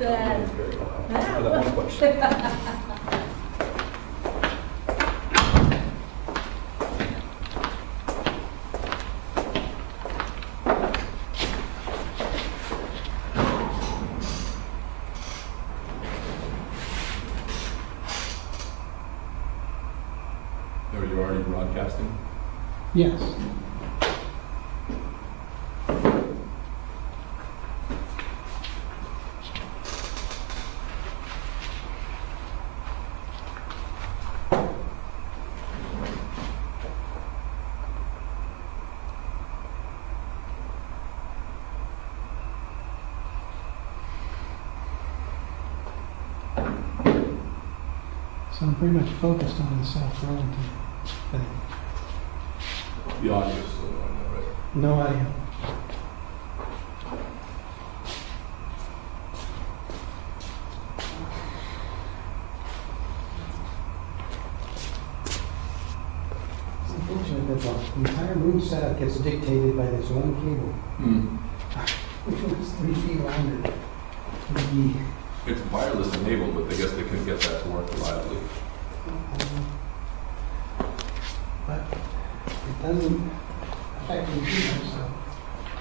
that. Very well. That For that one question. Are you already broadcasting? Yes. So I'm pretty much focused on the South Burlington thing. The audio is still going there, right? No audio. It's unfortunate that the entire room setup gets dictated by this one cable, which was 3 feet longer. It's wireless enabled, but I guess they couldn't get that to work reliably. But it doesn't affect me too much, so.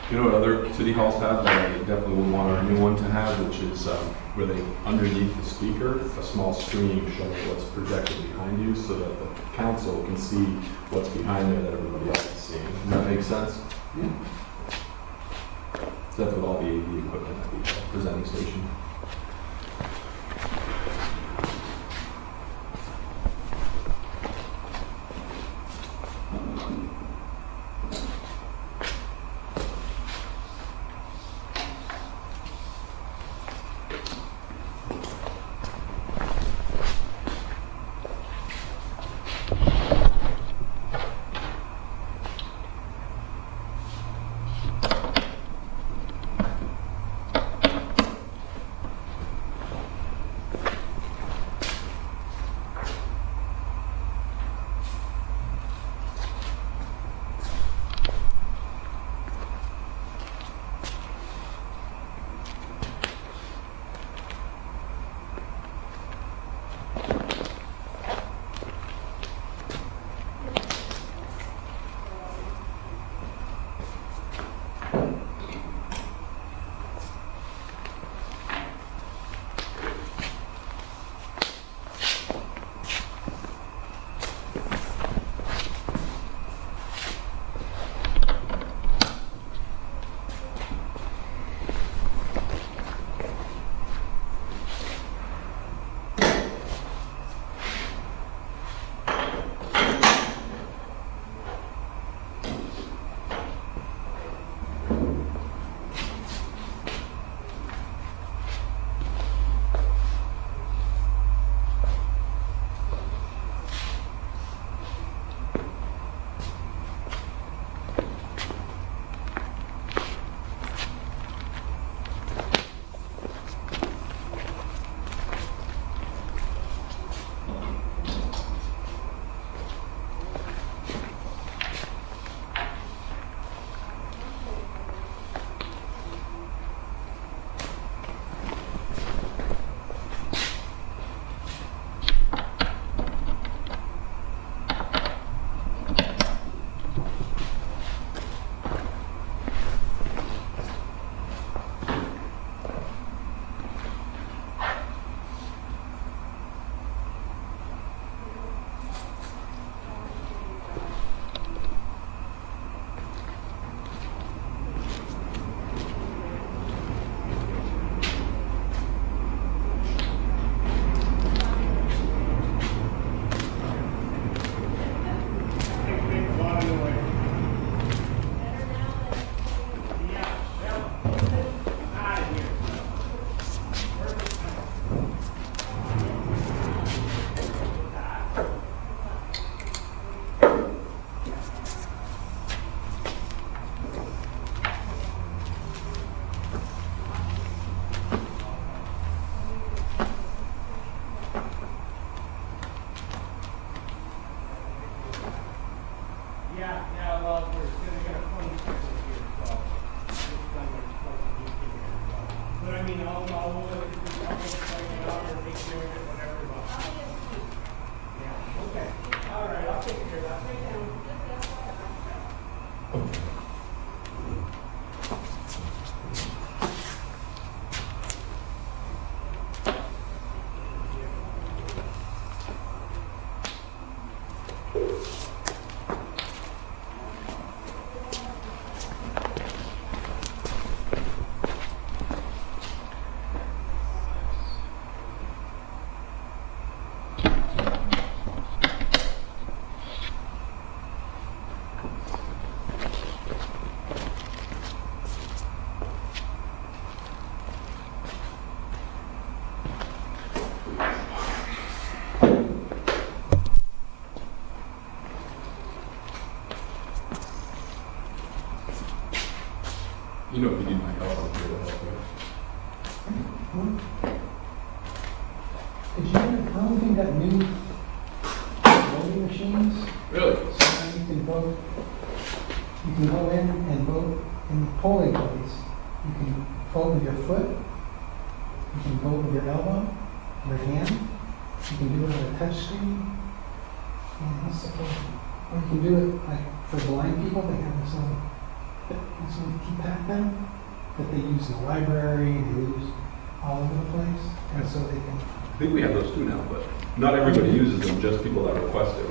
You know what other city halls have that I definitely would want our new one to have, which is where they, underneath the speaker, a small screen showing what's projected behind you so that the council can see what's behind there that everybody else is seeing. Does that make sense? Yeah. That's with all the AV equipment at the presenting station. But I mean, all You know, if you need my help, I'm here to help Did you know Burlington got new voting machines? you. Really? So now you can vote, you can go in and vote in the polling place. You can vote with your foot, you can vote with your elbow, your hand, you can do it on a touch screen. And what's the point? Or you can do it like for blind people, they have this little keypad thing that they use in the library, they use all over the place, and so they can. I think we have those too now, but not everybody uses them, just people that request it,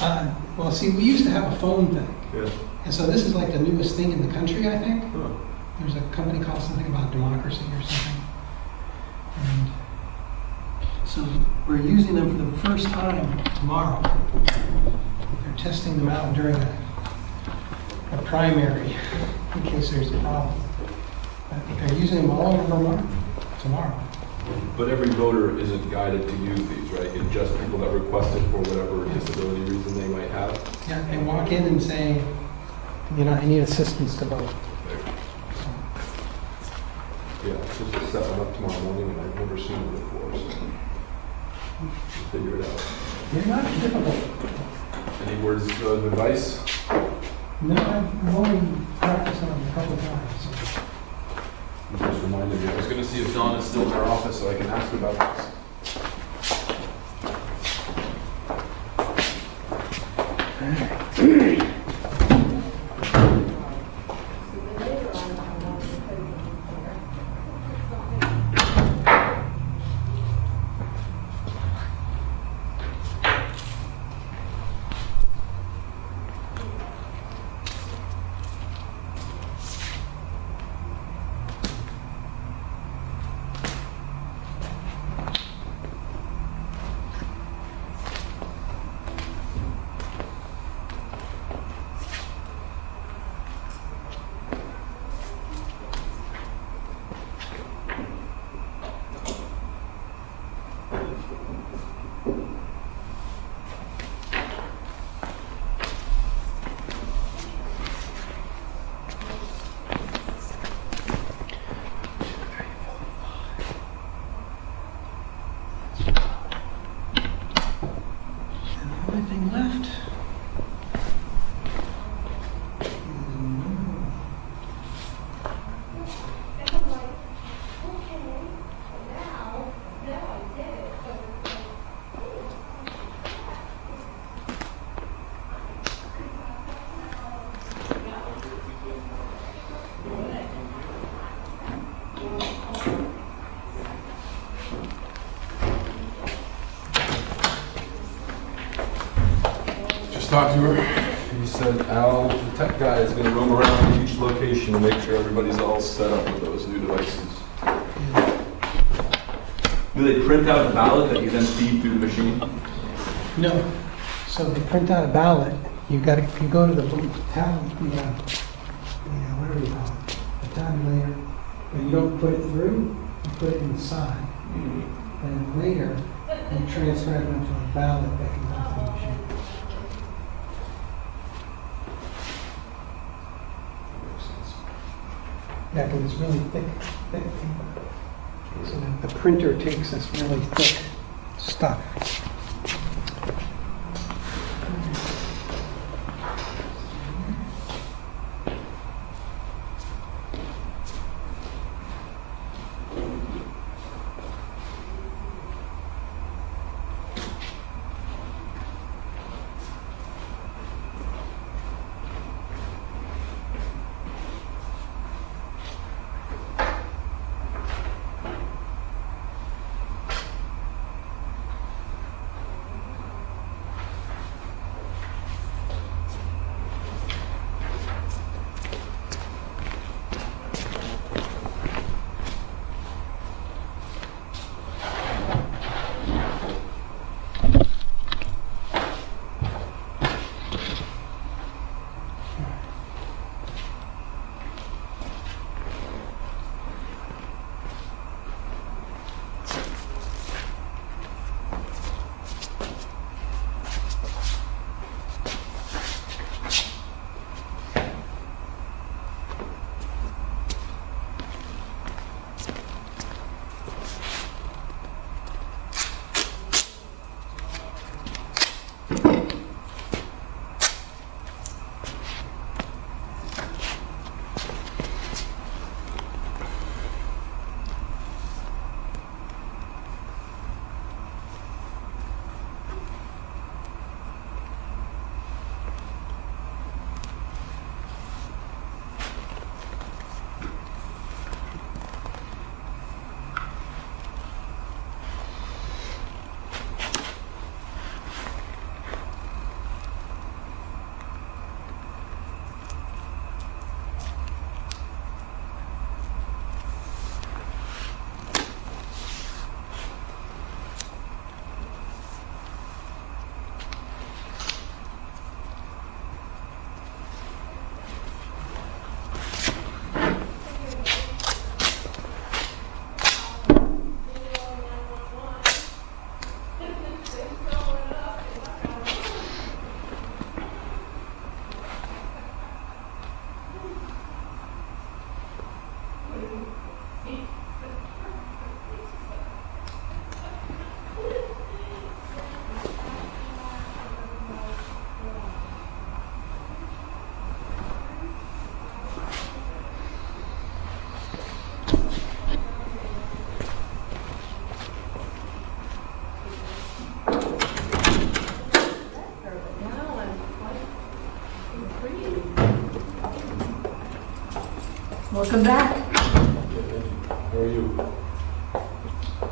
right? Well, see, we used to have a phone thing, Yeah. and so this is like the newest thing in the country, I think. Huh. There's a company called something about democracy or something. And so we're using them for the first time tomorrow. They're testing them out during a primary in case there's a problem. But they're using them all over Vermont tomorrow. But every voter isn't guided to use these, right? It's just people that request it for whatever disability reason they might have. Yeah, they walk in and say, you know, I need assistance to vote. Yeah, it's just to set them up tomorrow morning, and I've never seen it before, so we'll figure it out. They're not difficult. Any words of advice? No, I've only practiced on them a couple times. So. You just reminded me. I was going to see if Dawn is still in her office so I can ask about this. Anything left? Just talked to her. He said Al, the tech guy, is going to roam around to each location to make sure everybody's all set up with those new devices. Do they print out a ballot that you then feed through the machine? No. So they print out a ballot. You go to the whatever you call it, the tabulator, but you don't put it through. You put it inside, and later you transfer it into a ballot that can go to the machine. Yeah, because it's really thick paper. So the printer takes this really thick stuff. Welcome back. How are you?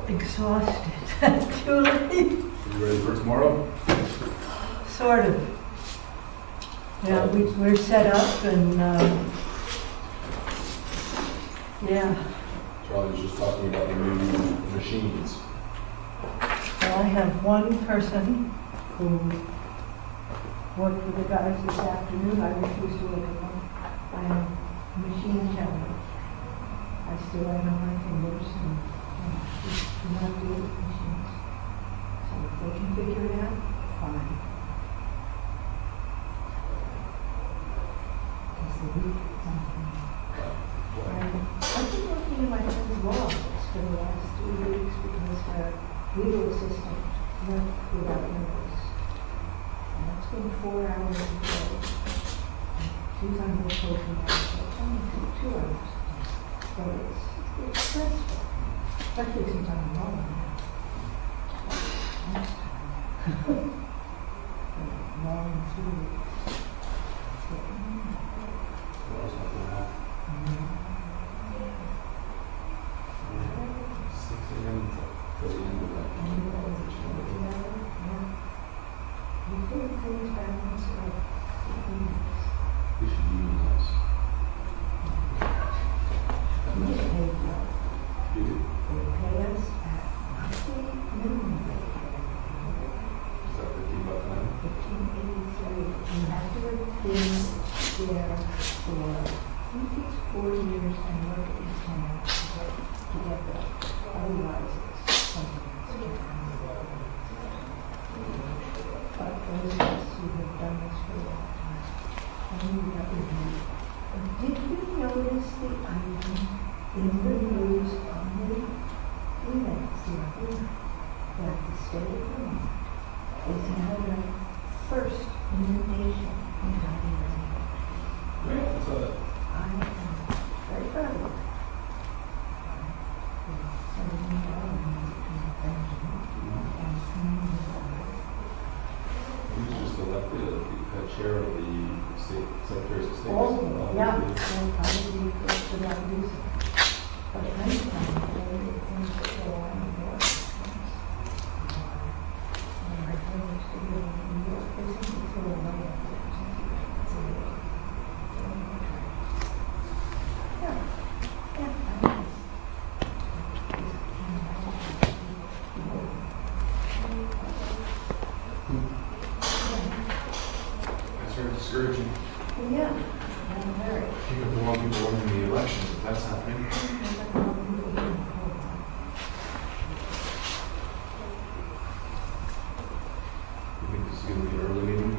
Exhausted. Too late. You ready for tomorrow? Sort of. Yeah, we're set up and, yeah. Charlie was just talking about the new machines. Well, I have one person who worked with the guys this afternoon. I refused to look at them. I have machine challenge. I still have on my fingers and do not deal with machines. So if they can figure it out, fine. Because the week is something. I've been working in my son's law office for the last 3 weeks because her legal assistant left without notice. And it's been 4 hours a day. She's on vacation now, so it's only 2 hours. But it's stressful, especially since I'm alone. Next time. Long 3 weeks. We should use this. You do? Is that $15 an hour? But those of us who have done this for a long time, I knew that would be. Did you notice the item in the news on the emails the other night that the state of Vermont is now the first inundation in County Yeah, I saw that. I am very proud of it. He was just elected chair of the state, Secretary of State. Oh, yeah, well, probably for that reason. But anytime, things that go on in New York. And my parents to live in New York, they seem to throw money at it. Yeah, yeah, I know. That's very discouraging. Yeah, I'm very. Think of the wrong people winning the elections if that's happening. You think this is going to be an early meeting?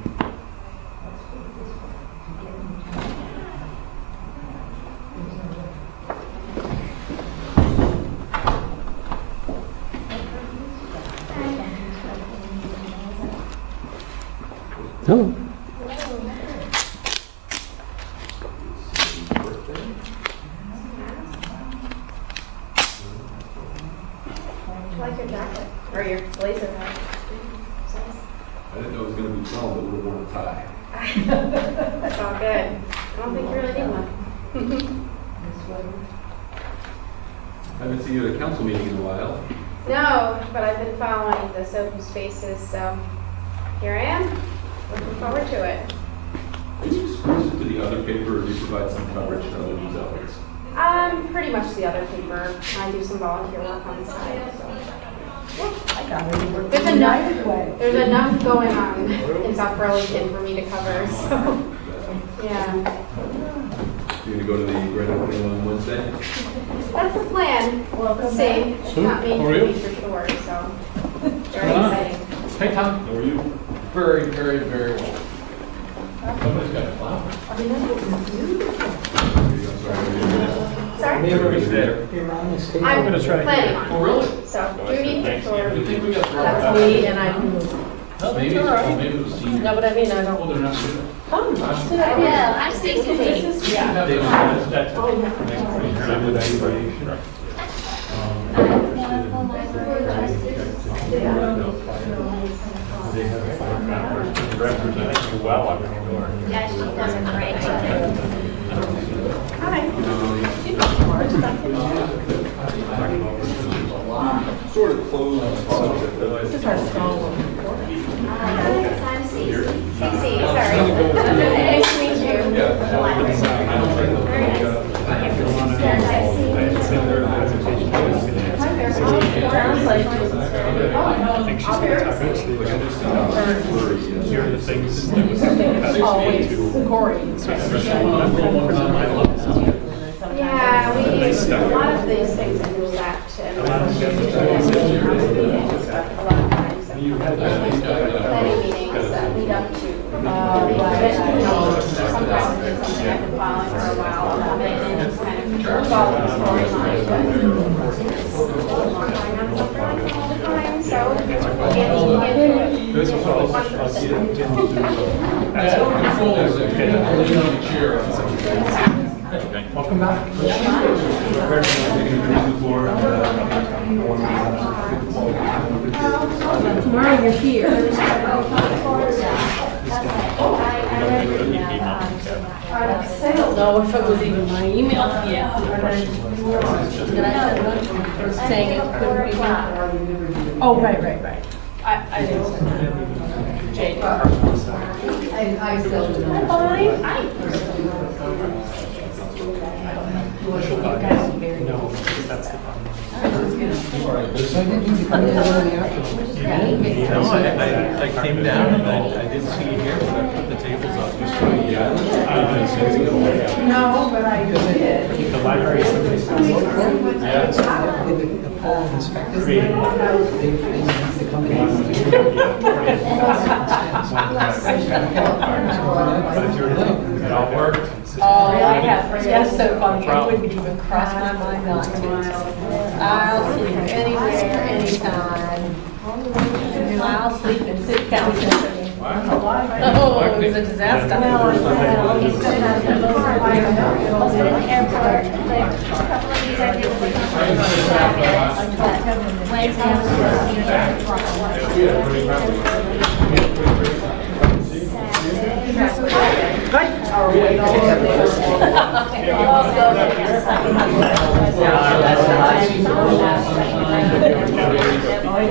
Hello. I like your jacket, or your blazer. I didn't know it was going to be 12, but would have worn a tie. That's all good. I don't think you really need one. I haven't seen you at a council meeting in a while. No, but I've been following this open spaces, so here I am. Looking forward to it. Are you exclusive to the other paper, or do you provide some coverage to other news outlets? Pretty much the other paper. I do some volunteer work on the side, so. I got it. There's there's enough going on in South Burlington for me to cover, so, yeah. You're going to go to the grand opening on Wednesday? That's the plan. We'll see. It's not me for sure, so. Very exciting. Hey Tom, how are you? Very, very, very well. Somebody's got a flower. I mean, that's Sorry? Everybody's there. You're on this table. I'm gonna try. planning on. Oh, really? So, Judy, Victoria, You think we got thrown that's out? me, and I'm. Maybe, well, maybe it was senior. No, but I mean, I Oh, don't. they're not senior. Come, sit I down. will. I'm Stacy. Yeah. They don't- that's- Oh, yeah. You're not with anybody? They have representing you well, I'm sure. Yeah, she does a great job. Hi. No, Here are the things that was always Corey. Yeah, a lot of these things intersect and a lot of times, planning meetings that lead up to. Sometimes there's something I've been following for a while, and then it's kind of follow the storyline, but all the time, so get into it. This was all, I'll get into, welcome back. Tomorrow you're here. I don't know if it was even my email yet. Saying it couldn't be done. Oh, right. I didn't send it. Jade. I still do. Fine. No, that's the problem. So I did you come in early after? No, I came down and I didn't see you here, but I put the tables up just for you. No, but I did. The library is somebody's house. Did the poll inspectors? They need to come in. But if you're, it all worked. Oh, I have, that's so funny, it wouldn't even cross my mind not to. I'll sleep anywhere, anytime. I'll sleep in City County Center. Oh, it was a disaster. At the airport, like, a couple of these I did with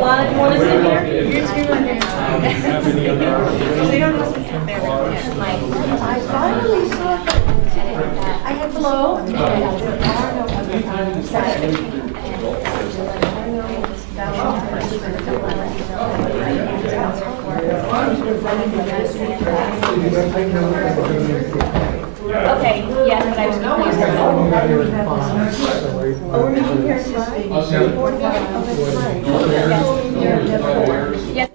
Lana, do you want to sit here? You too, I finally saw her. I had hello. Okay, yes, but I was Oh, we're meeting here tonight? Yes.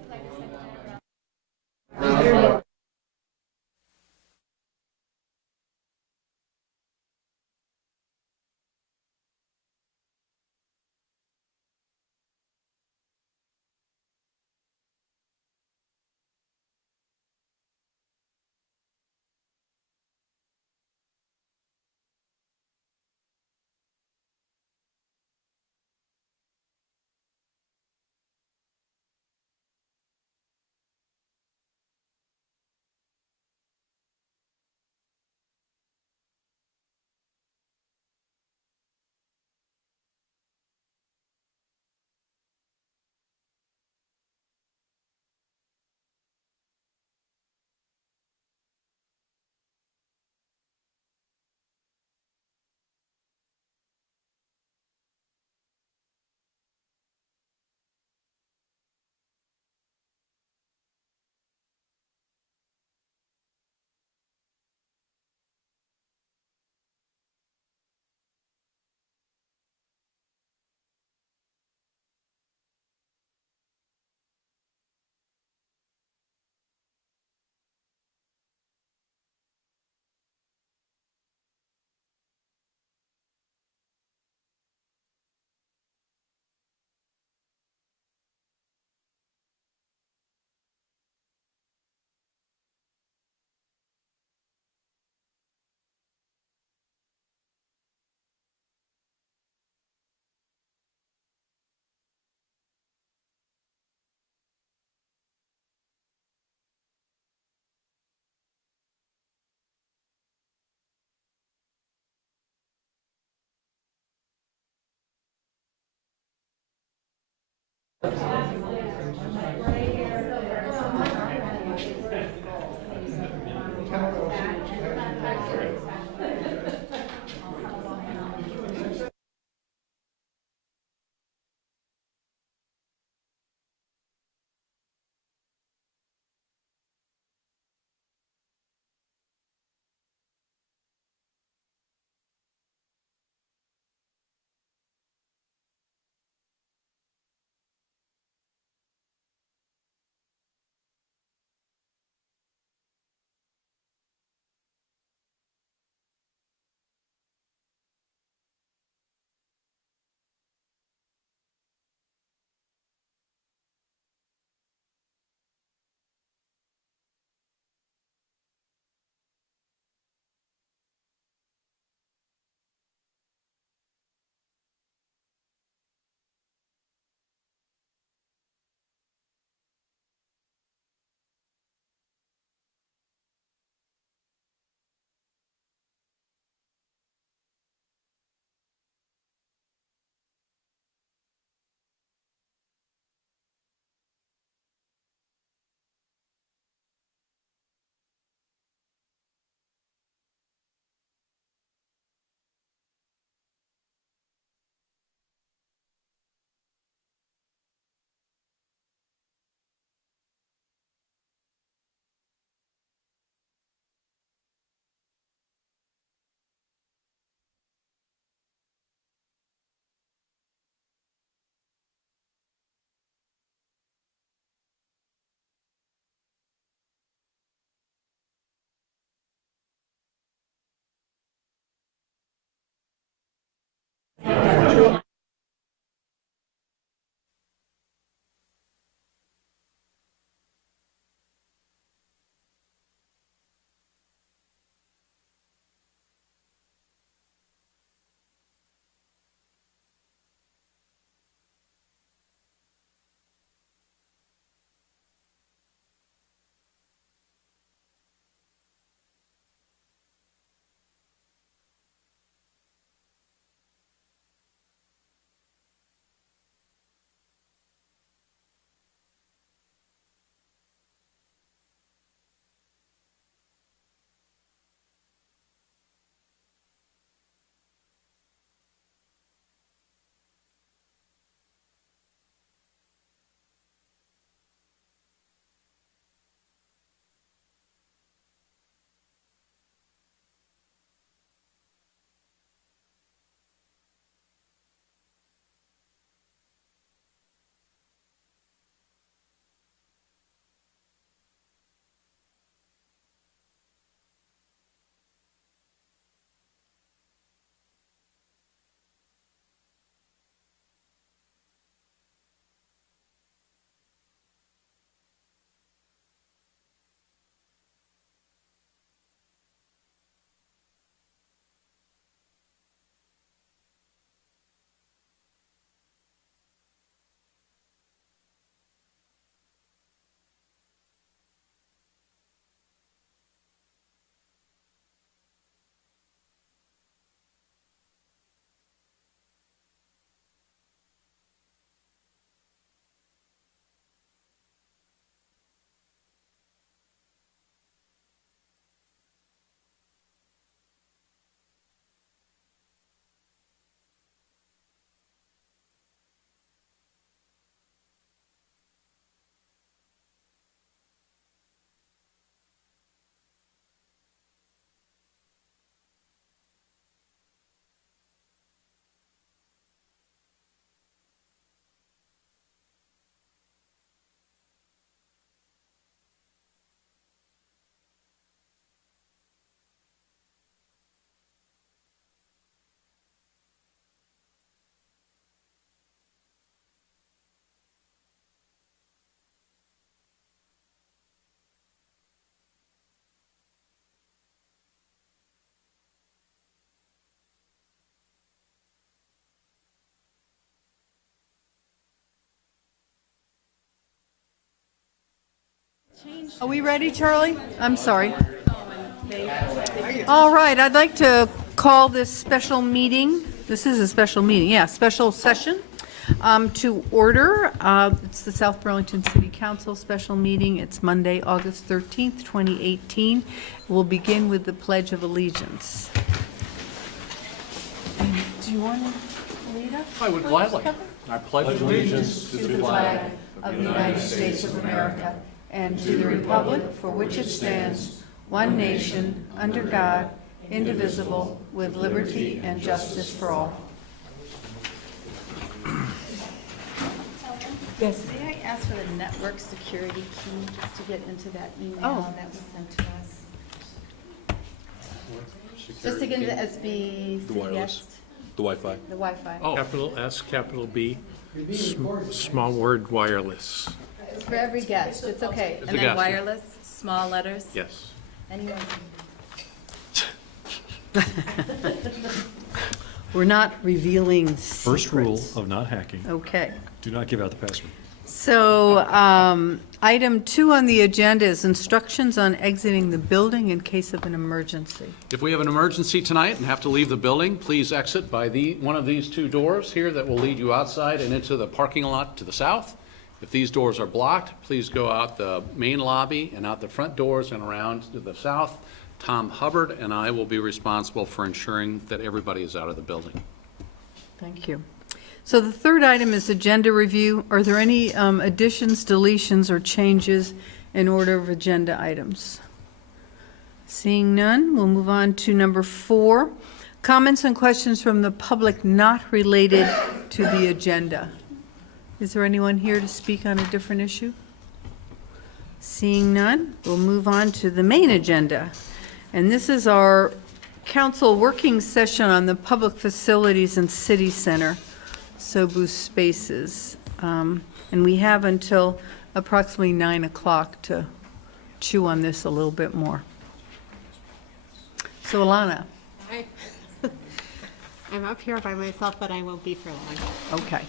Are we ready, Charlie? I'm sorry. All right, I'd like to call this special meeting, this is a special meeting, yeah, special session, to order. It's the South Burlington City Council special meeting. It's Monday, August 13th, 2018. We'll begin with the Pledge of Allegiance. Do you want to lead us? I would gladly. I pledge allegiance To the flag of the United States of America and to the republic for which it stands, one nation, under God, indivisible, with liberty and justice for all. Yes. May I ask for the network security key just to get into that email Oh. that was sent to us? Just to get into the SB. The wireless. The Wi-Fi. The Wi-Fi. Oh, Capital S, capital B, You're being recorded. small word wireless. It's for every guest, it's okay. It's And a then guest. wireless, small letters? Yes. Anyone? We're not revealing First rule secrets. of not hacking, Okay. do not give out the password. So, item 2 on the agenda is instructions on exiting the building in case of an emergency. If we have an emergency tonight and have to leave the building, please exit by one of these two doors here that will lead you outside and into the parking lot to the south. If these doors are blocked, please go out the main lobby and out the front doors and around to the south. Tom Hubbard and I will be responsible for ensuring that everybody is out of the building. Thank you. So the third item is agenda review. Are there any additions, deletions, or changes in order of agenda items? Seeing none, we'll move on to number 4, comments and questions from the public not related to the agenda. Is there anyone here to speak on a different issue? Seeing none, we'll move on to the main agenda. And this is our council working session on the public facilities and city center, SOBU spaces. And we have until approximately 9 o'clock to chew on this a little bit more. So Alana. Hi. I'm up here by myself, but I won't be for long. Okay.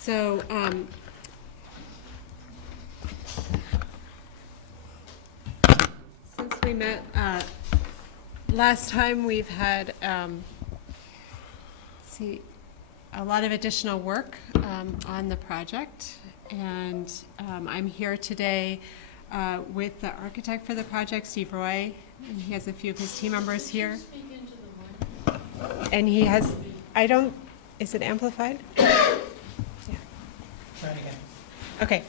So, since we met last time, we've had a lot of additional work on the project, and I'm here today with the architect for the project, Steve Roy, and he has a few of his team members here. And he has, is it amplified? Try it again. Okay,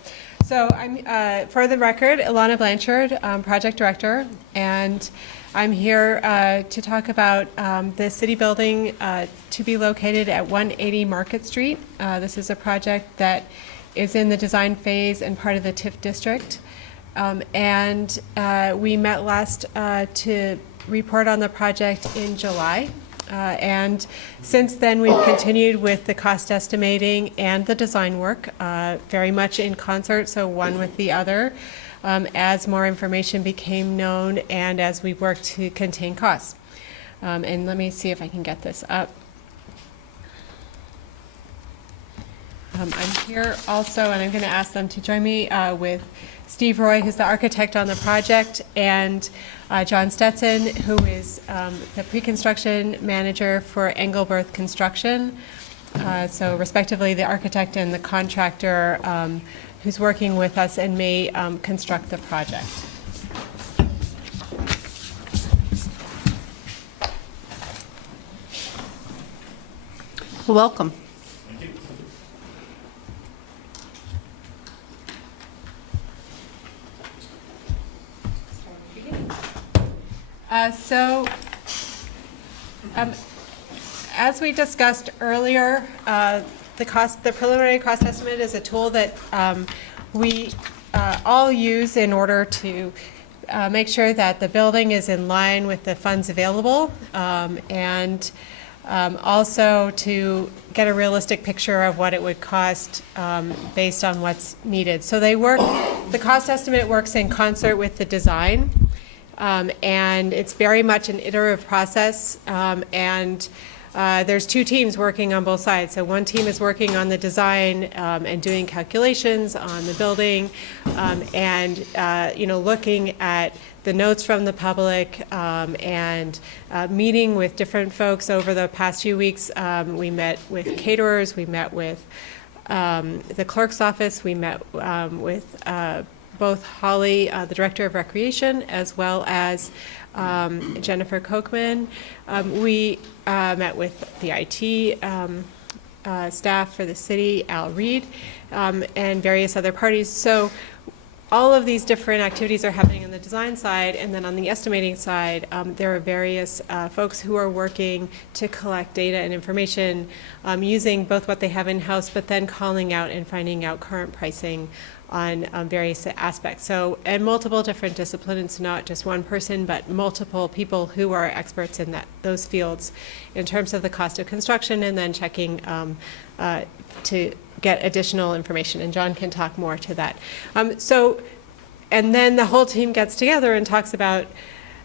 so I'm, for the record, Ilana Blanchard, Project Director, and I'm here to talk about the city building to be located at 180 Market Street. This is a project that is in the design phase and part of the TIF district. And we met last to report on the project in July. And since then, we've continued with the cost estimating and the design work, very much in concert, so one with the other, as more information became known and as we worked to contain costs. And let me see if I can get this up. I'm here also, and I'm going to ask them to join me with Steve Roy, who's the architect on the project, and John Stetson, who is the pre-construction manager for Engelberth Construction. So respectively, the architect and the contractor who's working with us and may construct the project. Welcome. As we discussed earlier, the preliminary cost estimate is a tool that we all use in order to make sure that the building is in line with the funds available, and also to get a realistic picture of what it would cost based on what's needed. So the cost estimate works in concert with the design. And it's very much an iterative process, and there's two teams working on both sides. So one team is working on the design and doing calculations on the building, and looking at the notes from the public, and meeting with different folks over the past few weeks. We met with caterers, we met with the clerk's office, we met with both Holly, the Director of Recreation, as well as Jennifer Kochman. We met with the IT staff for the city, Al Reed, and various other parties. So all of these different activities are happening on the design side, and then on the estimating side, there are various folks who are working to collect data and information, using both what they have in-house, but then calling out and finding out current pricing on various aspects. So, and multiple different disciplines, not just one person, but multiple people who are experts in those fields in terms of the cost of construction, and then checking to get additional information. And John can talk more to that. And then the whole team gets together and talks about,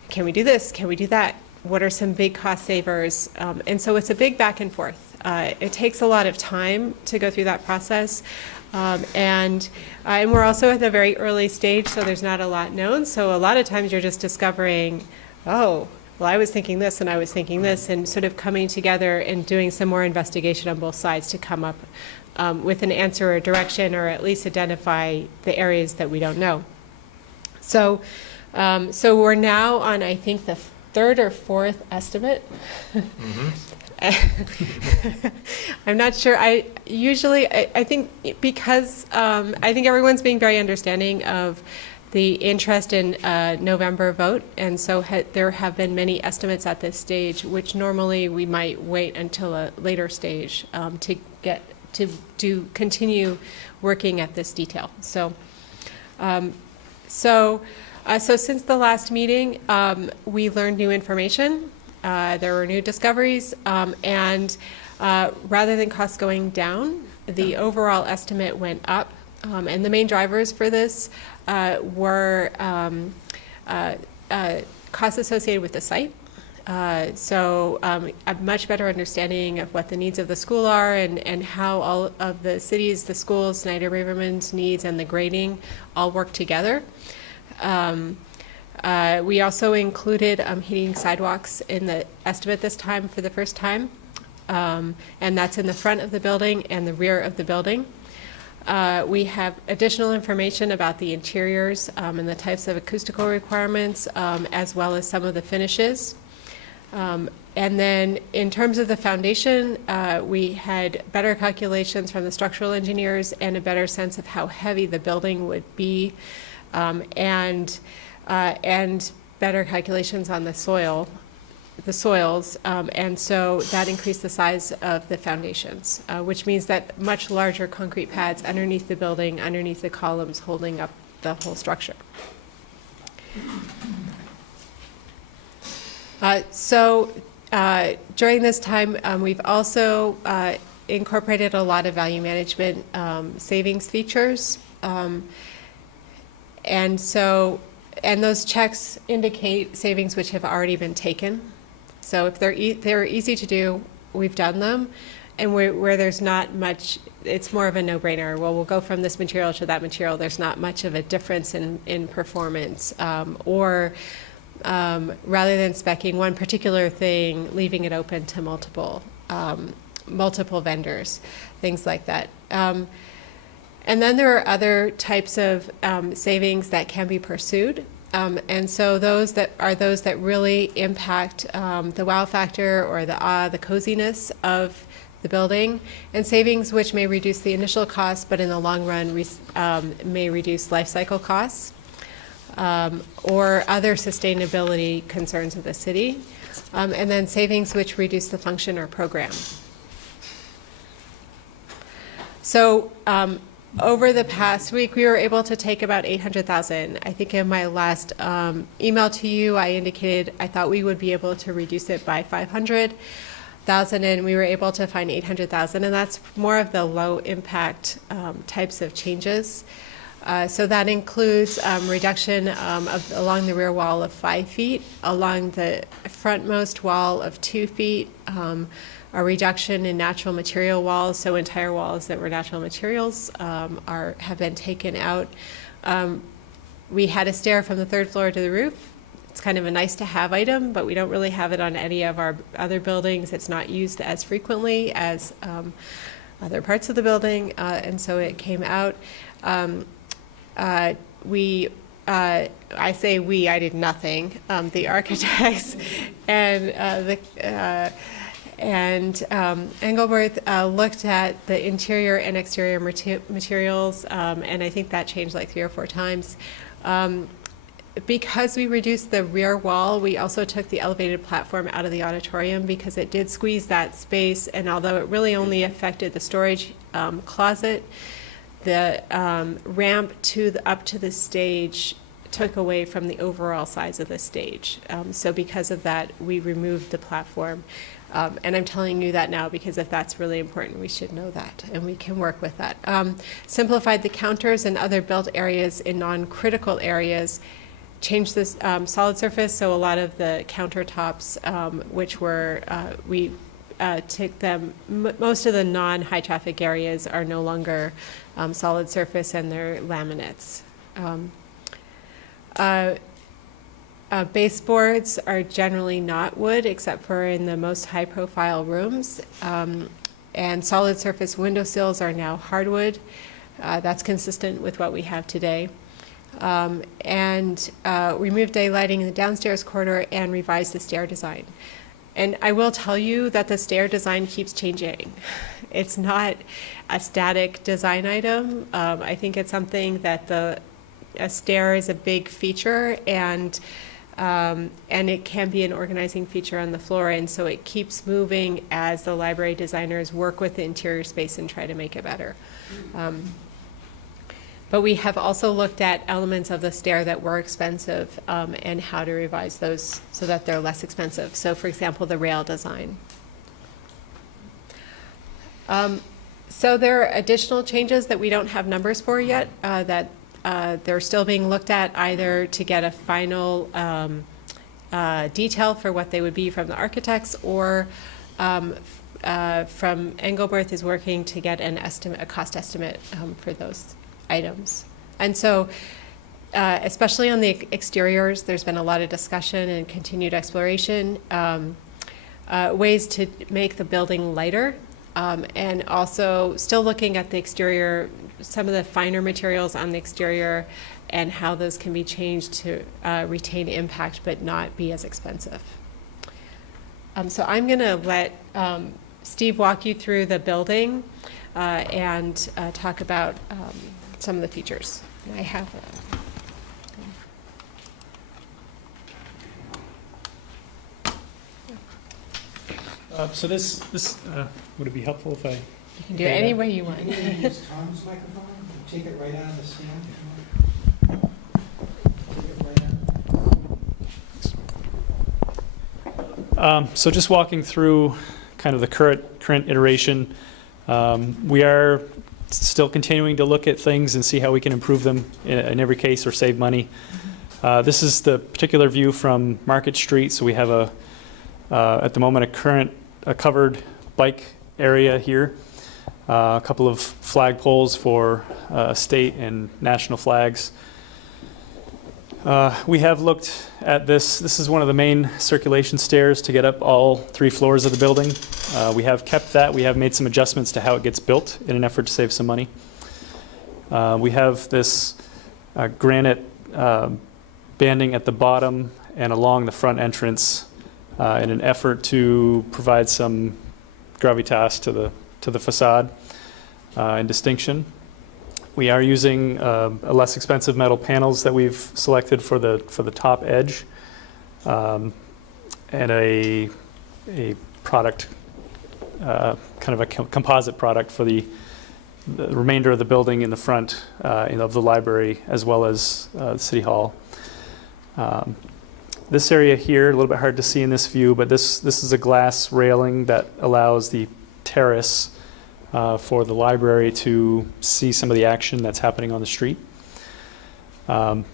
can we do this? Can we do that? What are some big cost savers? And so it's a big back and forth. It takes a lot of time to go through that process. And we're also at the very early stage, so there's not a lot known. So a lot of times you're just discovering, oh, well, I was thinking this and I was thinking this, and sort of coming together and doing some more investigation on both sides to come up with an answer or direction, or at least identify the areas that we don't know. So, so we're now on, I think, the third or fourth estimate. I'm not sure. I think because I think everyone's being very understanding of the interest in November vote, and so there have been many estimates at this stage, which normally we might wait until a later stage to continue working at this detail. So since the last meeting, we learned new information. There were new discoveries, and rather than costs going down, the overall estimate went up. And the main drivers for this were costs associated with the site. So a much better understanding of what the needs of the school are, and how all of the cities, the schools, Snyder-Braverman's needs, and the grading all work together. We also included heating sidewalks in the estimate this time for the first time, and that's in the front of the building and the rear of the building. We have additional information about the interiors and the types of acoustical requirements, as well as some of the finishes. And then in terms of the foundation, we had better calculations from the structural engineers and a better sense of how heavy the building would be, and better calculations on the soils, and so that increased the size of the foundations, which means that much larger concrete pads underneath the building, underneath the columns holding up the whole structure. During this time, we've also incorporated a lot of value management savings features, and those checks indicate savings which have already been taken. So if they're easy to do, we've done them, and where there's not much, it's more of a no-brainer. Well, we'll go from this material to that material. There's not much of a difference in performance, or rather than speccing one particular thing, leaving it open to multiple vendors, things like that. And then there are other types of savings that can be pursued. And so those that really impact the wow factor, or the coziness of the building, and savings which may reduce the initial cost, but in the long run may reduce life cycle costs, or other sustainability concerns of the city, and then savings which reduce the function or program. So over the past week, we were able to take about $800,000. I think in my last email to you, I indicated I thought we would be able to reduce it by $500,000, and we were able to find $800,000, and that's more of the low impact types of changes. So that includes reduction along the rear wall of 5 feet, along the frontmost wall of 2 feet, a reduction in natural material walls, so entire walls that were natural materials have been taken out. We had a stair from the 3rd floor to the roof. It's kind of a nice to have item, but we don't really have it on any of our other buildings. It's not used as frequently as other parts of the building, and so it came out. I say we, I did nothing. The architects and Engelberth looked at the interior and exterior materials, and I think that changed like 3 or 4 times. Because we reduced the rear wall, we also took the elevated platform out of the auditorium because it did squeeze that space, and although it really only affected the storage closet, the ramp up to the stage took away from the overall size of the stage. So because of that, we removed the platform. And I'm telling you that now because if that's really important, we should know that, and we can work with that. Simplified the counters and other built areas in non-critical areas, changed this solid surface, so a lot of the countertops, which were, we took them, most of the non-high traffic areas are no longer solid surface and they're laminates. Baseboards are generally not wood except for in the most high profile rooms. And solid surface windowsills are now hardwood. That's consistent with what we have today. And removed daylighting in the downstairs corridor and revised the stair design. And I will tell you that the stair design keeps changing. It's not a static design item. I think it's something that a stair is a big feature, and it can be an organizing feature on the floor, and so it keeps moving as the library designers work with the interior space and try to make it better. But we have also looked at elements of the stair that were expensive and how to revise those so that they're less expensive. So for example, the rail design. So there are additional changes that we don't have numbers for yet that they're still being looked at either to get a final detail for what they would be from the architects, or from Engelberth is working to get an estimate, a cost estimate for those items. And so especially on the exteriors, there's been a lot of discussion and continued exploration, ways to make the building lighter, and also still looking at the exterior, some of the finer materials on the exterior and how those can be changed to retain impact but not be as expensive. So I'm going to let Steve walk you through the building and talk about some of the features. And I have So this would it be helpful if I? you can do it any way you want. You can use Tom's microphone, take it right out of the stand. Take it right out. So just walking through kind of the current iteration, we are still continuing to look at things and see how we can improve them in every case or save money. This is the particular view from Market Street. So we have at the moment a covered bike area here, a couple of flagpoles for state and national flags. We have looked at this. This is one of the main circulation stairs to get up all 3 floors of the building. We have kept that. We have made some adjustments to how it gets built in an effort to save some money. We have this granite banding at the bottom and along the front entrance in an effort to provide some gravitas to the facade and distinction. We are using less expensive metal panels that we've selected for the top edge, and a product, kind of a composite product for the remainder of the building in the front of the library as well as City Hall. This area here, a little bit hard to see in this view, but this is a glass railing that allows the terrace for the library to see some of the action that's happening on the street. This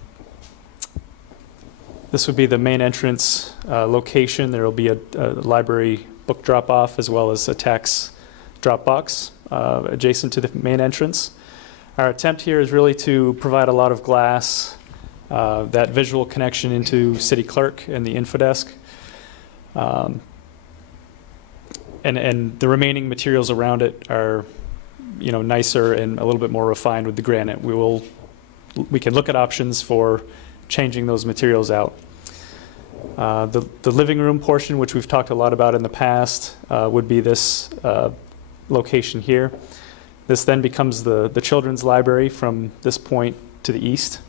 would be the main entrance location. There will be a library book drop-off as well as a tax drop-box adjacent to the main entrance. Our attempt here is really to provide a lot of glass, that visual connection into City Clerk and the Infodesk. And the remaining materials around it are, nicer and a little bit more refined with the granite. We can look at options for changing those materials out. The living room portion, which we've talked a lot about in the past, would be this location here. This then becomes the children's library from this point to the east.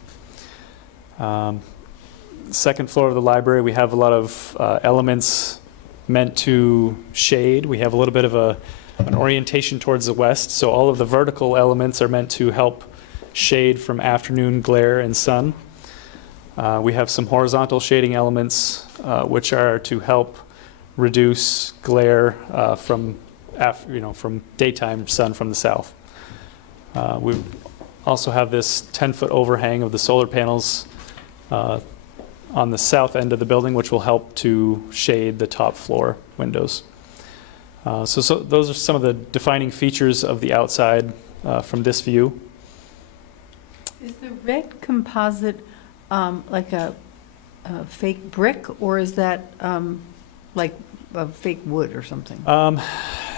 Second floor of the library, we have a lot of elements meant to shade. We have a little bit of an orientation towards the west, so all of the vertical elements are meant to help shade from afternoon glare and sun. We have some horizontal shading elements, which are to help reduce glare from daytime sun from the south. We also have this 10-foot overhang of the solar panels on the south end of the building, which will help to shade the top floor windows. So those are some of the defining features of the outside from this view. Is the red composite like a fake brick, or is that like a fake wood or something?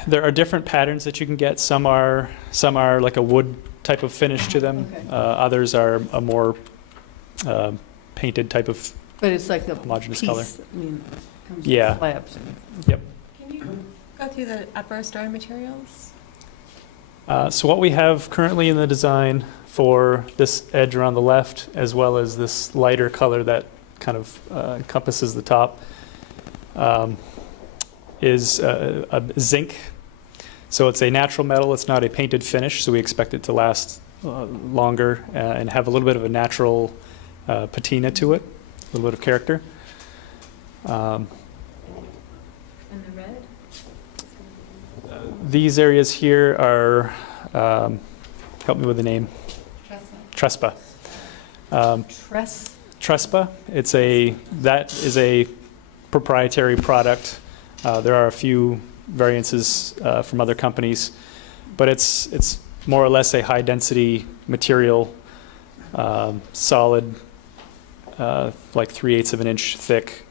There are different patterns that you can get. Some are like a wood type of finish to them. Okay. Others are a more painted type of But it's like a homogeneous piece, color. I mean, it comes Yeah. in slabs. Yep. Can you go through the upper story materials? So what we have currently in the design for this edge around the left, as well as this lighter color that kind of encompasses the top, is a zinc. So it's a natural metal. It's not a painted finish, so we expect it to last longer and have a little bit of a natural patina to it, a little bit of character. And the red? These areas here are, help me with the name. Trespa. Trespa. That is a proprietary product. There are a few variances from other companies, but it's more or less a high density material, solid, like 3/8 of an inch thick,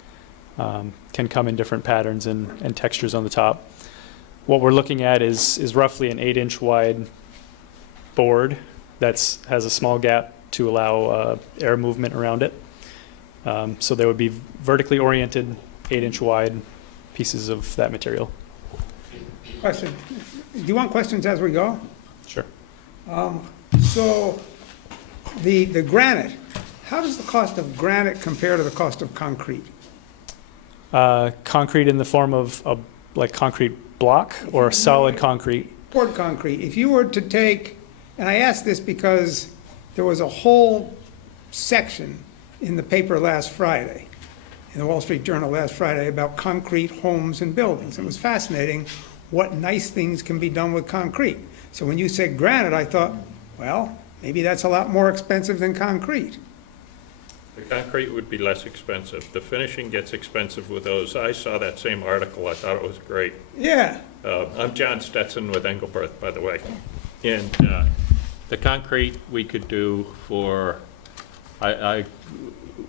can come in different patterns and textures on the top. What we're looking at is roughly an 8-inch wide board that has a small gap to allow air movement around it. So there would be vertically oriented 8-inch wide pieces of that material. Question. Do you want questions as we go? Sure. So the granite, how does the cost of granite compare to the cost of concrete? Concrete in the form of like concrete block or solid concrete? Poured concrete. If you were to take, and I ask this because there was a whole section in the paper last Friday, in the Wall Street Journal last Friday, about concrete homes and buildings. It was fascinating what nice things can be done with concrete. So when you said granite, I thought, well, maybe that's a lot more expensive than concrete. The concrete would be less expensive. The finishing gets expensive with those. I saw that same article. I thought it was great. Yeah. I'm John Stetson with Engelberth, by the way. And the concrete we could do for, I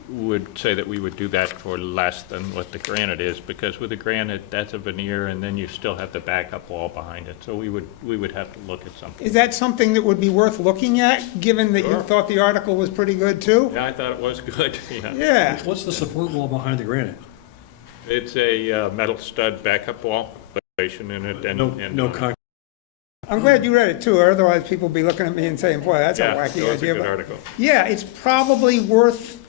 would say that we would do that for less than what the granite is, because with the granite, that's a veneer, and then you still have the backup wall behind it. So we would have to look at something. Is that something that would be worth looking at, given that you Sure. thought the article was pretty good too? Yeah, I thought it was good. Yeah. Yeah. What's the support wall behind the granite? It's a metal stud backup wall in it, and No concrete. I'm glad you read it too, or otherwise people would be looking at me and saying, boy, that's a yeah, wacky it was a idea. good But article. yeah, it's probably worth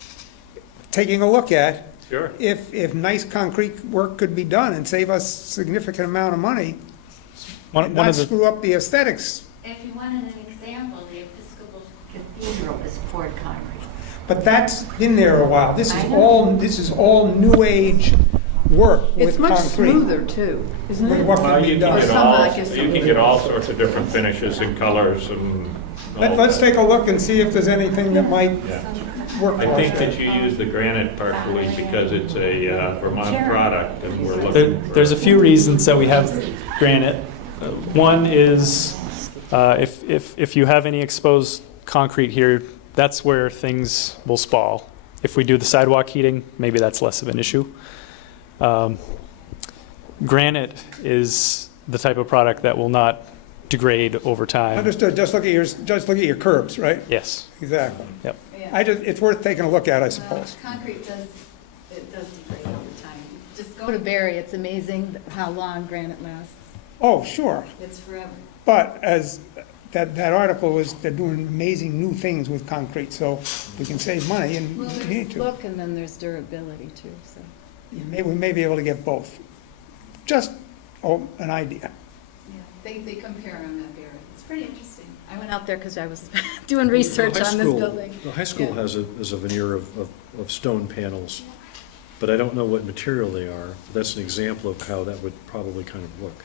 taking a look at Sure. if nice concrete work could be done and save us a significant amount of money and One not of the screw up the aesthetics. If you wanted an example, the Episcopal Cathedral is poured concrete. But that's been there a while. This I is know. all new age work It's with much concrete. smoother too, isn't With it? what can You be can done. get some, all, I guess, you can get all sorts of different finishes and colors and all Let's that. take a look and see if there's anything that might Yeah. I think that you use the granite partially because it's a Vermont product and we're looking for. There's a few reasons that we have granite. One is if you have any exposed concrete here, that's where things will spall. If we do the sidewalk heating, maybe that's less of an issue. Granite is the type of product that will not degrade over time. Understood, just look at your curbs, right? Yes. Exactly. Yep. It's worth taking a look at, I suppose. Concrete does degrade over time. Just go to Barry, it's amazing how long granite lasts. Oh, sure, It's forever. but as that article was, they're doing amazing new things with concrete, so we can save money and Well, we need there's to. look, and then there's durability too, so. We may be able to get both. Just, an idea. Yeah, they compare them at Barry. It's pretty interesting. I went out there because I was doing research on this building. The high school Yeah. has a veneer of stone panels, but I don't know what material they are. That's an example of how that would probably kind of look.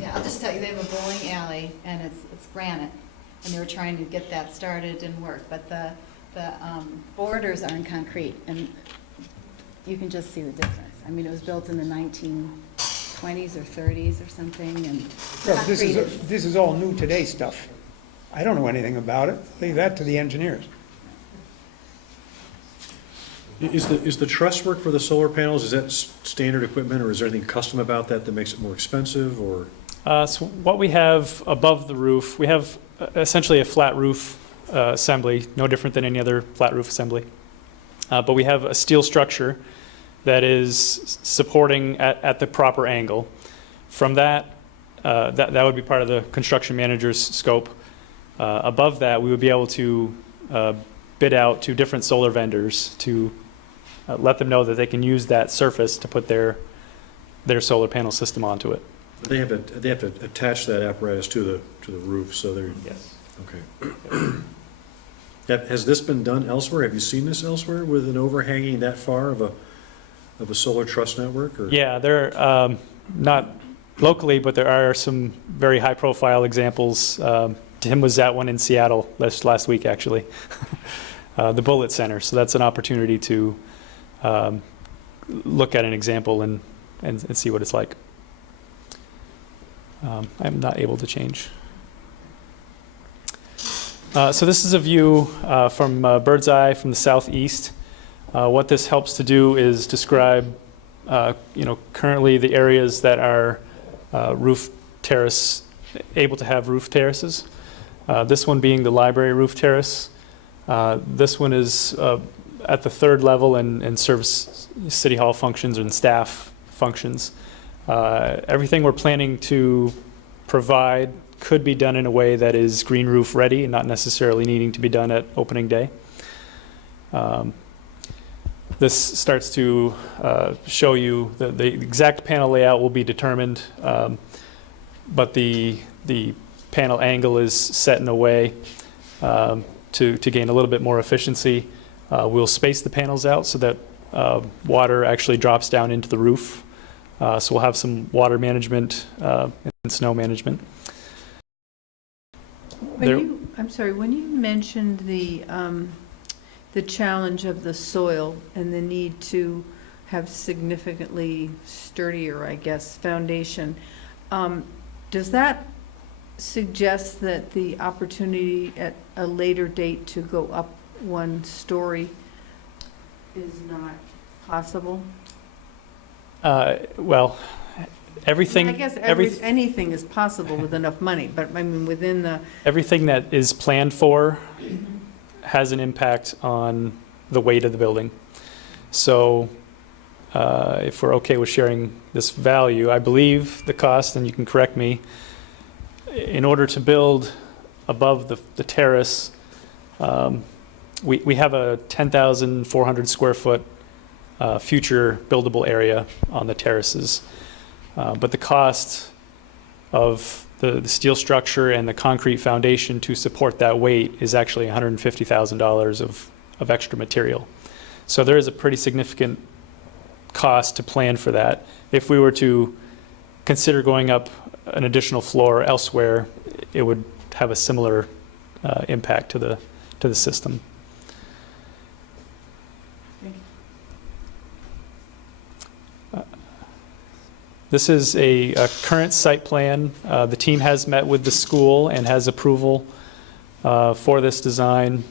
Yeah, I'll just tell you, they have a bowling alley, and it's granite, and they were trying to get that started and work, but the borders are in concrete, and you can just see the difference. I mean, it was built in the 1920s or 30s or something, and Well, concrete this is all new today stuff. I don't know anything about it. Leave that to the engineers. Is the truss work for the solar panels, is that standard equipment, or is there anything custom about that that makes it more expensive, or? So what we have above the roof, we have essentially a flat roof assembly, no different than any other flat roof assembly. But we have a steel structure that is supporting at the proper angle. From that would be part of the construction manager's scope. Above that, we would be able to bid out to different solar vendors to let them know that they can use that surface to put their solar panel system onto it. They have to attach that apparatus to the roof, so they're. Yes. Okay. Has this been done elsewhere? Have you seen this elsewhere with an overhanging that far of a solar truss network? Or? Yeah, there not locally, but there are some very high-profile examples. Tim was at one in Seattle last week, actually, the Bullitt Center. So that's an opportunity to look at an example and see what it's like. I'm not able to change. So this is a view from bird's eye from the southeast. What this helps to do is describe, currently the areas that are able to have roof terraces. This one being the library roof terrace. This one is at the third level and serves city hall functions and staff functions. Everything we're planning to provide could be done in a way that is green roof ready and not necessarily needing to be done at opening day. This starts to show you the exact panel layout will be determined, but the panel angle is set in a way to gain a little bit more efficiency. We'll space the panels out so that water actually drops down into the roof. So we'll have some water management and snow management. When you mentioned the challenge of the soil and the need to have significantly sturdier, I guess, foundation, does that suggest that the opportunity at a later date to go up one story is not possible? Well, everything. I guess anything is possible with enough money, but I mean within the. Everything that is planned for has an impact on the weight of the building. So if we're okay with sharing this value, I believe the cost, and you can correct me, in order to build above the terrace, we have a 10,400 square foot future buildable area on the terraces. But the cost of the steel structure and the concrete foundation to support that weight is actually $150,000 of extra material. So there is a pretty significant cost to plan for that. If we were to consider going up an additional floor elsewhere, it would have a similar impact to the system. This is a current site plan. The team has met with the school and has approval for this design.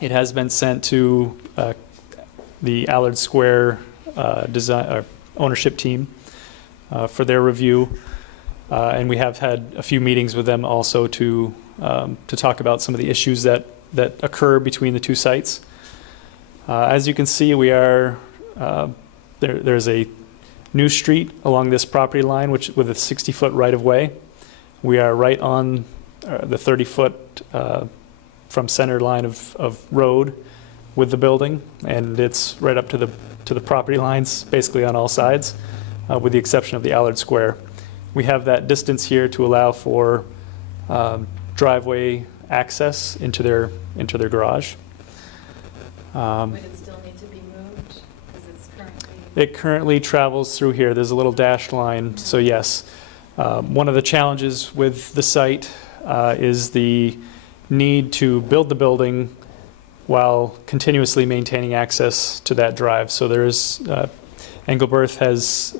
It has been sent to the Allard Square design ownership team for their review, and we have had a few meetings with them also to talk about some of the issues that occur between the two sites. As you can see, we are there's a new street along this property line, which with a 60-foot right-of-way. We are right on the 30-foot from center line of road with the building, and it's right up to the property lines, basically on all sides, with the exception of the Allard Square. We have that distance here to allow for driveway access into their garage. Would it still need to be moved? Because it's currently... It currently travels through here. There's a little dashed line, so yes. One of the challenges with the site is the need to build the building while continuously maintaining access to that drive. So there's, Engelberth has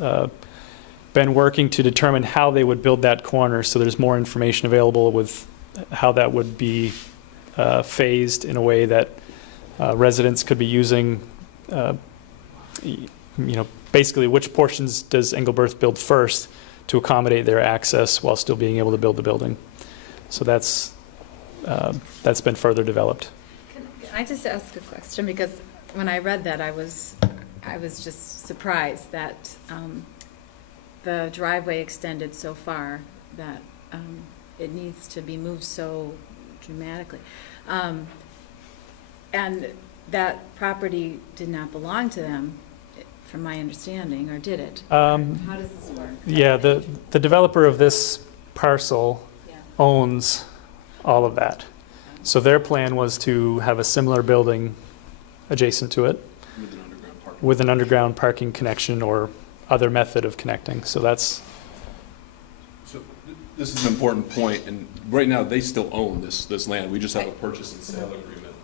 been working to determine how they would build that corner, so there's more information available with how that would be phased in a way that residents could be using, basically which portions does Engelberth build first to accommodate their access while still being able to build the building. So that's been further developed. Can I just ask a question? Because when I read that, I was just surprised that the driveway extended so far that it needs to be moved so dramatically. And that property did not belong to them, from my understanding, or did it? How does this work? Yeah, the developer of this parcel owns all of that. So their plan was to have a similar building adjacent to it with an underground parking connection or other method of connecting. So that's... So this is an important point, and right now they still own this land. We just have a purchase and sale agreement.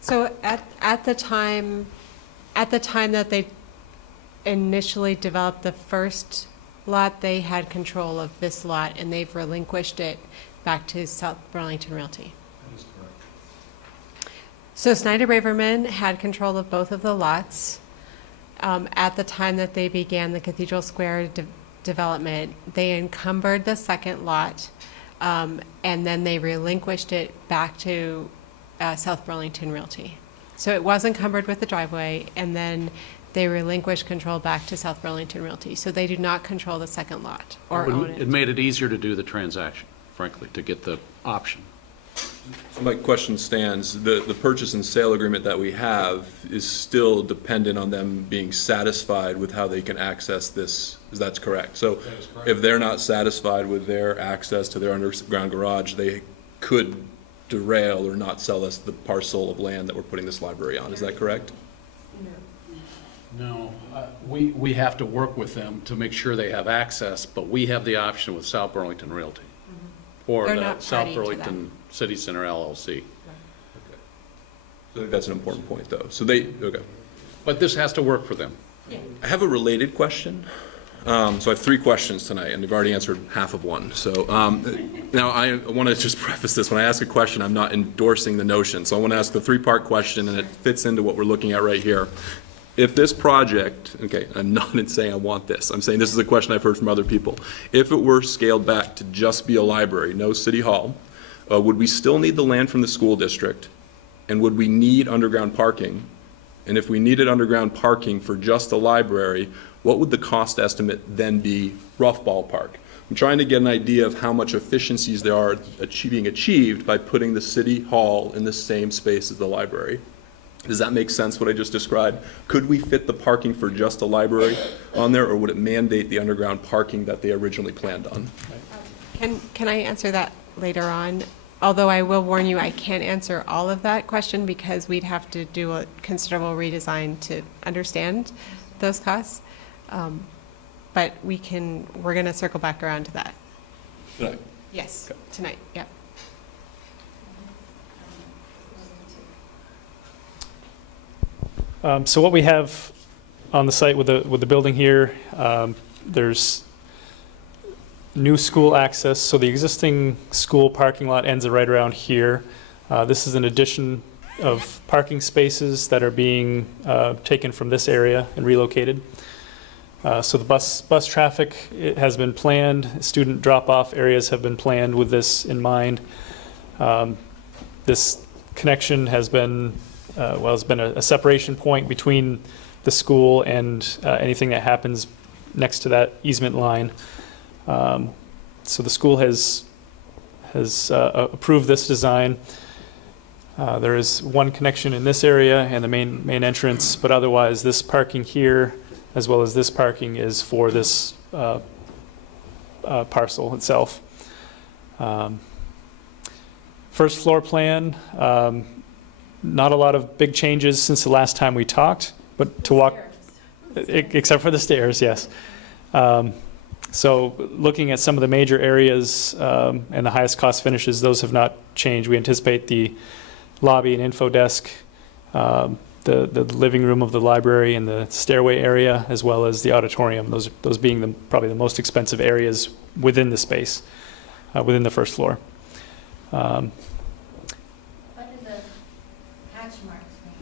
So at the time that they initially developed the first lot, they had control of this lot, and they've relinquished it back to South Burlington Realty. That is correct. So Snyder Braverman had control of both of the lots. At the time that they began the Cathedral Square development, they encumbered the second lot, and then they relinquished it back to South Burlington Realty. So it was encumbered with the driveway, and then they relinquished control back to South Burlington Realty. So they do not control the second lot or own it. It made it easier to do the transaction, frankly, to get the option. So my question stands, the purchase and sale agreement that we have is still dependent on them being satisfied with how they can access this, that's correct? So if they're not satisfied with their access to their underground garage, they could derail or not sell us the parcel of land that we're putting this library on, is that correct? No, we have to work with them to make sure they have access, but we have the option with South Burlington Realty or They're the not South party to Burlington City Center LLC. I think that's an important point, though. So okay. But this has to work for them. I have a related question. So I have three questions tonight, and they've already answered half of one. So now I want to just preface this. When I ask a question, I'm not endorsing the notion. So I want to ask the three-part question, and it fits into what we're looking at right here. If this project, okay, I'm not saying I want this. I'm saying this is a question I've heard from other people. If it were scaled back to just be a library, no city hall, would we still need the land from the school district? And would we need underground parking? And if we needed underground parking for just a library, what would the cost estimate then be, rough ballpark? I'm trying to get an idea of how much efficiencies there are being achieved by putting the city hall in the same space as the library. Does that make sense, what I just described? Could we fit the parking for just a library on there, or would it mandate the underground parking that they originally planned on? Can I answer that later on? Although I will warn you, I can't answer all of that question because we'd have to do a considerable redesign to understand those costs. But we're going to circle back around to that. Tonight? Yes, Okay. tonight, yep. So what we have on the site with the building here, there's new school access. So the existing school parking lot ends right around here. This is an addition of parking spaces that are being taken from this area and relocated. So the bus traffic, it has been planned. Student drop-off areas have been planned with this in mind. This connection has been, it's been a separation point between the school and anything that happens next to that easement line. So the school has approved this design. There is one connection in this area and the main entrance, but otherwise this parking here, as well as this parking, is for this parcel itself. First floor plan, not a lot of big changes since the last time we talked, but to walk, except for the stairs, yes. So looking at some of the major areas and the highest cost finishes, those have not changed. We anticipate the lobby and info desk, the living room of the library and the stairway area, as well as the auditorium, those being probably the most expensive areas within the space, within the first floor. What do the hatch marks mean?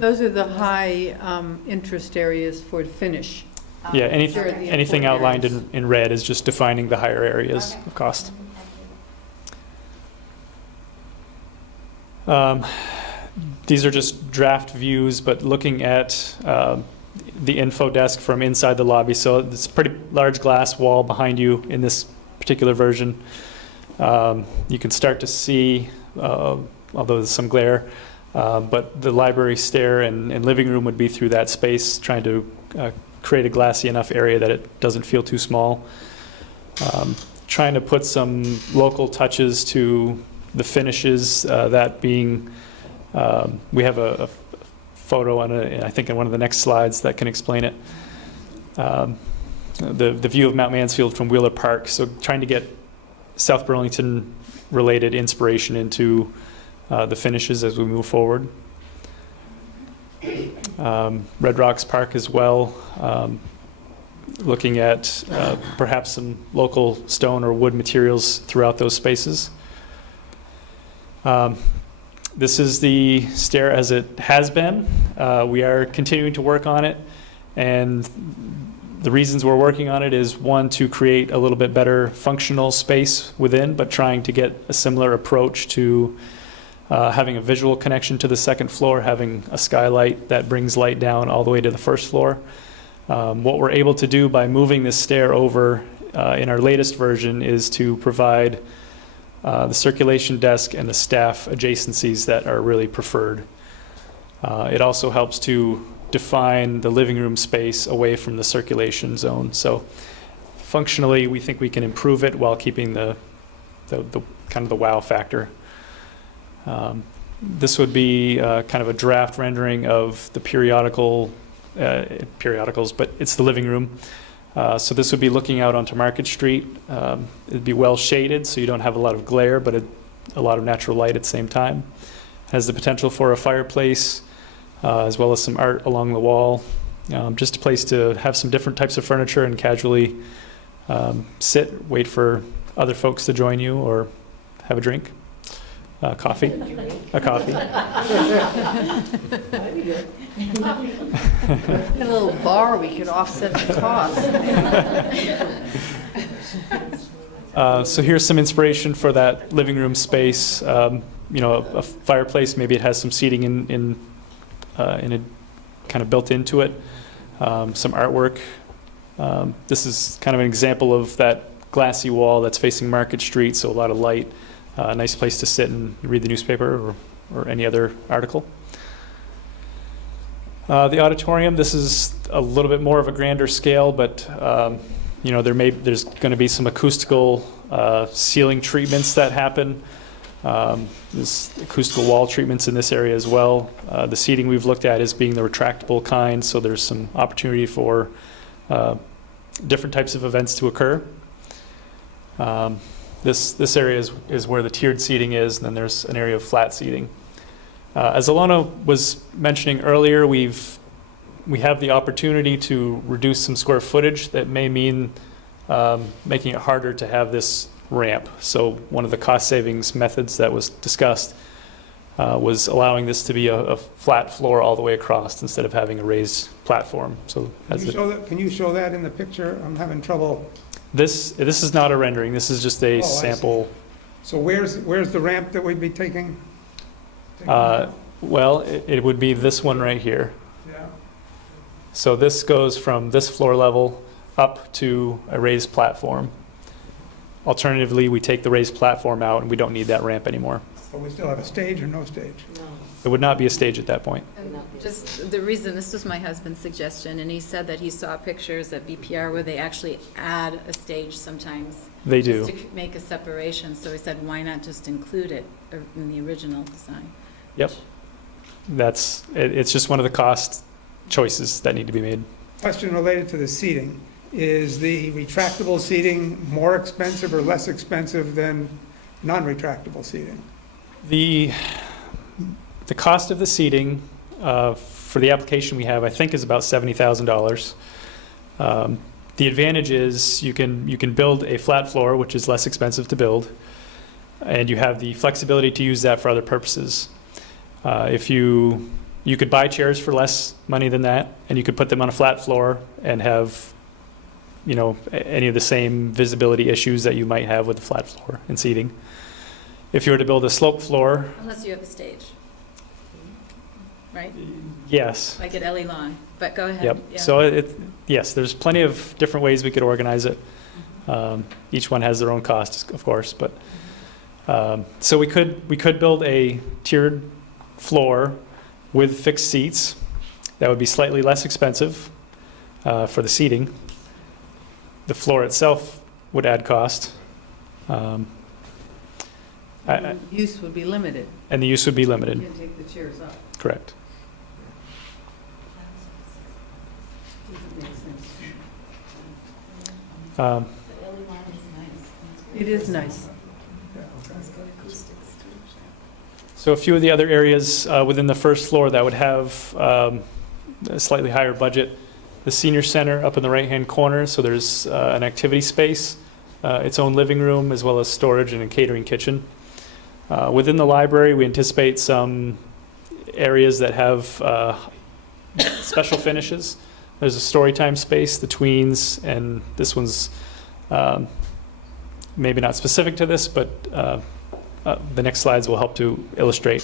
Those are the high interest areas for finish. Yeah, Sure, the anything important outlined areas. in red is just defining the higher areas of cost. These are just draft views, but looking at the info desk from inside the lobby. So it's a pretty large glass wall behind you in this particular version. You can start to see, although there's some glare, but the library stair and living room would be through that space, trying to create a glassy enough area that it doesn't feel too small. Trying to put some local touches to the finishes, that being, we have a photo on I think in one of the next slides that can explain it. The view of Mount Mansfield from Wheeler Park, so trying to get South Burlington related inspiration into the finishes as we move forward. Red Rocks Park as well, looking at perhaps some local stone or wood materials throughout those spaces. This is the stair as it has been. We are continuing to work on it, and the reasons we're working on it is, one, to create a little bit better functional space within, but trying to get a similar approach to having a visual connection to the second floor, having a skylight that brings light down all the way to the first floor. What we're able to do by moving this stair over in our latest version is to provide the circulation desk and the staff adjacencies that are really preferred. It also helps to define the living room space away from the circulation zone. So functionally, we think we can improve it while keeping the kind of the wow factor. This would be kind of a draft rendering of the periodicals, but it's the living room. So this would be looking out onto Market Street. It'd be well shaded, so you don't have a lot of glare, but a lot of natural light at the same time. Has the potential for a fireplace, as well as some art along the wall. Just a place to have some different types of furniture and casually sit, wait for other folks to join you or have a drink. Coffee. A coffee. A little bar, we could offset the cost. So here's some inspiration for that living room space. You know, a fireplace, maybe it has some seating in a kind of built into it. Some artwork. This is kind of an example of that glassy wall that's facing Market Street, so a lot of light. A nice place to sit and read the newspaper or any other article. The auditorium, this is a little bit more of a grander scale, but you know, there's going to be some acoustical ceiling treatments that happen. There's acoustical wall treatments in this area as well. The seating we've looked at is being the retractable kind, so there's some opportunity for different types of events to occur. This area is where the tiered seating is, and then there's an area of flat seating. As Alona was mentioning earlier, we have the opportunity to reduce some square footage. That may mean making it harder to have this ramp. So one of the cost savings methods that was discussed was allowing this to be a flat floor all the way across instead of having a raised platform. So Can you show that in the picture? I'm having trouble. this is not a rendering. This is just a I see. sample. So where's the ramp that we'd be taking? Well, it would be this one right here. Yeah. So this goes from this floor level up to a raised platform. Alternatively, we take the raised platform out and we don't need that ramp anymore. But we still have a stage or no stage? It would not be a stage at that point. And just the reason, this was my husband's suggestion, and he said that he saw pictures at BPR where they actually add a stage sometimes. They do. Just to make a separation, so he said, why not just include it in the original design? Yep. It's just one of the cost choices that need to be made. Question related to the seating. Is the retractable seating more expensive or less expensive than non-retractable seating? The cost of the seating for the application we have, I think, is about $70,000. The advantage is you can build a flat floor, which is less expensive to build, and you have the flexibility to use that for other purposes. If you could buy chairs for less money than that, and you could put them on a flat floor and have, any of the same visibility issues that you might have with the flat floor and seating. If you were to build a sloped floor, Unless you have a stage, right? yes. Like at Ellie Long, but go ahead. Yep. Yeah. So yes, there's plenty of different ways we could organize it. Each one has their own cost, of course, but so we could build a tiered floor with fixed seats. That would be slightly less expensive for the seating. The floor itself would add cost. Use would be limited. And the use would be You limited. can't take the chairs up. Correct. It is nice. So a few of the other areas within the first floor that would have a slightly higher budget. The senior center up in the right-hand corner, so there's an activity space, its own living room, as well as storage and a catering kitchen. Within the library, we anticipate some areas that have special finishes. There's a story time space, the tweens, and this one's maybe not specific to this, but the next slides will help to illustrate.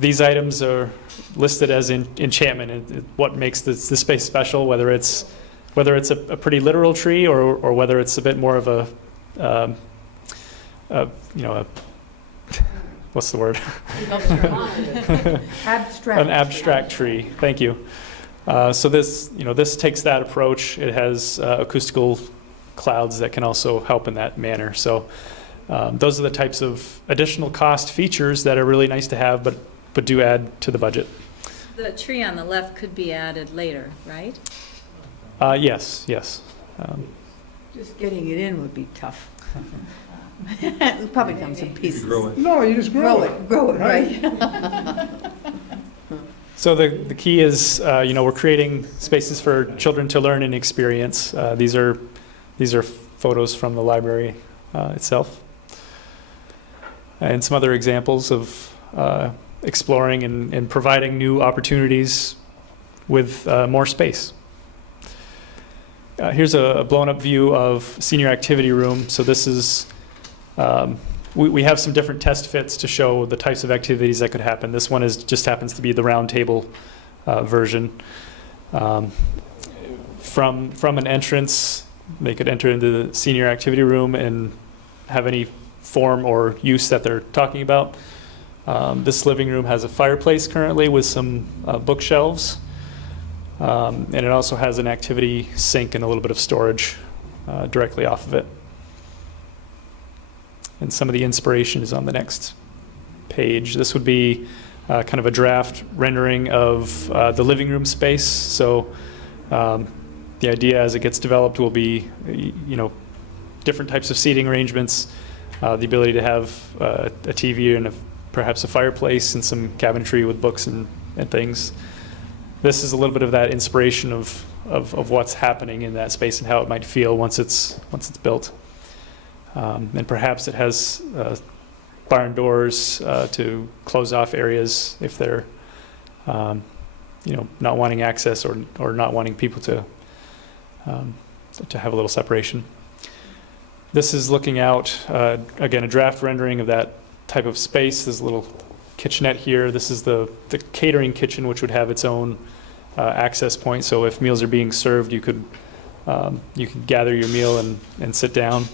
These items are listed as enchantment, what makes the space special, whether it's a pretty literal tree or whether it's a bit more of what's the word? Abstract. An abstract tree. Thank you. So this takes that approach. It has acoustical clouds that can also help in that manner. So those are the types of additional cost features that are really nice to have, but do add to the budget. The tree on the left could be added later, right? Yes. Just getting it in would be tough. It'll probably come some pieces. No, you just grow it. Grow it, right? So the key is, we're creating spaces for children to learn and experience. These are photos from the library itself, and some other examples of exploring and providing new opportunities with more space. Here's a blown-up view of senior activity room. So this is, we have some different test fits to show the types of activities that could happen. This one just happens to be the round table version. From an entrance, they could enter into the senior activity room and have any form or use that they're talking about. This living room has a fireplace currently with some bookshelves. And it also has an activity sink and a little bit of storage directly off of it. And some of the inspiration is on the next page. This would be kind of a draft rendering of the living room space. So the idea as it gets developed will be, different types of seating arrangements, the ability to have a TV and perhaps a fireplace and some cabinetry with books and things. this is a little bit of that inspiration of what's happening in that space and how it might feel once it's built. And perhaps it has barn doors to close off areas if they're not wanting access or not wanting people to have a little separation. This is looking out, again, a draft rendering of that type of space. There's a little kitchenette here. This is the catering kitchen, which would have its own access point. So if meals are being served, you could gather your meal and sit down.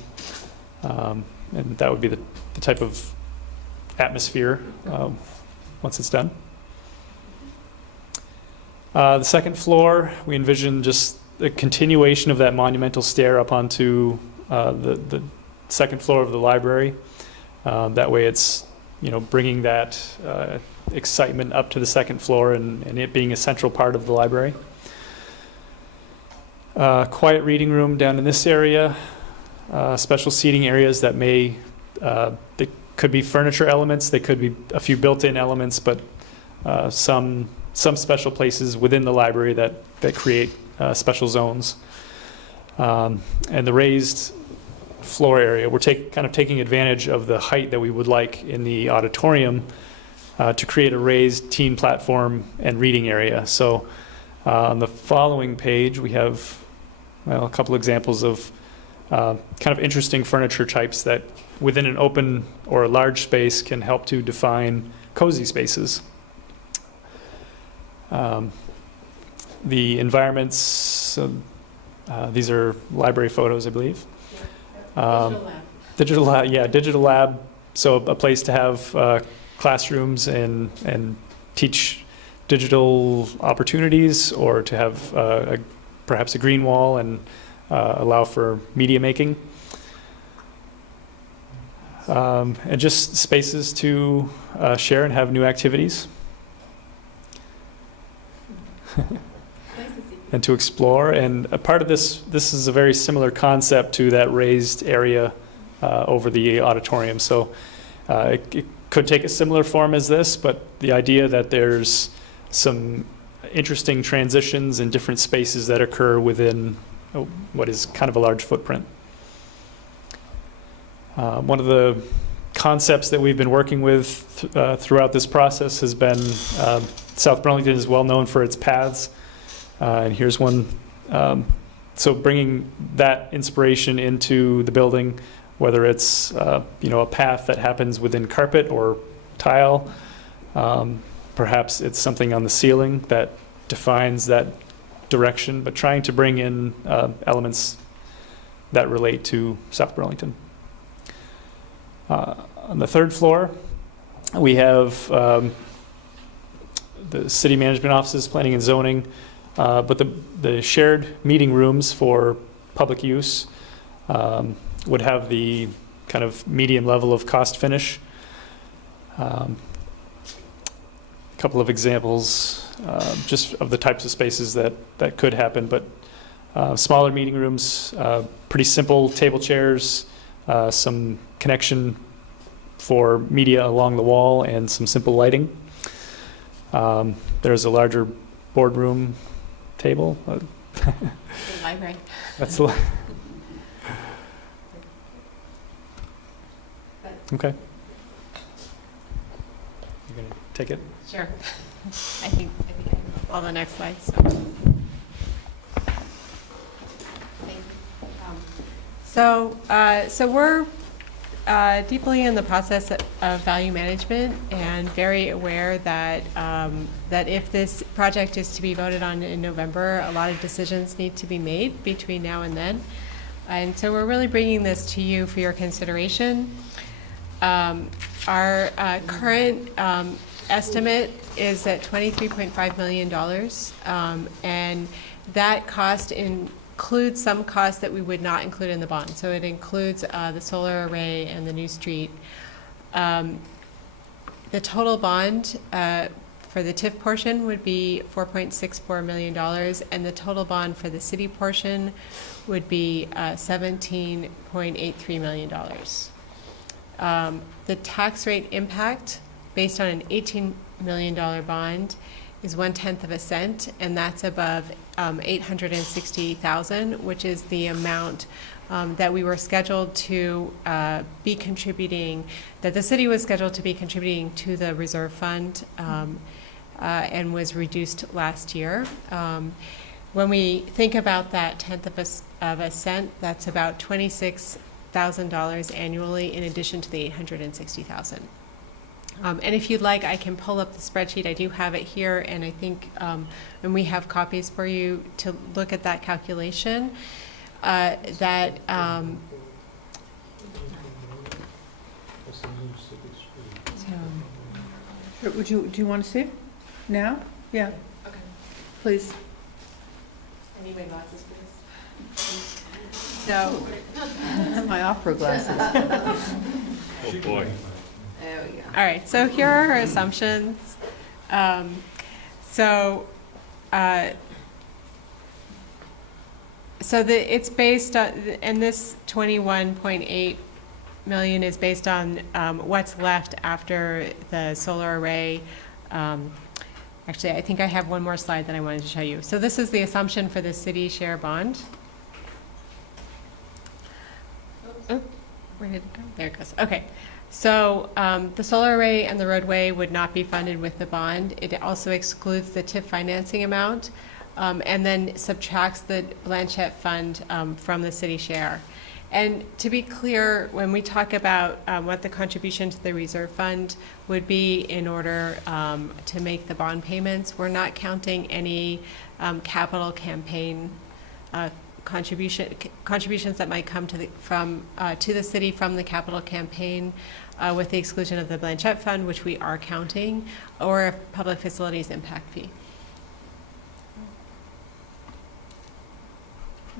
And that would be the type of atmosphere once it's done. The second floor, we envision just a continuation of that monumental stair up onto the second floor of the library. That way it's, bringing that excitement up to the second floor and it being a central part of the library. Quiet reading room down in this area. Special seating areas that they could be furniture elements, they could be a few built-in elements, but some special places within the library that create special zones. And the raised floor area, we're kind of taking advantage of the height that we would like in the auditorium to create a raised teen platform and reading area. So on the following page, we have a couple examples of kind of interesting furniture types that within an open or a large space can help to define cozy spaces. The environments, these are library photos, I believe. Digital lab. So a place to have classrooms and teach digital opportunities, or to have perhaps a green wall and allow for media making. And just spaces to share and have new activities. And to explore. And a part of this is a very similar concept to that raised area over the auditorium. So it could take a similar form as this, but the idea that there's some interesting transitions in different spaces that occur within what is kind of a large footprint. One of the concepts that we've been working with throughout this process has been South Burlington is well known for its paths. And here's one. So bringing that inspiration into the building, whether it's a path that happens within carpet or tile, perhaps it's something on the ceiling that defines that direction, but trying to bring in elements that relate to South Burlington. On the third floor, we have the city management offices, planning and zoning, but the shared meeting rooms for public use would have the kind of medium level of cost finish. A couple of examples just of the types of spaces that could happen, but smaller meeting rooms, pretty simple table chairs, some connection for media along the wall, and some simple lighting. There's a larger boardroom table. The library. That's the okay. You're gonna take it? Sure. I think all the next slides. So we're deeply in the process of value management and very aware that that if this project is to be voted on in November, a lot of decisions need to be made between now and then. And so we're really bringing this to you for your consideration. Our current estimate is at $23.5 million, and that cost includes some costs that we would not include in the bond. So it includes the solar array and the new street. The total bond for the TIF portion would be $4.64 million, and the total bond for the city portion would be $17.83 million. The tax rate impact, based on an $18 million bond, is 1/10 of a cent, and that's above 860,000, which is the amount that we were scheduled to be contributing, that the city was scheduled to be contributing to the reserve fund, and was reduced last year. When we think about that 1/10 of a cent, that's about $26,000 annually in addition to the 860,000. And if you'd like, I can pull up the spreadsheet. I do have it here, and I think, and we have copies for you to look at that calculation. Do you want to see it now? Yeah. Okay. Please. I need my glasses, please. So, My opera glasses. Oh, boy. there we go. All right, so here are our assumptions. It's based on, and this 21.8 million is based on what's left after the solar array. Actually, I think I have one more slide that I wanted to show you. So this is the assumption for the city share bond. Oh, where did it go? There it goes. Okay. So the solar array and the roadway would not be funded with the bond. It also excludes the TIF financing amount, and then subtracts the Blanchette fund from the city share. And to be clear, when we talk about what the contribution to the reserve fund would be in order to make the bond payments, we're not counting any capital campaign contributions that might come to the city from the capital campaign, with the exclusion of the Blanchette fund, which we are counting, or public facilities impact fee.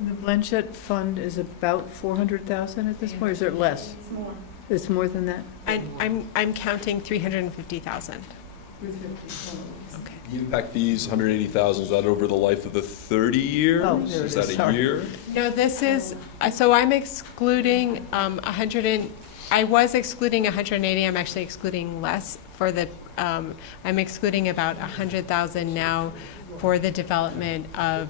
The Blanchette fund is about 400,000 at this point, or is it less? It's more. It's more than that? I'm counting 350,000. Okay. The impact fees, 180,000, is that over the life of the 30 years? Oh, there it Is that is, a sorry. year? No, this is, so I'm excluding I was excluding 180, I'm actually excluding less for the, I'm excluding about 100,000 now for the development of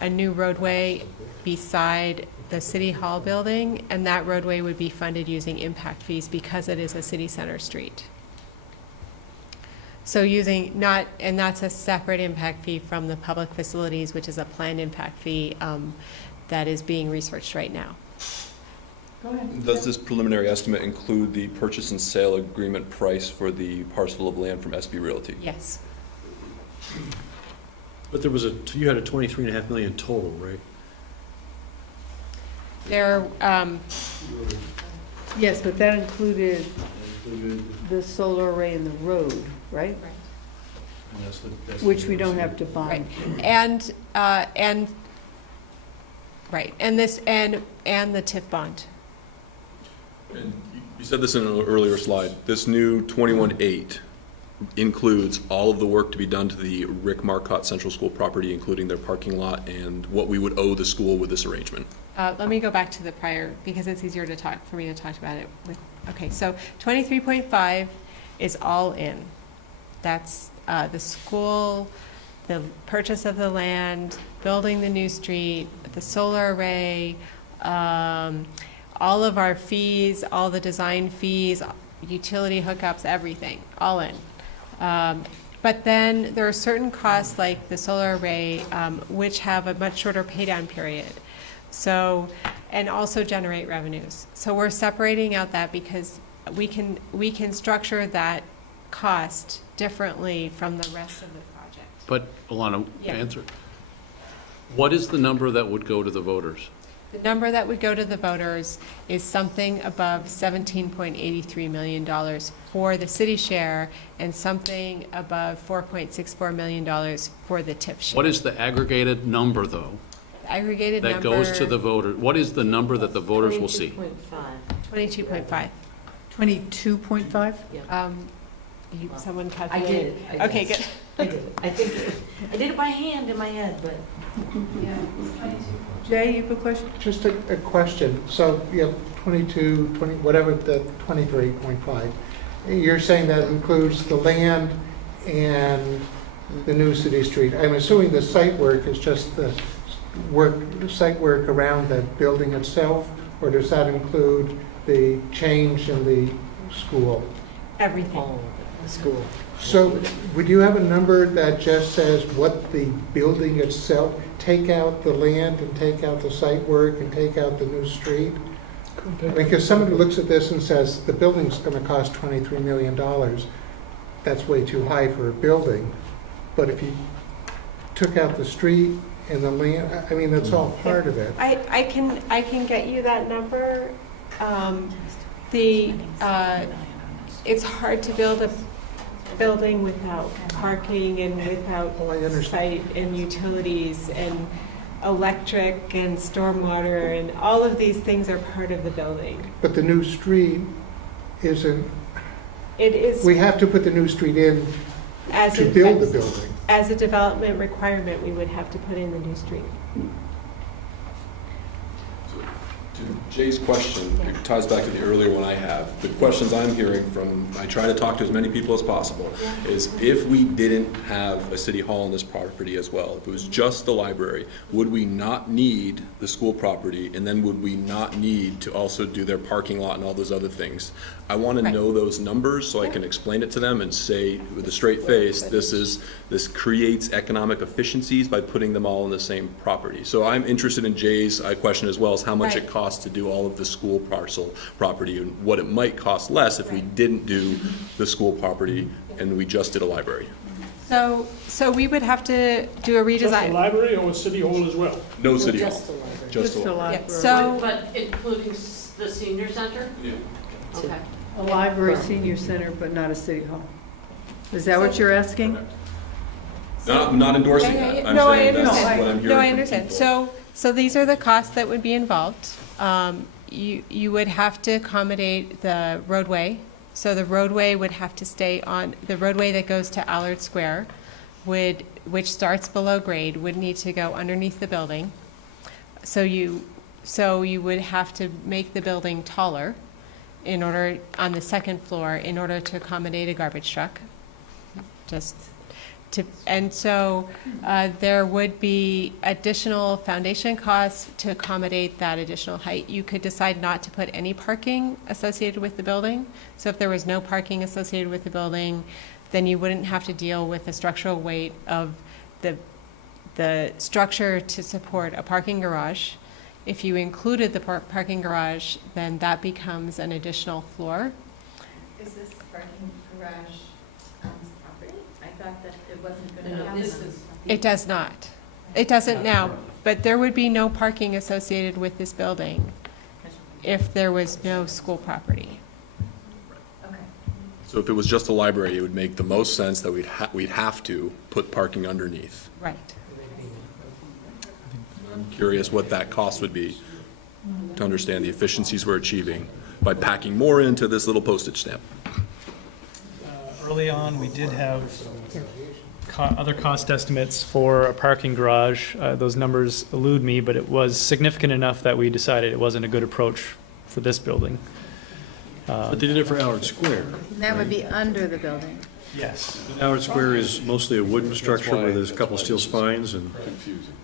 a new roadway beside the City Hall building, and that roadway would be funded using impact fees because it is a city center street. So and that's a separate impact fee from the public facilities, which is a planned impact fee that is being researched right now. Go ahead. Does this preliminary estimate include the purchase and sale agreement price for the parcel of land from SB Realty? Yes. But you had a 23.5 million total, right? There, Yes, but that included the solar array and the road, right? And that's Which we don't have to bond. right, and right, and this, and the TIF bond. And you said this in an earlier slide. This new 21.8 includes all of the work to be done to the Rick Marcotte Central School property, including their parking lot and what we would owe the school with this arrangement. Let me go back to the prior, because it's easier to talk, for me to talk about it with, okay, so 23.5 is all in. That's the school, the purchase of the land, building the new street, the solar array, all of our fees, all the design fees, utility hookups, everything, all in. But then there are certain costs like the solar array, which have a much shorter pay down period. So, and also generate revenues. So we're separating out that because we can structure that cost differently from the rest of the project. But, Alana, Yeah. answer. What is the number that would go to the voters? The number that would go to the voters is something above $17.83 million for the city share and something above $4.64 million for the TIF share. What is the aggregated number, though, The aggregated number? that goes to the voter? What is the number that the voters will see? 22.5. 22.5? Someone I calculated? did it. Okay, good. I did it. I did it by hand in my head, but. Jay, you have a question? Just a question. So you have 22, 20, whatever the 23.5. You're saying that includes the land and the new city street. I'm assuming the site work is just the site work around the building itself, or does that include the change in the school? Everything. School. So would you have a number that just says what the building itself, take out the land and take out the site work and take out the new street? Because somebody looks at this and says, the building's going to cost $23 million. That's way too high for a building. But if you took out the street and the land, I mean, that's all part of it. I can get you that number. It's hard to build a building without parking and without site and utilities and electric and stormwater, and all of these things are part of the building. But the new street isn't, It is we have to put the new street in as to build the building. As a development requirement, we would have to put in the new street. To Jay's question, it ties back to the earlier one I have. The questions I'm hearing from, I try to talk to as many people as possible, is if we didn't have a city hall on this property as well, if it was just the library, would we not need the school property, and then would we not need to also do their parking lot and all those other things? I want to know those numbers so I can explain it to them and say with a straight face, this creates economic efficiencies by putting them all on the same property. So I'm interested in Jay's question as well as how much it costs to do all of the school parcel property and what it might cost less if we didn't do the school property and we just did a library. So we would have to do a redesign. Just a library or a city hall as well? No city hall. Just a library. Just a library. Yeah, so But including the senior center? Yeah. Okay. A library, senior center, but not a city hall. Is that what you're asking? I'm not endorsing that. I'm No, I saying that's understand. what I'm hearing No, I from understand. people. So these are the costs that would be involved. You would have to accommodate the roadway. So the roadway would have to stay on, the roadway that goes to Allard Square which starts below grade, would need to go underneath the building. So you would have to make the building taller in order, on the second floor, in order to accommodate a garbage truck. And so there would be additional foundation costs to accommodate that additional height. You could decide not to put any parking associated with the building. So if there was no parking associated with the building, then you wouldn't have to deal with the structural weight of the structure to support a parking garage. If you included the parking garage, then that becomes an additional floor. Is this parking garage on this property? I thought that it wasn't going to happen. It does not. It doesn't now, but there would be no parking associated with this building if there was no school property. Okay. So if it was just a library, it would make the most sense that we'd have to put parking underneath. Right. I'm curious what that cost would be to understand the efficiencies we're achieving by packing more into this little postage stamp. Early on, we did have other cost estimates for a parking garage. Those numbers elude me, but it was significant enough that we decided it wasn't a good approach for this building. But they did it for Allard Square. That would be under the building. Yes. Allard Square is mostly a wooden structure where there's a couple steel spines, and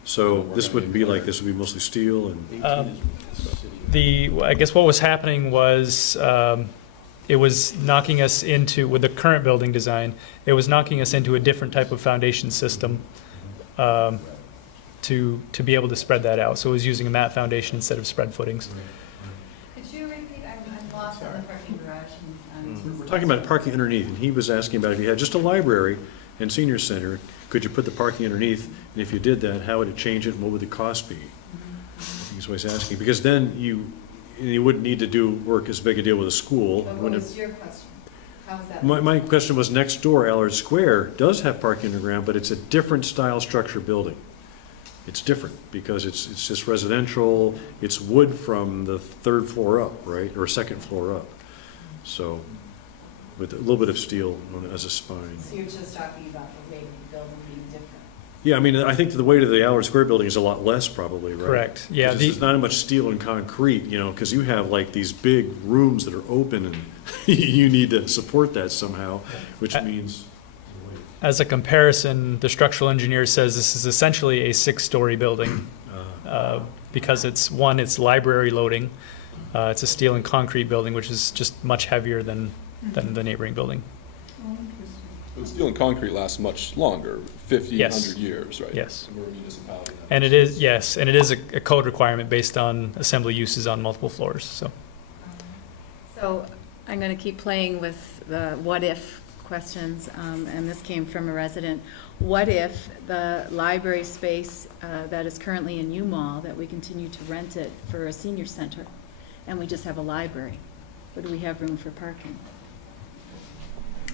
so this wouldn't be like this. Would be mostly steel and. I guess what was happening was it was knocking us into, with the current building design, it was knocking us into a different type of foundation system to be able to spread that out. So it was using a mat foundation instead of spread footings. Could you repeat? I'm lost on the parking garage. We're talking about parking underneath, and he was asking about if you had just a library and senior center, could you put the parking underneath? And if you did that, how would it change it, and what would the cost be? I think is what he's asking, because then you wouldn't need to do work as big a deal with a school. But what was your question? How was that? My question was, next door, Allard Square does have parking underground, but it's a different style structure building. It's different because it's just residential. It's wood from the third floor up, right, or second floor up. So, with a little bit of steel as a spine. So you're just talking about the weight of the building being different? Yeah, I mean, I think the weight of the Allard Square building is a lot less probably, right? Correct. Yeah. There's not much steel and concrete, you know, because you have like these big rooms that are open and you need to support that somehow, which means. As a comparison, the structural engineer says this is essentially a 6-story building because it's library loading. It's a steel and concrete building, which is just much heavier than the neighboring building. But steel and concrete lasts much longer, 50, Yes. 100 years, right? Yes. And we're a municipality. that And it makes is, yes, and it is a code requirement based on assembly uses on multiple floors, so. So I'm going to keep playing with the what-if questions, and this came from a resident. What if the library space that is currently in U-Mall, that we continue to rent it for a senior center, and we just have a library? Would we have room for parking?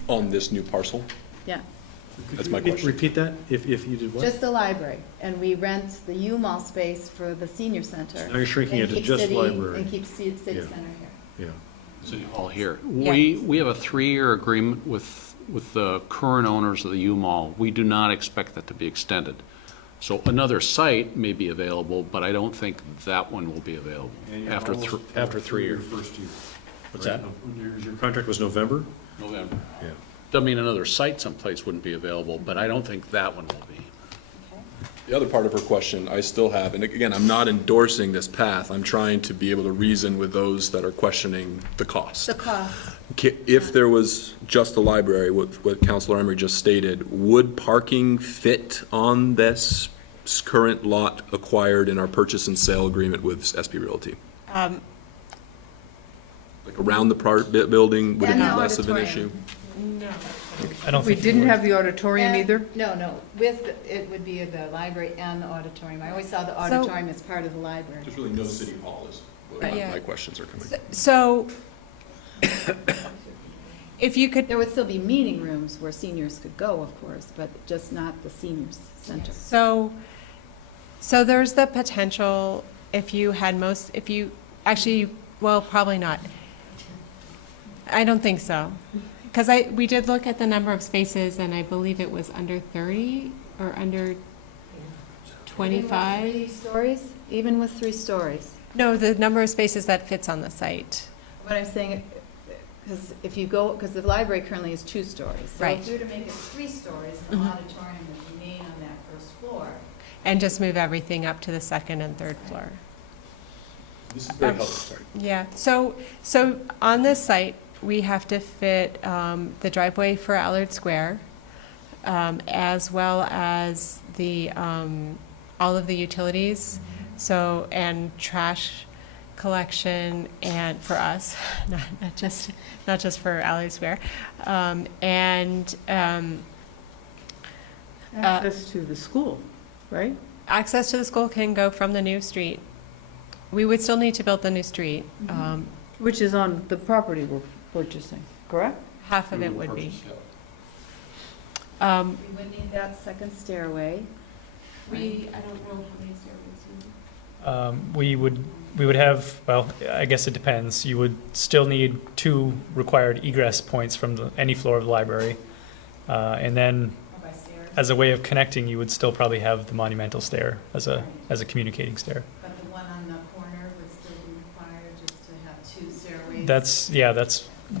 On this new parcel? Yeah, That's my question. Repeat that, if you did what? just the library, and we rent the U-Mall space for the senior center. Now you're shrinking and it to keep just city- library. And keep city Yeah. center here. Yeah. City Hall here. Yeah. We have a 3-year agreement with the current owners of the U-Mall. We do not expect that to be extended. So another site may be available, but I don't think that one will be available after 3 years. First year. What's Right? that? Your contract was November? November. Yeah. Doesn't mean another site someplace wouldn't be available, but I don't think that one will be. The other part of her question I still have, and again, I'm not endorsing this path, I'm trying to be able to reason with those that are questioning the cost. The cost. If there was just the library, what Councilor Emery just stated, would parking fit on this current lot acquired in our purchase and sale agreement with SP Realty? Like around the building, would it And be the less of an auditorium. issue? No. I don't We think. didn't have the auditorium either? No, it would be the library and the auditorium. I always saw the auditorium as part of the library. There's really no city hall is what Right. Yeah. my questions are coming. So, if you could, There would still be meeting rooms where seniors could go, of course, but just not the seniors center. so there's the potential, actually, well, probably not. I don't think so. Because we did look at the number of spaces, and I believe it was under 30 or under 25. Even with 3 stories? Even with 3 stories? No, the number of spaces that fits on the site. What I'm saying, because if you go, because the library currently is 2 stories. So Right. if you were to make it 3 stories, the Mhm. auditorium would remain on that first floor. And just move everything up to the 2nd and 3rd floor. This is very helpful, sorry. Yeah, so on this site, we have to fit the driveway for Allard Square, as well as the, all of the utilities, so, and trash collection, and for us, not just for Allard Square, and Access to the school, right? access to the school can go from the new street. We would still need to build the new street. Which is on the property we're purchasing, correct? Half of it would be. We would need that 2nd stairway. I don't know how many stairways We would have, well, I guess it depends. You would still need 2 required egress points from any floor of the library. And then, By stairs. as a way of connecting, you would still probably have the monumental stair as a communicating stair. But the one on the corner would still be required just to have 2 stairways? That's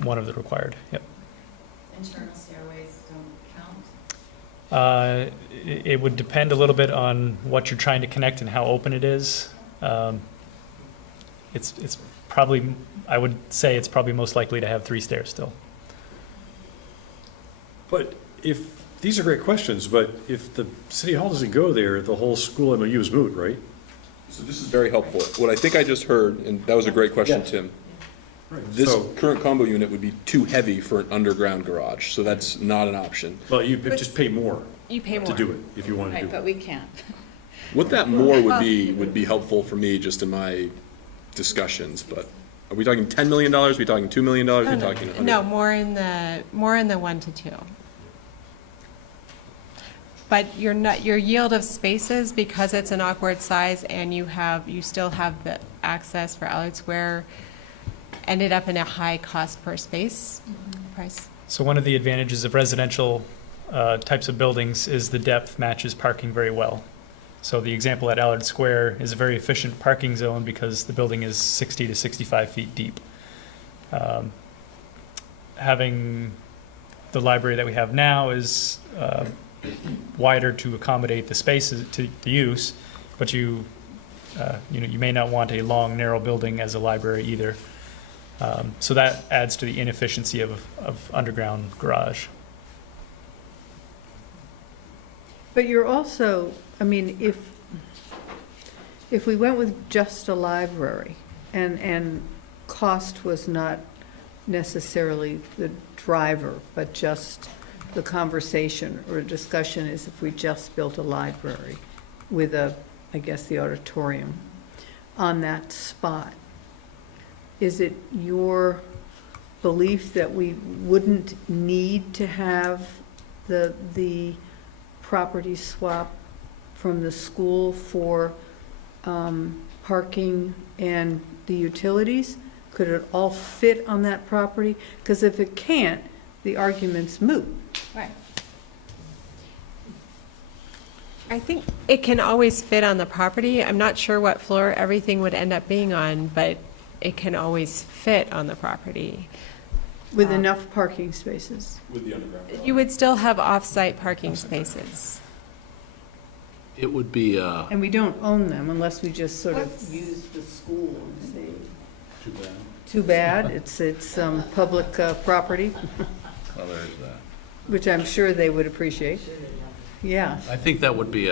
one of the required, yep. Internal stairways don't count? It would depend a little bit on what you're trying to connect and how open it is. It's probably, I would say it's probably most likely to have 3 stairs still. But these are great questions, but if the city hall doesn't go there, the whole school MOU is moot, right? So this is very helpful. What I think I just heard, and that was a great question, Yeah. Tim. This So- current combo unit would be too heavy for an underground garage, so that's not an option. Well, you just pay more You pay more. to do it, if you want to Right, do but it. we can't. What that more would be helpful for me just in my discussions, but are we talking $10 million? Are we talking $2 million? Are we talking 100? No, more in the 1 to 2. But your yield of spaces, because it's an awkward size and you still have the access for Allard Square, ended up in a high cost per space price. So one of the advantages of residential types of buildings is the depth matches parking very well. So the example at Allard Square is a very efficient parking zone because the building is 60 to 65 feet deep. Having the library that we have now is wider to accommodate the spaces, to the use, but you may not want a long, narrow building as a library either. So that adds to the inefficiency of underground garage. But you're also, I mean, if we went with just a library and cost was not necessarily the driver, but just the conversation or discussion is if we just built a library with I guess, the auditorium on that spot, is it your belief that we wouldn't need to have the property swap from the school for parking and the utilities? Could it all fit on that property? Because if it can't, the argument's moot. Right. I think it can always fit on the property. I'm not sure what floor everything would end up being on, but it can always fit on the property. With enough parking spaces. With the underground. You would still have off-site parking spaces. It would be, And we don't own them unless we just sort of use the school and say, Too bad. too bad, it's public property, well, there's that. which I'm sure they would appreciate. Yeah. I think that would be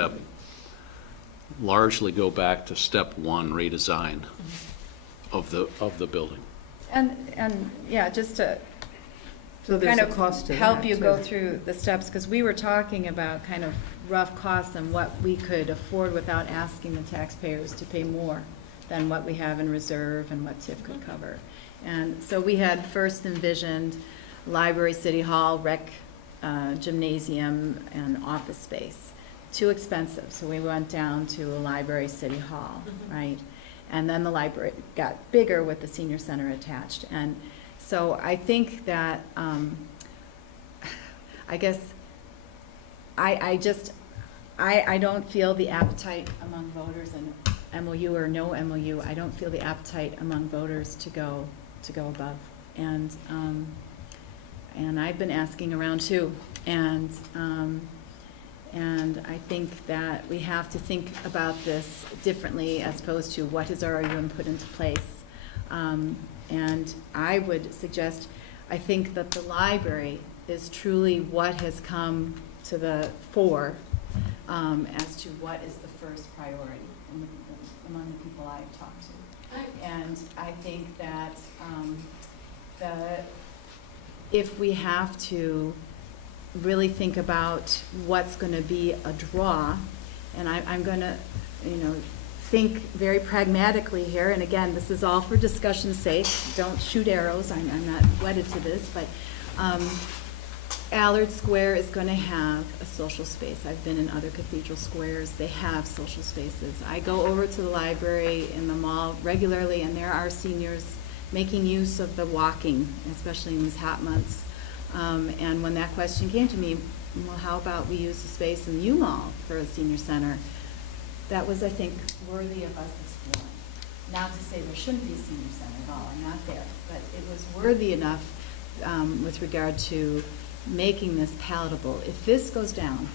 largely go back to step one redesign of the building. And yeah, just to So there's kind a of cost to help that, you too. go through the steps, because we were talking about kind of rough costs and what we could afford without asking the taxpayers to pay more than what we have in reserve and what TIF could cover. And so we had first envisioned library, city hall, rec, gymnasium, and office space. Too expensive, so we went down to a library, city hall, right? And then the library got bigger with the senior center attached. And so I think that, I guess, I don't feel the appetite among voters, and MOU or no MOU, I don't feel the appetite among voters to go above. And I've been asking around too. And I think that we have to think about this differently as opposed to what has already been put into place. And I would suggest, I think that the library is truly what has come to the fore as to what is the first priority among the people I've talked to. And I think that if we have to really think about what's going to be a draw, and I'm going to, think very pragmatically here, and again, this is all for discussion's sake, don't shoot arrows, I'm not wedded to this, but Allard Square is going to have a social space. I've been in other cathedral squares, they have social spaces. I go over to the library in the mall regularly, and there are seniors making use of the walking, especially in these hot months. And when that question came to me, well, how about we use the space in the U-Mall for a senior center? That was, I think, worthy of us exploring. Not to say there shouldn't be a senior center at all, I'm not there, but it was worthy enough with regard to making this palatable. If this goes down,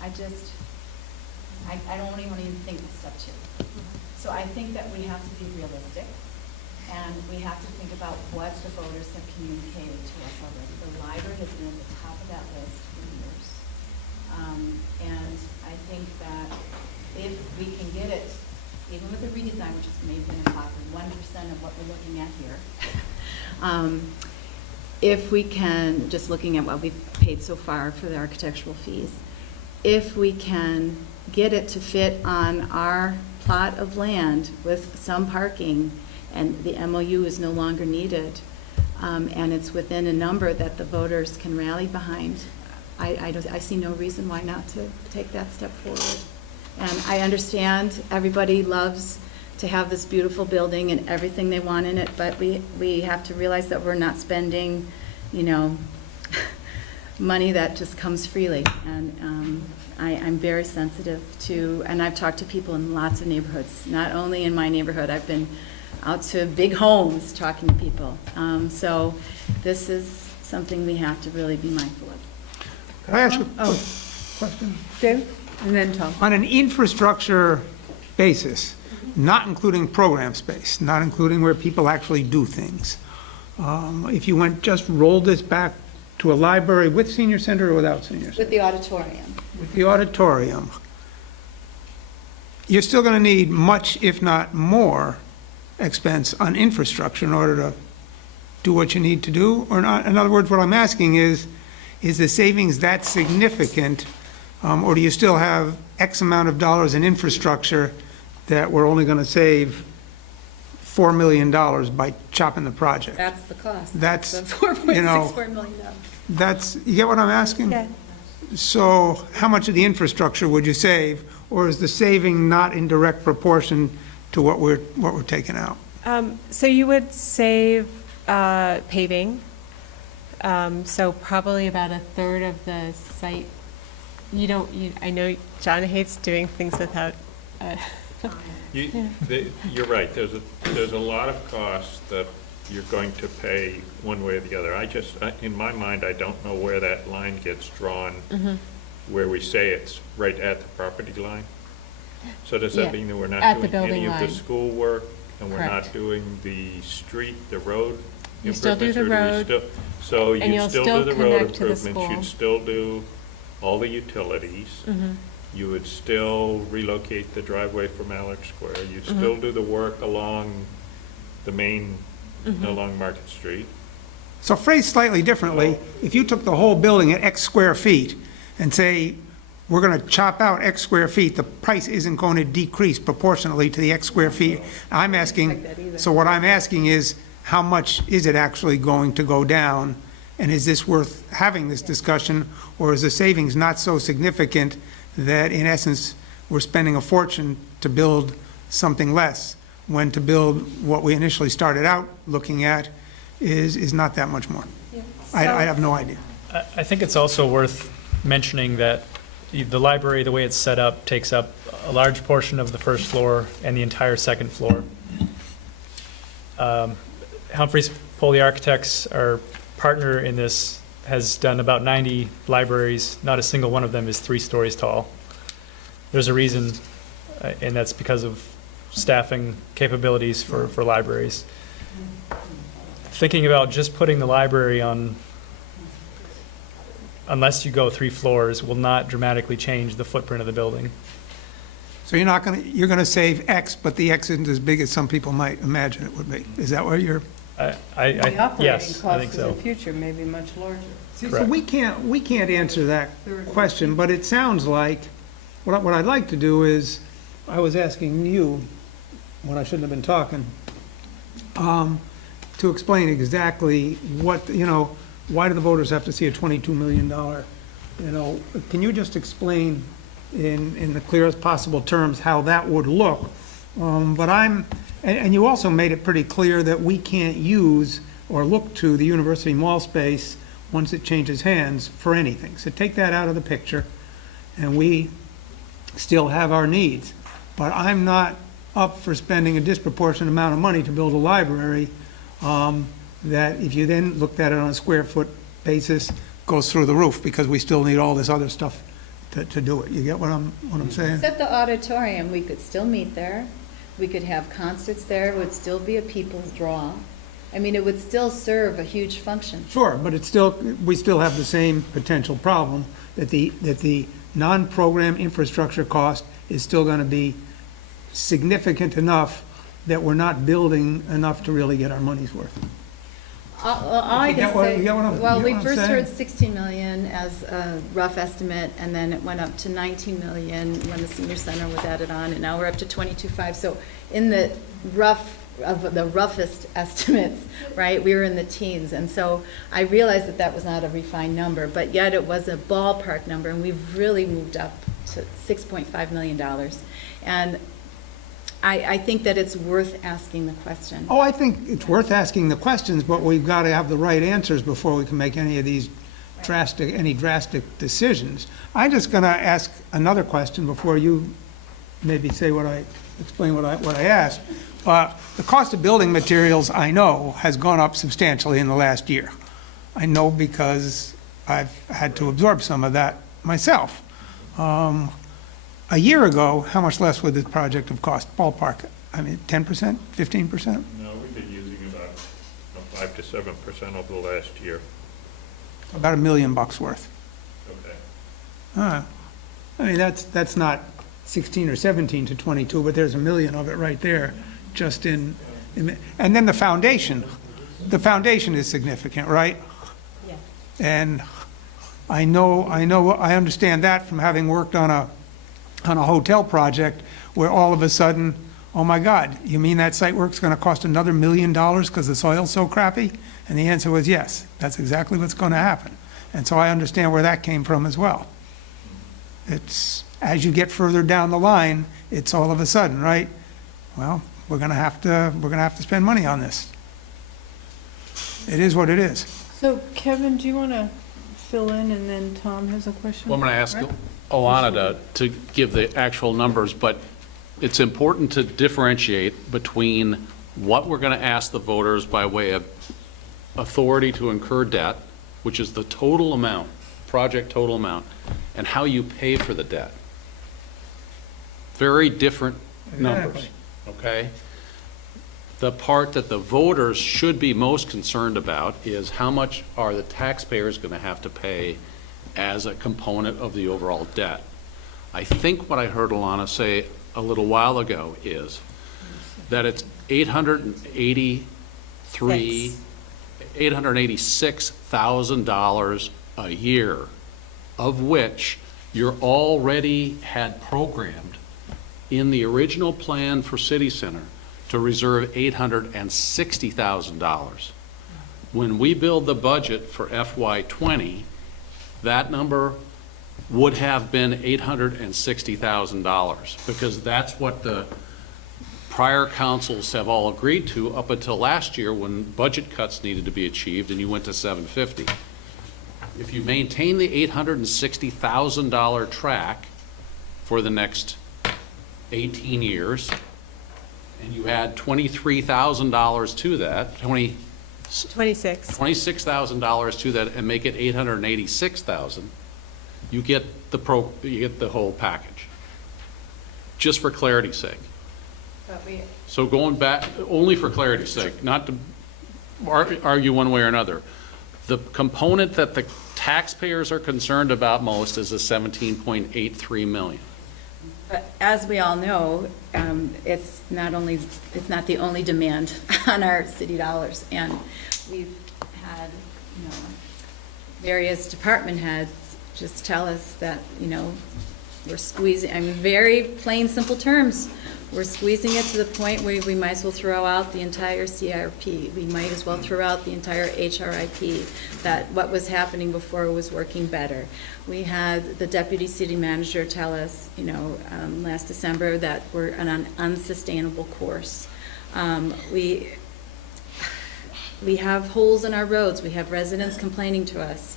I don't even think of step two. So I think that we have to be realistic, and we have to think about what the voters have communicated to us already. The library has been at the top of that list for years. And I think that if we can get it, even with the redesign, which is maybe going to cost 1% of what we're looking at here, if we can, just looking at what we've paid so far for the architectural fees, if we can get it to fit on our plot of land with some parking, and the MOU is no longer needed, and it's within a number that the voters can rally behind, I see no reason why not to take that step forward. And I understand everybody loves to have this beautiful building and everything they want in it, but we have to realize that we're not spending, money that just comes freely. And I'm very sensitive to, and I've talked to people in lots of neighborhoods, not only in my neighborhood, I've been out to big homes talking to people. So this is something we have to really be mindful of. Can I ask a Oh, question? Dave, and then Tom. On an infrastructure basis, not including program space, not including where people actually do things, if you just rolled this back to a library with senior center or without senior center? With the auditorium. With the auditorium, you're still going to need much, if not more, expense on infrastructure in order to do what you need to do, or not? In other words, what I'm asking is the savings that significant, or do you still have X amount of dollars in infrastructure that we're only going to save $4 million by chopping the project? That's the cost. That's, The $4.64 million. You get what I'm asking? Yeah. So how much of the infrastructure would you save, or is the saving not in direct proportion to what we're taking out? So you would save paving, so probably about a third of the site. I know John hates doing things without. You're right, there's a lot of costs that you're going to pay one way or the other. In my mind, I don't know where that line gets drawn, where we say it's right at the property line. So does that mean that we're at not the doing any building of the line. school work, and we're Correct. not doing the street, the road You still do improvements? the or we road, still- So and you'd you'll still still do the road connect to the improvements, school. you'd still do all the utilities. You would still relocate the driveway from Alex Square. You'd still do the work along the main, along Market Street. So phrased slightly differently, if you took the whole building at X square feet and say, we're going to chop out X square feet, the price isn't going to decrease proportionately to the X square feet. I'm asking, so what I'm asking is, how much is it actually going to go down? And is this worth having this discussion, or is the savings not so significant that in essence, we're spending a fortune to build something less, when to build what we initially started out looking at is not that much more? I have no idea. I think it's also worth mentioning that the library, the way it's set up, takes up a large portion of the first floor and the entire second floor. Humphreys Pohle Architects, our partner in this, has done about 90 libraries. Not a single one of them is 3 stories tall. There's a reason, and that's because of staffing capabilities for libraries. Thinking about just putting the library on, unless you go 3 floors, will not dramatically change the footprint of the building. So you're going to save X, but the X isn't as big as some people might imagine it would be. Is that where you're? The operating Yes, I think costs in so. the future may be much larger. See, so we can't answer that question, but it sounds like, what I'd like to do is, I was asking you, when I shouldn't have been talking, to explain exactly what, why do the voters have to see a $22 million, can you just explain in the clearest possible terms how that would look? And you also made it pretty clear that we can't use or look to the university mall space once it changes hands for anything. So take that out of the picture, and we still have our needs. But I'm not up for spending a disproportionate amount of money to build a library that, if you then looked at it on a square foot basis, goes through the roof, because we still need all this other stuff to do it. You get what I'm saying? Except the auditorium, we could still meet there. We could have concerts there. It would still be a people's draw. I mean, it would still serve a huge function. Sure, but we still have the same potential problem, that the non-program infrastructure cost is still going to be significant enough that we're not building enough to really get our money's worth. All I You can get what- say, you get what I'm- well, you we get what I'm first saying? heard 16 million as a rough estimate, and then it went up to 19 million when the senior center was added on, and now we're up to 22.5. So in the roughest estimates, right, we were in the teens. And so I realized that was not a refined number, but yet it was a ballpark number, and we've really moved up to $6.5 million. And I think that it's worth asking the question. Oh, I think it's worth asking the questions, but we've got to have the right answers before we can make any of these drastic decisions. I'm just going to ask another question before you maybe explain what I asked. The cost of building materials, I know, has gone up substantially in the last year. I know because I've had to absorb some of that myself. A year ago, how much less would this project have cost, ballpark? I mean, 10%, 15%? No, we've been using about 5 to 7% over the last year. About $1 million worth. Okay. I mean, that's not 16 or 17 to 22, but there's $1 million of it right there, just in and then the foundation is significant, right? Yeah. And I understand that from having worked on a hotel project where all of a sudden, oh my God, you mean that site work's going to cost another $1 million because the soil's so crappy? And the answer was yes, that's exactly what's going to happen. And so I understand where that came from as well. It's, as you get further down the line, it's all of a sudden, right? Well, we're going to have to spend money on this. It is what it is. So Kevin, do you want to fill in, and then Tom has a question? Well, I'm going to ask Right? Alana to give the actual numbers, but it's important to differentiate between what we're going to ask the voters by way of authority to incur debt, which is the total amount, project total amount, and how you pay for the debt. Very different numbers, okay? The part that the voters should be most concerned about is how much are the taxpayers going to have to pay as a component of the overall debt. I think what I heard Alana say a little while ago is that it's $886,000 a year, of which you're already had programmed in the original plan for City Center to reserve $860,000. When we build the budget for FY20, that number would have been $860,000 because that's what the prior councils have all agreed to up until last year when budget cuts needed to be achieved and you went to $750. If you maintain the $860,000 track for the next 18 years and you add $23,000 to that, $26,000 to that and make it $886,000, you get the whole package. Just for clarity's sake. So going back, only for clarity's sake, not to argue one way or another, the component that the taxpayers are concerned about most is the $17.83 million. But as we all know, it's not the only demand on our city dollars, and we've had, various department heads just tell us that, we're squeezing. I mean, very plain, simple terms. We're squeezing it to the point where we might as well throw out the entire CRP. We might as well throw out the entire HRIP, that what was happening before was working better. We had the deputy city manager tell us, last December that we're on an unsustainable course. We have holes in our roads. We have residents complaining to us.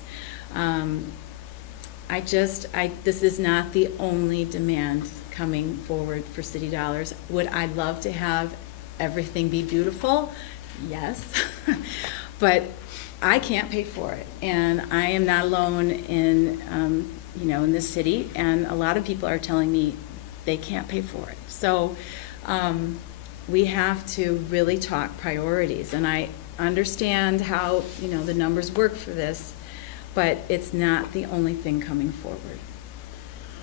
This is not the only demand coming forward for city dollars. Would I love to have everything be beautiful? Yes. But I can't pay for it. And I am not alone in, in this city. And a lot of people are telling me they can't pay for it. So we have to really talk priorities. And I understand how, the numbers work for this, but it's not the only thing coming forward.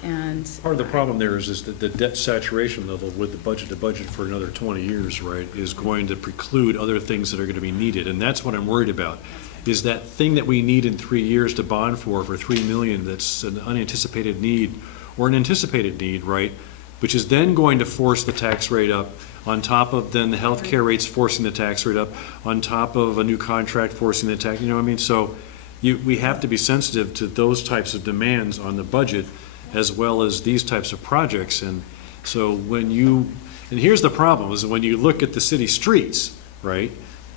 And part of the problem there is that the debt saturation level with the budget for another 20 years, right, is going to preclude other things that are going to be needed. And that's what I'm worried about, is that thing that we need in 3 years to bond for $3 million that's an unanticipated need or an anticipated need, right, which is then going to force the tax rate up on top of then the health care rates forcing the tax rate up on top of a new contract forcing the tax, So we have to be sensitive to those types of demands on the budget as well as these types of projects. And so and here's the problem, is when you look at the city streets, right,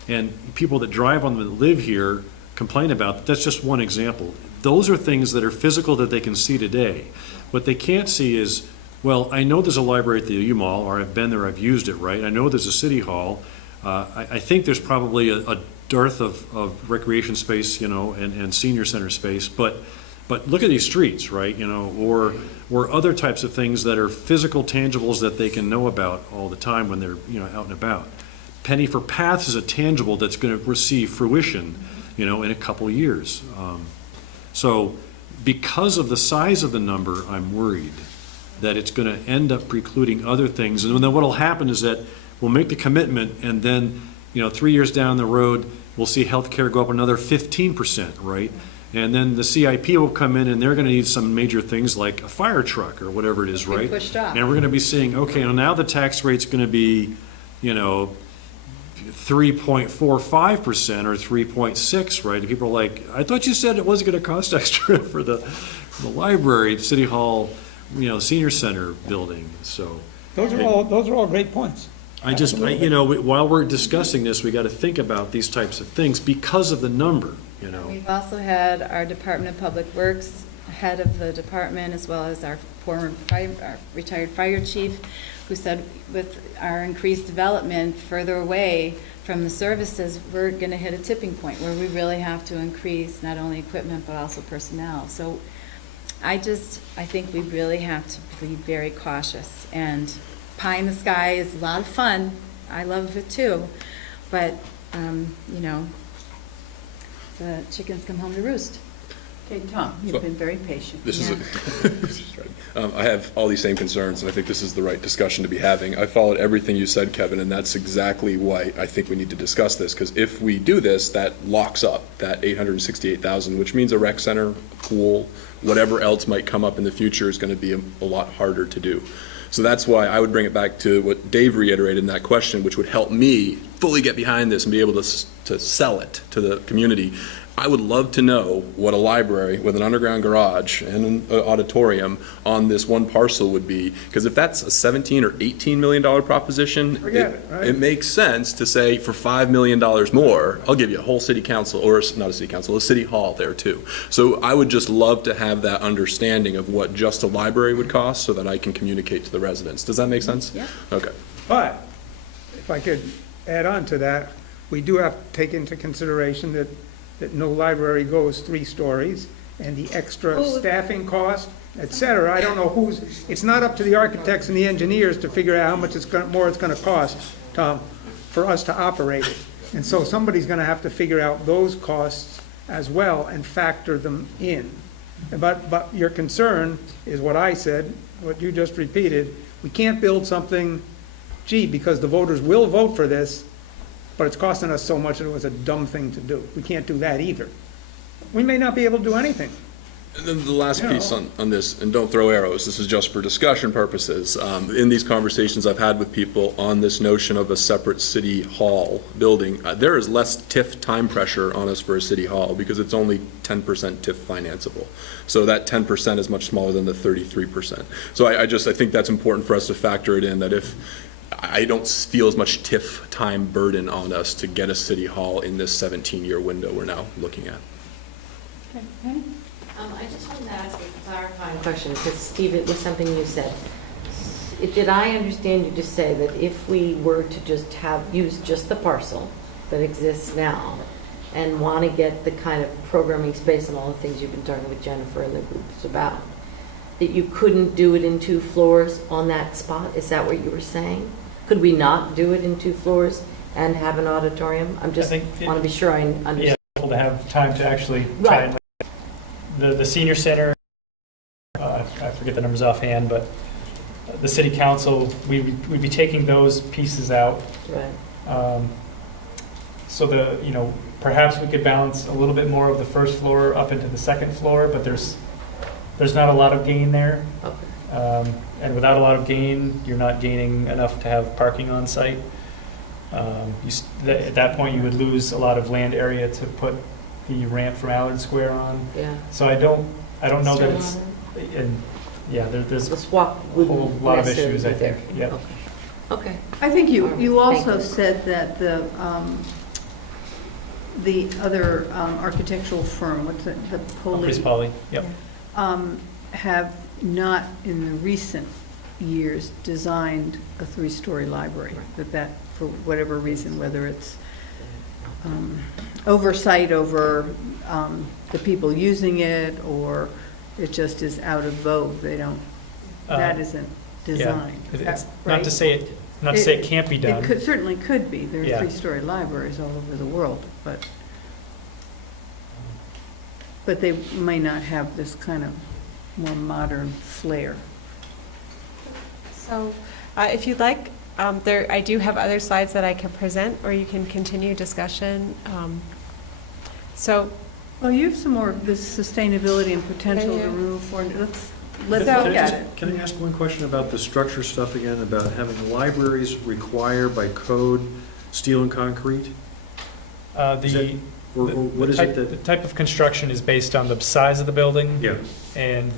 and people that drive on them that live here complain about, that's just one example. Those are things that are physical that they can see today. What they can't see is, well, I know there's a library at the U Mall, or I've been there, I've used it, right? I know there's a city hall. I think there's probably a dearth of recreation space, and senior center space, but look at these streets, right, or other types of things that are physical tangibles that they can know about all the time when they're, out and about. Penny for Paths is a tangible that's going to receive fruition, in a couple of years. So because of the size of the number, I'm worried that it's going to end up precluding other things. And then what will happen is that we'll make the commitment, and then, 3 years down the road, we'll see healthcare go up another 15%, right? And then the CIP will come in, and they're going to need some major things like a fire truck or whatever it is, Be right? pushed up. And we're going to be saying, okay, well, now the tax rate's going to be, 3.45% or 3.6, right? And people are like, I thought you said it wasn't going to cost extra for the library, City Hall, senior center building. So Those are all great points. while we're discussing this, we got to think about these types of things because of the number, We've also had our Department of Public Works, head of the department, as well as our our retired fire chief, who said with our increased development further away from the services, we're going to hit a tipping point where we really have to increase not only equipment but also personnel. So I think we really have to be very cautious. And pie in the sky is a lot of fun. I love it too. But, the chickens come home to roost. Okay, Tom, you've been very patient. This is I have all these same concerns, and I think this is the right discussion to be having. I followed everything you said, Kevin, and that's exactly why I think we need to discuss this, because if we do this, that locks up that $868,000, which means a rec center, pool, whatever else might come up in the future is going to be a lot harder to do. So that's why I would bring it back to what Dave reiterated in that question, which would help me fully get behind this and be able to sell it to the community. I would love to know what a library with an underground garage and an auditorium on this one parcel would be, because if that's a $17 or $18 million proposition, it makes sense to say for $5 million more, I'll give you a whole city council, or not a city council, a city hall there too. So I would just love to have that understanding of what just a library would cost so that I can communicate to the residents. Does that make sense? Yeah. Okay. But if I could add on to that, we do have to take into consideration that no library goes 3 stories, and the extra staffing cost, et cetera. I don't know it's not up to the architects and the engineers to figure out how much more it's going to cost, Tom, for us to operate it. And so somebody's going to have to figure out those costs as well and factor them in. But your concern is what I said, what you just repeated. We can't build something, because the voters will vote for this, but it's costing us so much that it was a dumb thing to do. We can't do that either. We may not be able to do anything. And then the last piece on this, and don't throw arrows, this is just for discussion purposes. In these conversations I've had with people on this notion of a separate city hall building, there is less TIF time pressure on us for a city hall because it's only 10% TIF financeable. So that 10% is much smaller than the 33%. So I think that's important for us to factor it in, that if I don't feel as much TIF time burden on us to get a city hall in this 17-year window we're now looking at. Okay, Penny? I just wanted to ask a clarifying question, because Steve, it was something you said. Did I understand you to say that if we were to just use just the parcel that exists now and want to get the kind of programming space and all the things you've been talking with Jennifer and the groups about, that you couldn't do it in 2 floors on that spot? Is that what you were saying? Could we not do it in 2 floors and have an auditorium? I just want to be sure I understand. Yeah, helpful to have time to actually try and the senior center, I forget the numbers offhand, but the city council, we'd be taking those pieces out. Right. So perhaps we could balance a little bit more of the first floor up into the second floor, but there's not a lot of gain there. Okay. And without a lot of gain, you're not gaining enough to have parking on site. At that point, you would lose a lot of land area to put the ramp from Allard Square on. Yeah. So I don't know that it's, there's a whole lot of issues, I think. Yeah. Okay. I think you Thank also you. said that the other architectural firm, what's it, the Chris Polly, yep. Have not in the recent years designed a 3-story library. That for whatever reason, whether it's oversight over the people using it, or it just is out of vogue, they don't, that isn't designed. Yeah, Is it's that not right? to say it can't be done. It could, certainly could be, there are Yeah. three-story libraries all over the world, but they may not have this kind of more modern flair. So if you'd like, I do have other slides that I can present, or you can continue discussion. Well, you have some more of this sustainability and potential to remove foreign, let's look at it. Can I ask one question about the structure stuff again, about having libraries require by code steel and concrete? What is it that? The type of construction is based on the size of the building. Yeah. And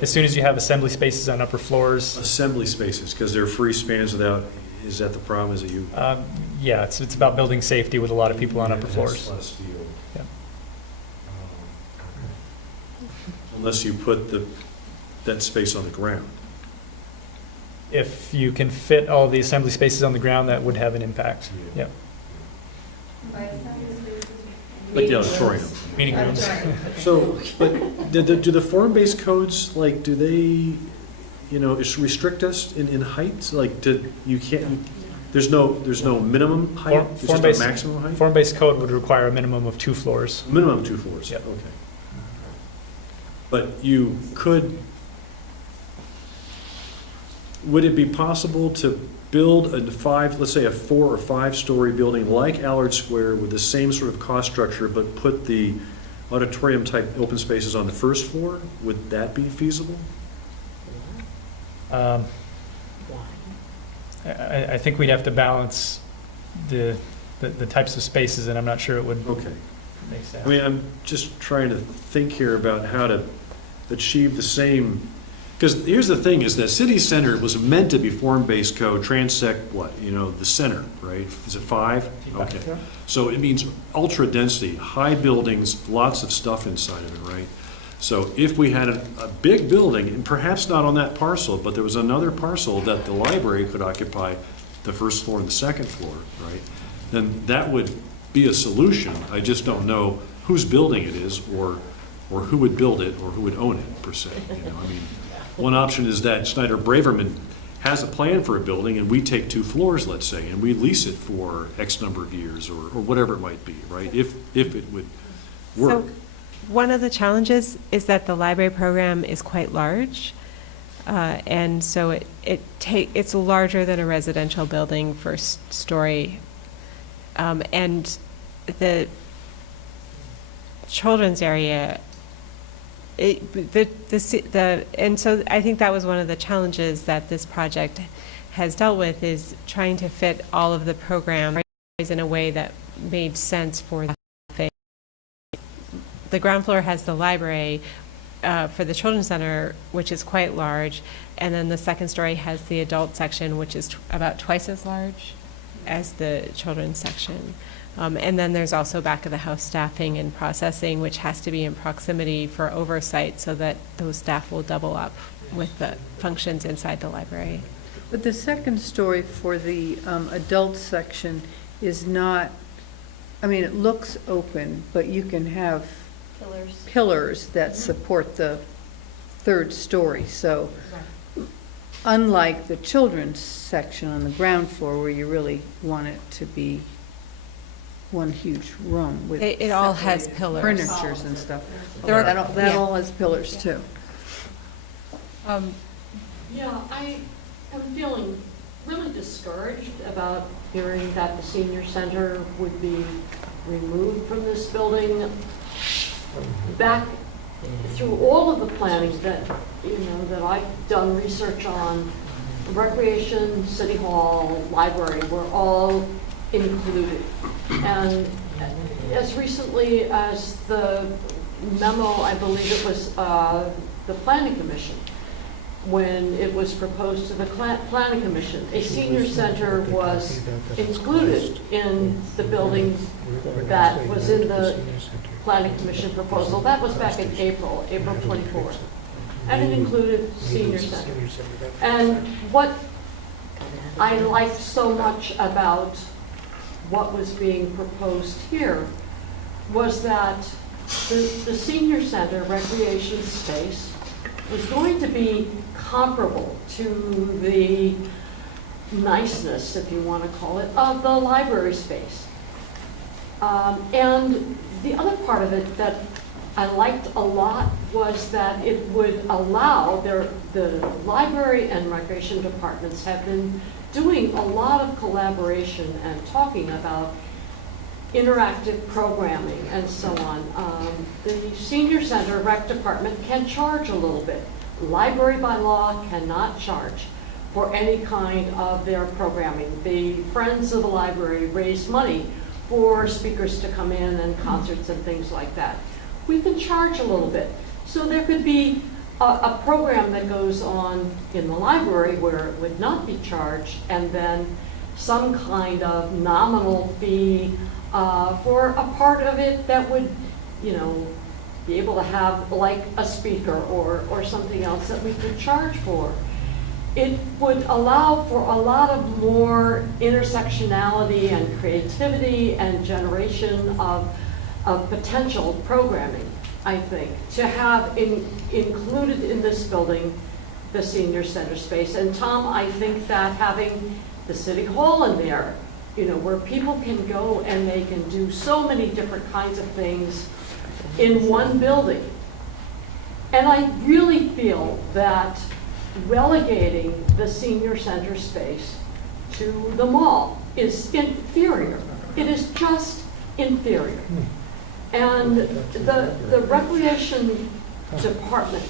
as soon as you have assembly spaces on upper floors. Assembly spaces, because they're free spans without, is that the problem, is that you? Yeah, it's about building safety with a lot of people on upper floors. Less steel. Yeah. Unless you put that space on the ground. If you can fit all the assembly spaces on the ground, that would have an impact. Yeah. Like the auditorium. Meeting rooms. So, but do the form-based codes, like, do they, restrict us in height? Like, there's no minimum height, it's just a maximum height? Form-based code would require a minimum of 2 floors. Minimum of 2 floors? Yep. Okay. But you could, would it be possible to build let's say a 4 or 5-story building like Allard Square with the same sort of cost structure, but put the auditorium type open spaces on the first floor? Would that be feasible? I think we'd have to balance the types of spaces, and I'm not sure it would make sense. I mean, I'm just trying to think here about how to achieve the same, because here's the thing, is that city center was meant to be form-based code, transect the center, right? Is it 5? Okay. Yeah. So it means ultra density, high buildings, lots of stuff inside of it, right? So if we had a big building, and perhaps not on that parcel, but there was another parcel that the library could occupy, the first floor and the second floor, right? Then that would be a solution. I just don't know whose building it is, or who would build it, or who would own it, per se. I mean, one option is that Schneider Braverman has a plan for a building, and we take 2 floors, let's say, and we lease it for X number of years, or whatever it might be, right? If it would work. So one of the challenges is that the library program is quite large. And so it's larger than a residential building, first story. And the children's area, and so I think that was one of the challenges that this project has dealt with, is trying to fit all of the programs in a way that made sense for the thing. The ground floor has the library for the children's center, which is quite large, and then the second story has the adult section, which is about twice as large as the children's section. And then there's also back of the house staffing and processing, which has to be in proximity for oversight so that those staff will double up with the functions inside the library. But the second story for the adult section is not, I mean, it looks open, but you can have pillars that support the third story. So unlike the children's section on the ground floor, where you really want it to be one huge room with it all has pillars, furnitures and stuff. That all has pillars too. Yeah, I am feeling really discouraged about hearing that the senior center would be removed from this building. Back through all of the planning that I've done research on, recreation, city hall, library were all included. And as recently as the memo, I believe it was the planning commission, when it was proposed to the planning commission, a senior center was included in the building that was in the planning commission proposal. That was back in April 24th. And it included senior center. And what I liked so much about what was being proposed here was that the senior center recreation space was going to be comparable to the niceness, if you want to call it, of the library space. And the other part of it that I liked a lot was that it would allow the library and recreation departments have been doing a lot of collaboration and talking about interactive programming and so on. The senior center rec department can charge a little bit. Library by law cannot charge for any kind of their programming. The Friends of the Library raise money for speakers to come in and concerts and things like that. We can charge a little bit. So there could be a program that goes on in the library where it would not be charged, and then some kind of nominal fee for a part of it that would, you know, be able to have like a speaker or something else that we could charge for. It would allow for a lot of more intersectionality and creativity and generation of potential programming, I think, to have included in this building the senior center space. And Tom, I think that having the city hall in there, you know, where people can go and they can do so many different kinds of things in one building. And I really feel that relegating the senior center space to the mall is inferior. It is just inferior. And the recreation department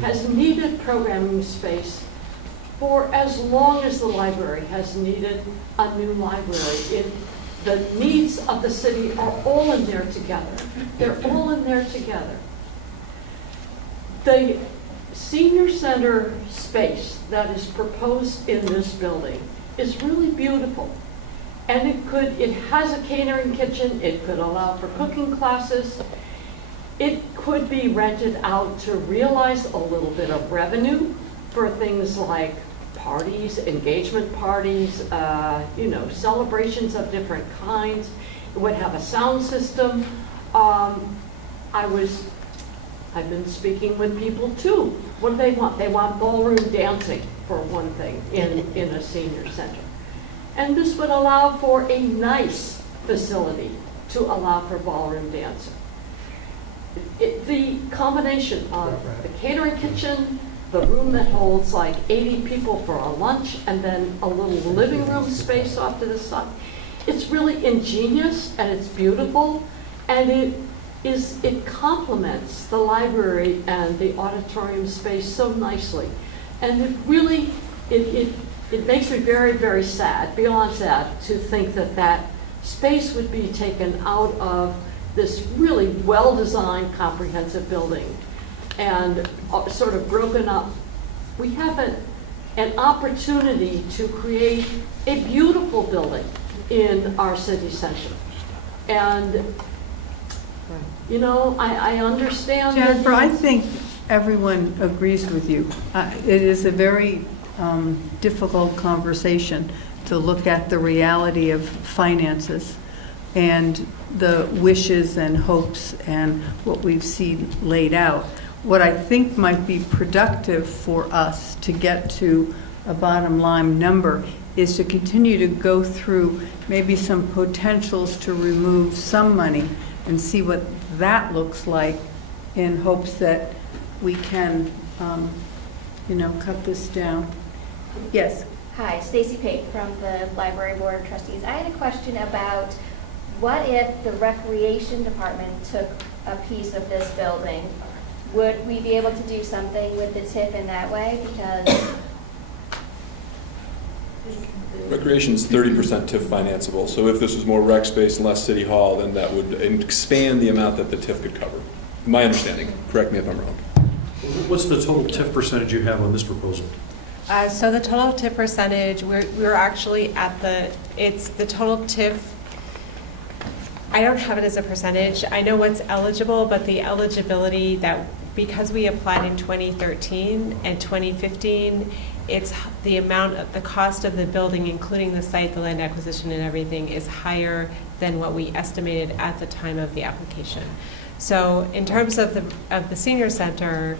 has needed programming space for as long as the library has needed a new library. The needs of the city are all in there together. They're all in there together. The senior center space that is proposed in this building is really beautiful. And it has a catering kitchen, it could allow for cooking classes, it could be rented out to realize a little bit of revenue for things like parties, engagement parties, you know, celebrations of different kinds. It would have a sound system. I've been speaking with people too. What do they want? They want ballroom dancing, for one thing, in a senior center. And this would allow for a nice facility to allow for ballroom dancing. The combination of the catering kitchen, the room that holds like 80 people for a lunch, and then a little living room space off to the side. It's really ingenious and it's beautiful, and it complements the library and the auditorium space so nicely. And it really, it makes me very, very sad, beyond sad, to think that that space would be taken out of this really well-designed, comprehensive building and sort of broken up. We have an opportunity to create a beautiful building in our city center. And, you know, I understand that Jennifer, I think everyone agrees with you. It is a very difficult conversation to look at the reality of finances and the wishes and hopes and what we've seen laid out. What I think might be productive for us to get to a bottom line number is to continue to go through maybe some potentials to remove some money and see what that looks like, in hopes that we can, you know, cut this down. Yes. Hi, Stacy Pate from the Library Board of Trustees. I had a question about what if the recreation department took a piece of this building? Would we be able to do something with the TIF in that way? Because Recreation's 30% TIF financeable, so if this was more rec space and less city hall, then that would expand the amount that the TIF could cover. My understanding, correct me if I'm wrong. What's the total TIF percentage you have on this proposal? So the total TIF percentage, we're actually at the total TIF, I don't have it as a percentage. I know what's eligible, but the eligibility that because we applied in 2013 and 2015, it's the amount, the cost of the building, including the site, the land acquisition and everything, is higher than what we estimated at the time of the application. So in terms of the senior center,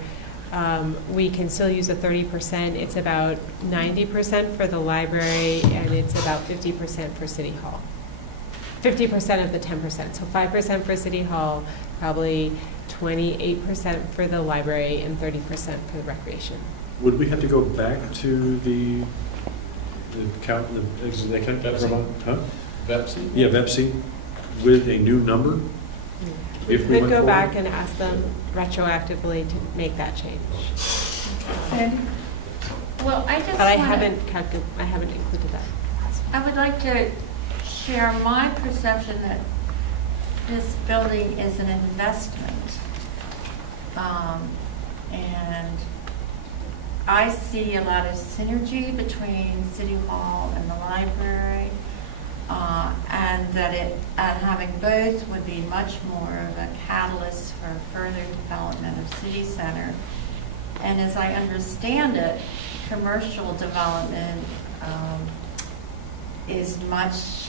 we can still use a 30%. It's about 90% for the library, and it's about 50% for City Hall. 50% of the 10%. So 5% for City Hall, probably 28% for the library, and 30% for the recreation. Would we have to go back to the count, huh? VEPSI? Yeah, VEPSI, with a new number? We If we could went go forward? back and ask them retroactively to make that change. Well, I just But I wanna- haven't included that. I would like to share my perception that this building is an investment. And I see a lot of synergy between City Hall and the library, and that having both would be much more of a catalyst for further development of City Center. And as I understand it, commercial development is much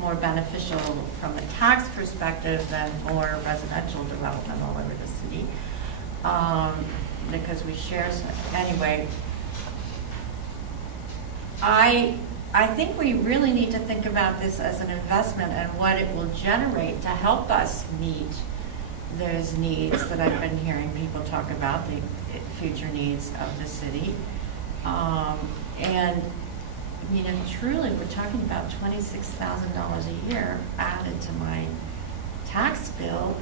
more beneficial from a tax perspective than more residential development all over the city, because we share. Anyway, I think we really need to think about this as an investment and what it will generate to help us meet those needs that I've been hearing people talk about, the future needs of the city. And you know, truly, we're talking about $26,000 a year added to my tax bill.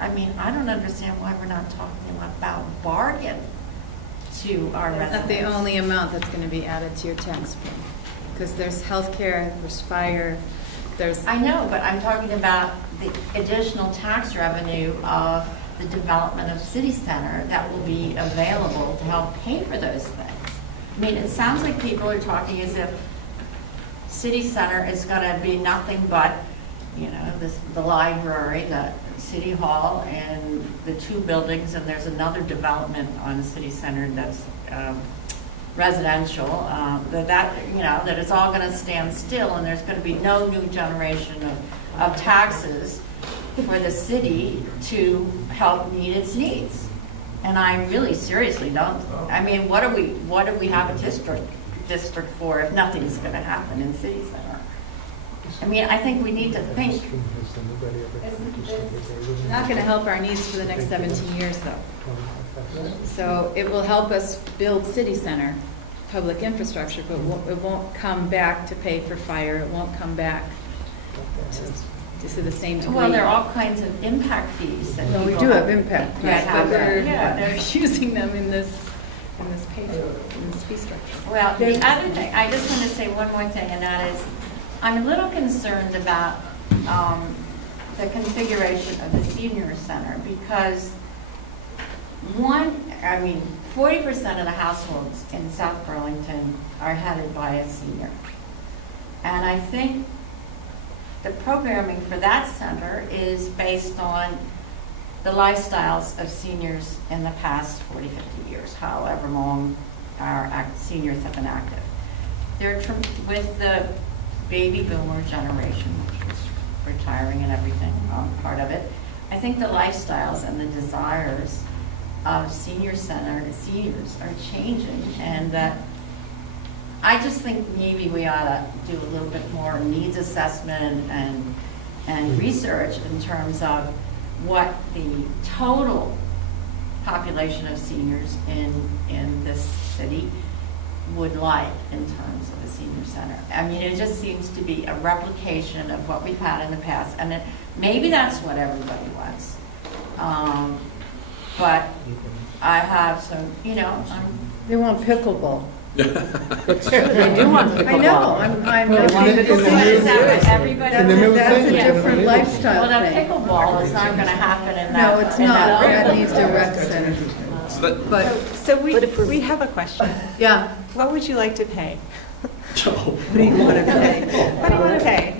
I mean, I don't understand why we're not talking about bargain to our residents. That's not the only amount that's going to be added to your tax bill, because there's healthcare, there's fire, there's. I know, but I'm talking about the additional tax revenue of the development of City Center that will be available to help pay for those things. I mean, it sounds like people are talking as if City Center is going to be nothing but, you know, the library, the City Hall, and the two buildings, and there's another development on City Center that's residential, that it's all going to stand still, and there's going to be no new generation of taxes for the city to help meet its needs. And I really seriously don't. I mean, what do we have a district for if nothing's going to happen in City Center? I mean, I think we need to think. It's not going to help our needs for the next 17 years, though. So it will help us build City Center, public infrastructure, but it won't come back to pay for fire. It won't come back to the same degree. Well, there are all kinds of impact fees. That we people do have impact fees, but they're Yeah. using them in this fee structure. Well, the other thing, I just want to say one more thing, and that is, I'm a little concerned about the configuration of the senior center, because 40% of the households in South Burlington are headed by a senior. And I think the programming for that center is based on the lifestyles of seniors in the past 40, 50 years, however long our seniors have been active. With the baby boomer generation, which is retiring and everything, part of it, I think the lifestyles and the desires of seniors are changing, and that I just think maybe we ought to do a little bit more needs assessment and research in terms of what the total population of seniors in this city would like in terms of a senior center. I mean, it just seems to be a replication of what we've had in the past, and maybe that's what everybody wants. But I have some, They want pickleball. It's true, they do want pickleball. I know, I'm not saying that that's a different lifestyle Well, the thing. pickleball is not going to happen in that. No, it's not, that needs a rec center. So we have a question. Yeah. What would you like to pay? What do you want to pay? What do you want to pay?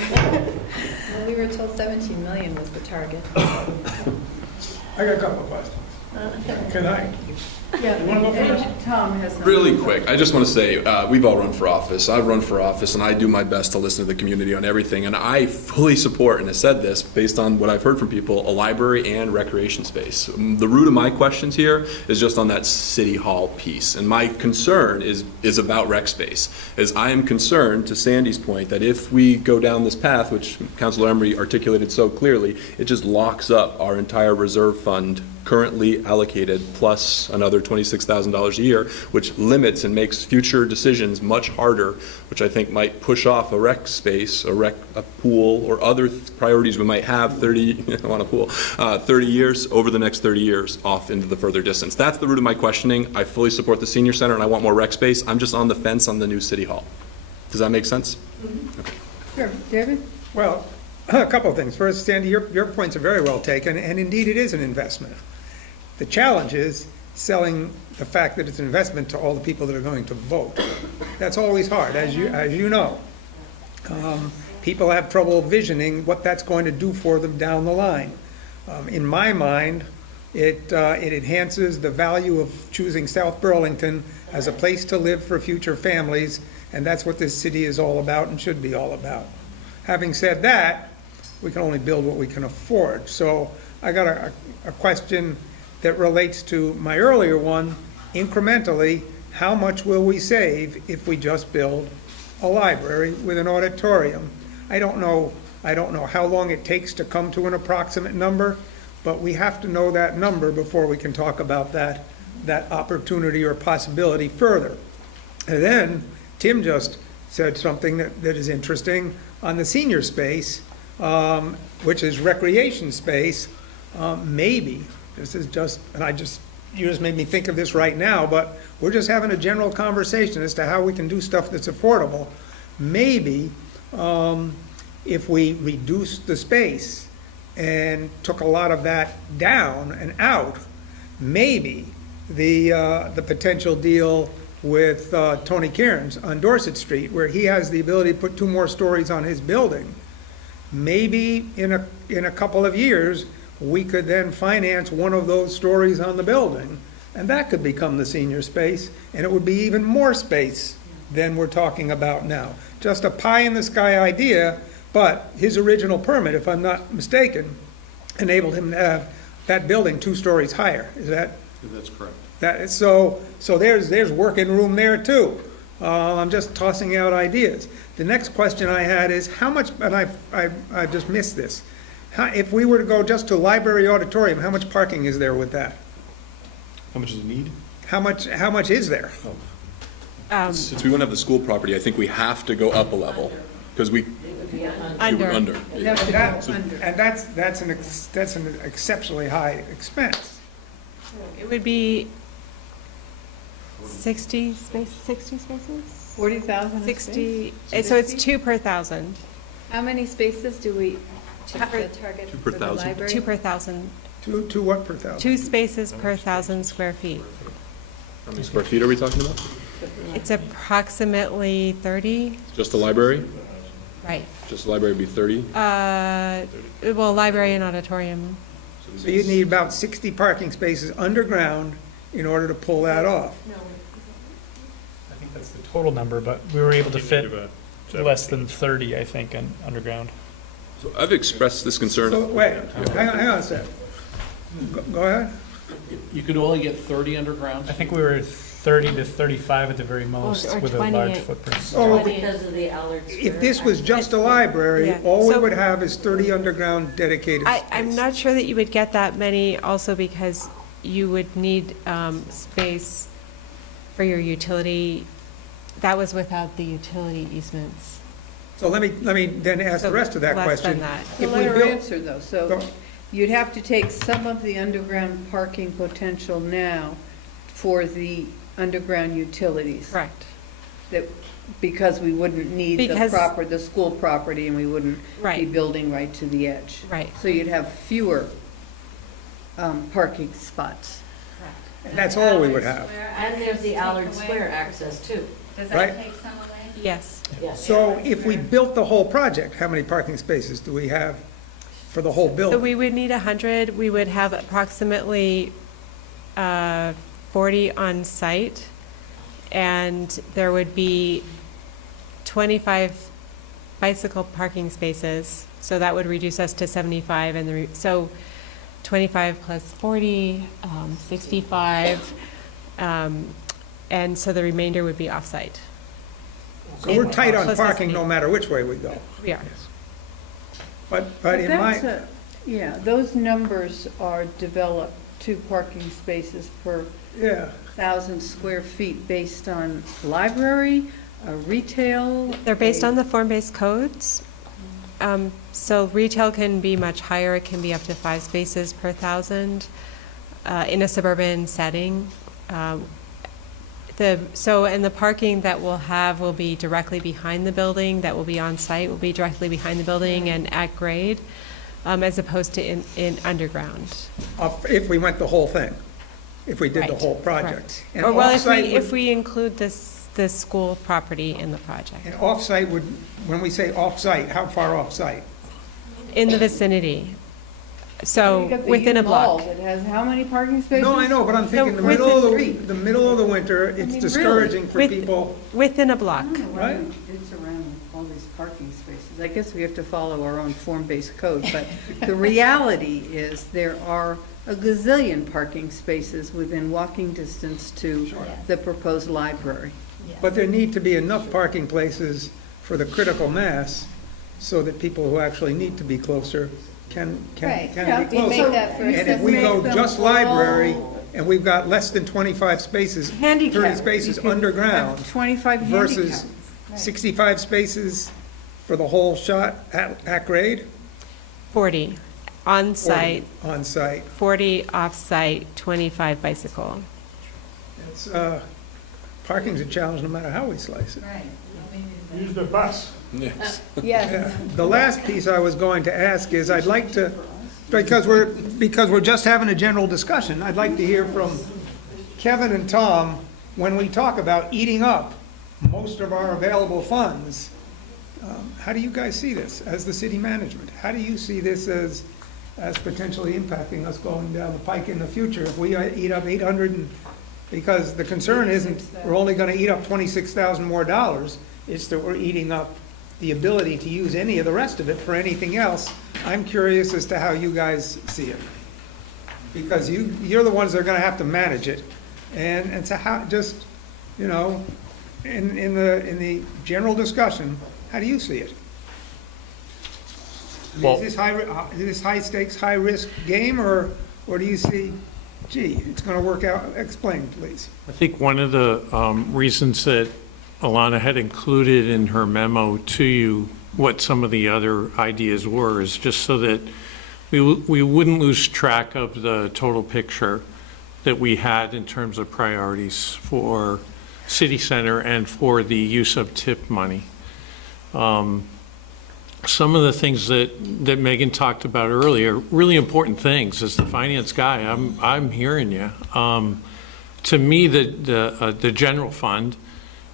Well, we were told 17 million was the target. I got a couple of questions. Can I? Yeah, You wanna go first? Tom has something. Really quick, I just want to say, we've all run for office. I've run for office, and I do my best to listen to the community on everything. And I fully support, and I said this based on what I've heard from people, a library and recreation space. The root of my questions here is just on that city hall piece. And my concern is about rec space. Is I am concerned, to Sandy's point, that if we go down this path, which Councilor Emery articulated so clearly, it just locks up our entire reserve fund currently allocated, plus another $26,000 a year, which limits and makes future decisions much harder, which I think might push off a rec space, a pool, or other priorities we might have 30, I want a pool, 30 years, over the next 30 years, off into the further distance. That's the root of my questioning. I fully support the senior center, and I want more rec space. I'm just on the fence on the new city hall. Does that make sense? Okay. Sure, David? Well, a couple of things. First, Sandy, your points are very well taken, and indeed it is an investment. The challenge is selling the fact that it's an investment to all the people that are going to vote. That's always hard, as you know. People have trouble visioning what that's going to do for them down the line. In my mind, it enhances the value of choosing South Burlington as a place to live for future families, and that's what this city is all about and should be all about. Having said that, we can only build what we can afford. So I got a question that relates to my earlier one. Incrementally, how much will we save if we just build a library with an auditorium? I don't know how long it takes to come to an approximate number, but we have to know that number before we can talk about that opportunity or possibility further. And then Tim just said something that is interesting on the senior space, which is recreation space. Maybe, this is just, you just made me think of this right now, but we're just having a general conversation as to how we can do stuff that's affordable. Maybe if we reduced the space and took a lot of that down and out, maybe the potential deal with Tony Cairns on Dorset Street, where he has the ability to put 2 more stories on his building, maybe in a couple of years, we could then finance one of those stories on the building, and that could become the senior space, and it would be even more space than we're talking about now. Just a pie-in-the-sky idea, but his original permit, if I'm not mistaken, enabled him to have that building 2 stories higher. Is that? That's correct. So there's working room there too. I'm just tossing out ideas. The next question I had is how much, and I just missed this. If we were to go just to library auditorium, how much parking is there with that? How much does it need? How much is there? Since we wouldn't have the school property, I think we have to go up a level, because we Under. were under. And that's an exceptionally high expense. It would be 60 spaces? 40,000 a 60, space? so it's 2 per 1,000. How many spaces do we, The target 2 per for the 1,000. library? 2 per 1,000. Two what per 1,000? 2 spaces per 1,000 square feet. How many square feet are we talking about? It's approximately 30, Just the library? right. Just the library would be 30? Well, library and auditorium. So you'd need about 60 parking spaces underground in order to pull that off. I think that's the total number, but we were able to fit less than 30, I think, underground. So I've expressed this concern. So, wait, hang on a sec. Go ahead. You could only get 30 underground? I think we were 30 to 35 at the very most or with a large 28. footprint. Oh, Because of the Allard Square. if this was just a library, Yeah. all we So- would have is 30 underground dedicated space. I'm not sure that you would get that many also because you would need space for your utility. That was without the utility easements. So let me then ask the So rest of that less question. than that. If let we her built- answer though. So you'd have to take some of the underground parking potential now for the underground utilities. Correct. That, because we wouldn't need Because- the school property, and we wouldn't be Right. building right to the edge. Right. So you'd have fewer parking spots. And that's all we would have. And there's the Allard Square access too. Does Right. that take some away? Yes. Yes. So if we built the whole project, how many parking spaces do we have for the whole So building? we would need 100. We would have approximately 40 on site, and there would be 25 bicycle parking spaces, so that would reduce us to 75, and so 25 plus 40, 65, and so the remainder would be off-site. So we're tight on Plus parking no necessity. matter which way we go. We are. But in That's my, yeah, those numbers are developed, 2 parking spaces per yeah, 1,000 square feet based on library, retail. They're based on the form-based codes. So retail can be much higher. It can be up to 5 spaces per 1,000 in a suburban setting. And the parking that we'll have will be directly behind the building, that will be on site, will be directly behind the building and at grade, as opposed to in underground. if we went the whole thing, if we did the Right, whole project. correct. And Or well, off-site if would- we include this school property in the project, And off-site would, when we say off-site, how far off-site? in the vicinity. You So got the within a U Mall block. that has how many parking spaces? No, I know, but I'm thinking the with middle of the the, street. the middle of the winter, it's mean, discouraging for With- people, Within a block. right? It's around all these parking spaces. I guess we have to follow our own form-based code, but the reality is there are a gazillion parking spaces within walking distance to the proposed library. But there need to be enough parking places for the critical mass so that people who actually need to be closer can Right. Yeah, be we closer. make that first. And if we go Make them just library, all and we've got less than 25 spaces, 30 Handicap. spaces You could underground, have 25 versus handicap. 65 spaces for the whole shot at grade? 40 on-site, On-site. 40 off-site, 25 bicycle. It's, parking's a challenge no matter how we slice it. Right. Use the bus. Yes. Yes. The last piece I was going to ask is, I'd like to, because we're just having a general discussion, I'd like to hear from Kevin and Tom, when we talk about eating up most of our available funds, how do you guys see this as the city management? How do you see this as potentially impacting us going down the pike in the future? If we eat up 800 and, because the concern isn't we're only gonna eat up 26,000 more dollars, it's that we're eating up the ability to use any of the rest of it for anything else. I'm curious as to how you guys see it. Because you're the ones that are gonna have to manage it. And so how, just, you know, in the general discussion, how do you see it? I mean, Well- is this high stakes, high risk game, or do you see, gee, it's gonna work out? Explain, please. I think one of the reasons that Alana had included in her memo to you what some of the other ideas were is just so that we wouldn't lose track of the total picture that we had in terms of priorities for city center and for the use of TIP money. Some of the things that Megan talked about earlier, really important things. As the finance guy, I'm hearing you. To me, the general fund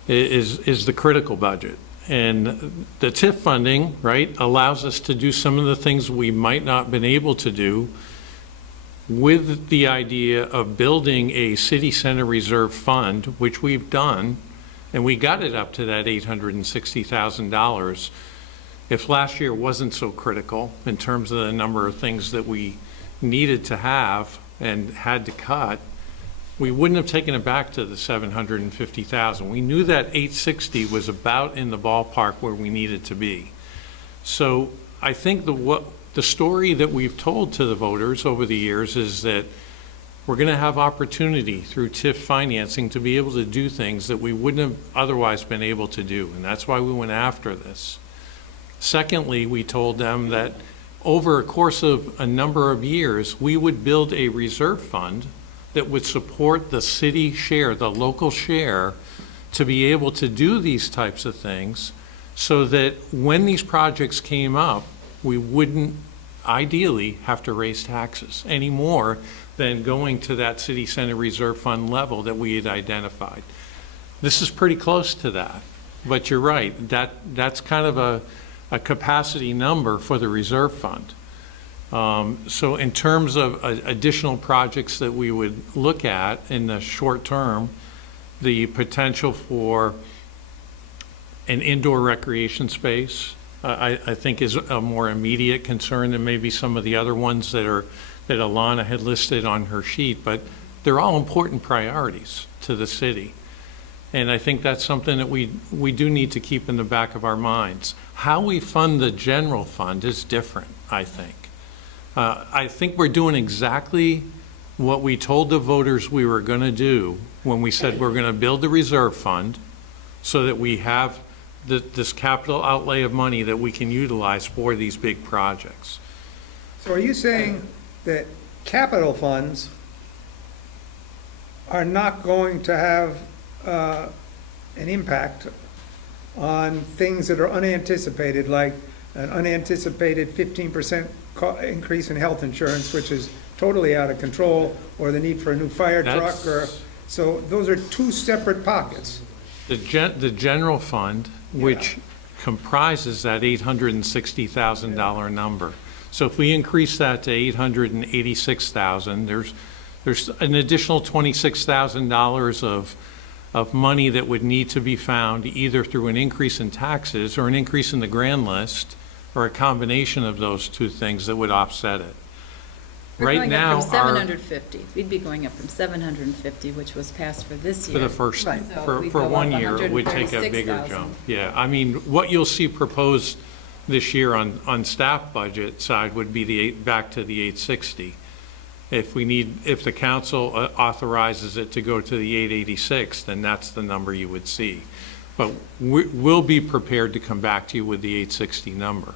is the critical budget. And the TIF funding, right, allows us to do some of the things we might not have been able to do with the idea of building a city center reserve fund, which we've done, and we got it up to that $860,000. If last year wasn't so critical in terms of the number of things that we needed to have and had to cut, we wouldn't have taken it back to the $750,000. We knew that 860 was about in the ballpark where we needed to be. So I think the story that we've told to the voters over the years is that we're going to have opportunity through TIF financing to be able to do things that we wouldn't have otherwise been able to do, and that's why we went after this. Secondly, we told them that over a course of a number of years, we would build a reserve fund that would support the city share, the local share, to be able to do these types of things so that when these projects came up, we wouldn't ideally have to raise taxes any more than going to that city center reserve fund level that we had identified. This is pretty close to that, but you're right, that's kind of a capacity number for the reserve fund. So in terms of additional projects that we would look at in the short term, the potential for an indoor recreation space, I think is a more immediate concern than maybe some of the other ones that Alana had listed on her sheet, but they're all important priorities to the city. And I think that's something that we do need to keep in the back of our minds. How we fund the general fund is different, I think. I think we're doing exactly what we told the voters we were going to do when we said we're going to build the reserve fund so that we have this capital outlay of money that we can utilize for these big projects. So are you saying that capital funds are not going to have an impact on things that are unanticipated, like an unanticipated 15% increase in health insurance, which is totally out of control, or the need for a new fire truck, so those are two separate pockets. The general fund, which comprises that $860,000 number. So if we increase that to $886,000, there's an additional $26,000 of money that would need to be found either through an increase in taxes or an increase in the grand list, or a combination of those two things that would offset it. Right now, from 750, we'd be going up from 750, which was passed for this year. For the first, Right. for 1 year, it would take a bigger jump. Yeah, I mean, what you'll see proposed this year on staff budget side would be back to the 860. If the council authorizes it to go to the 886, then that's the number you would see. But we'll be prepared to come back to you with the 860 number.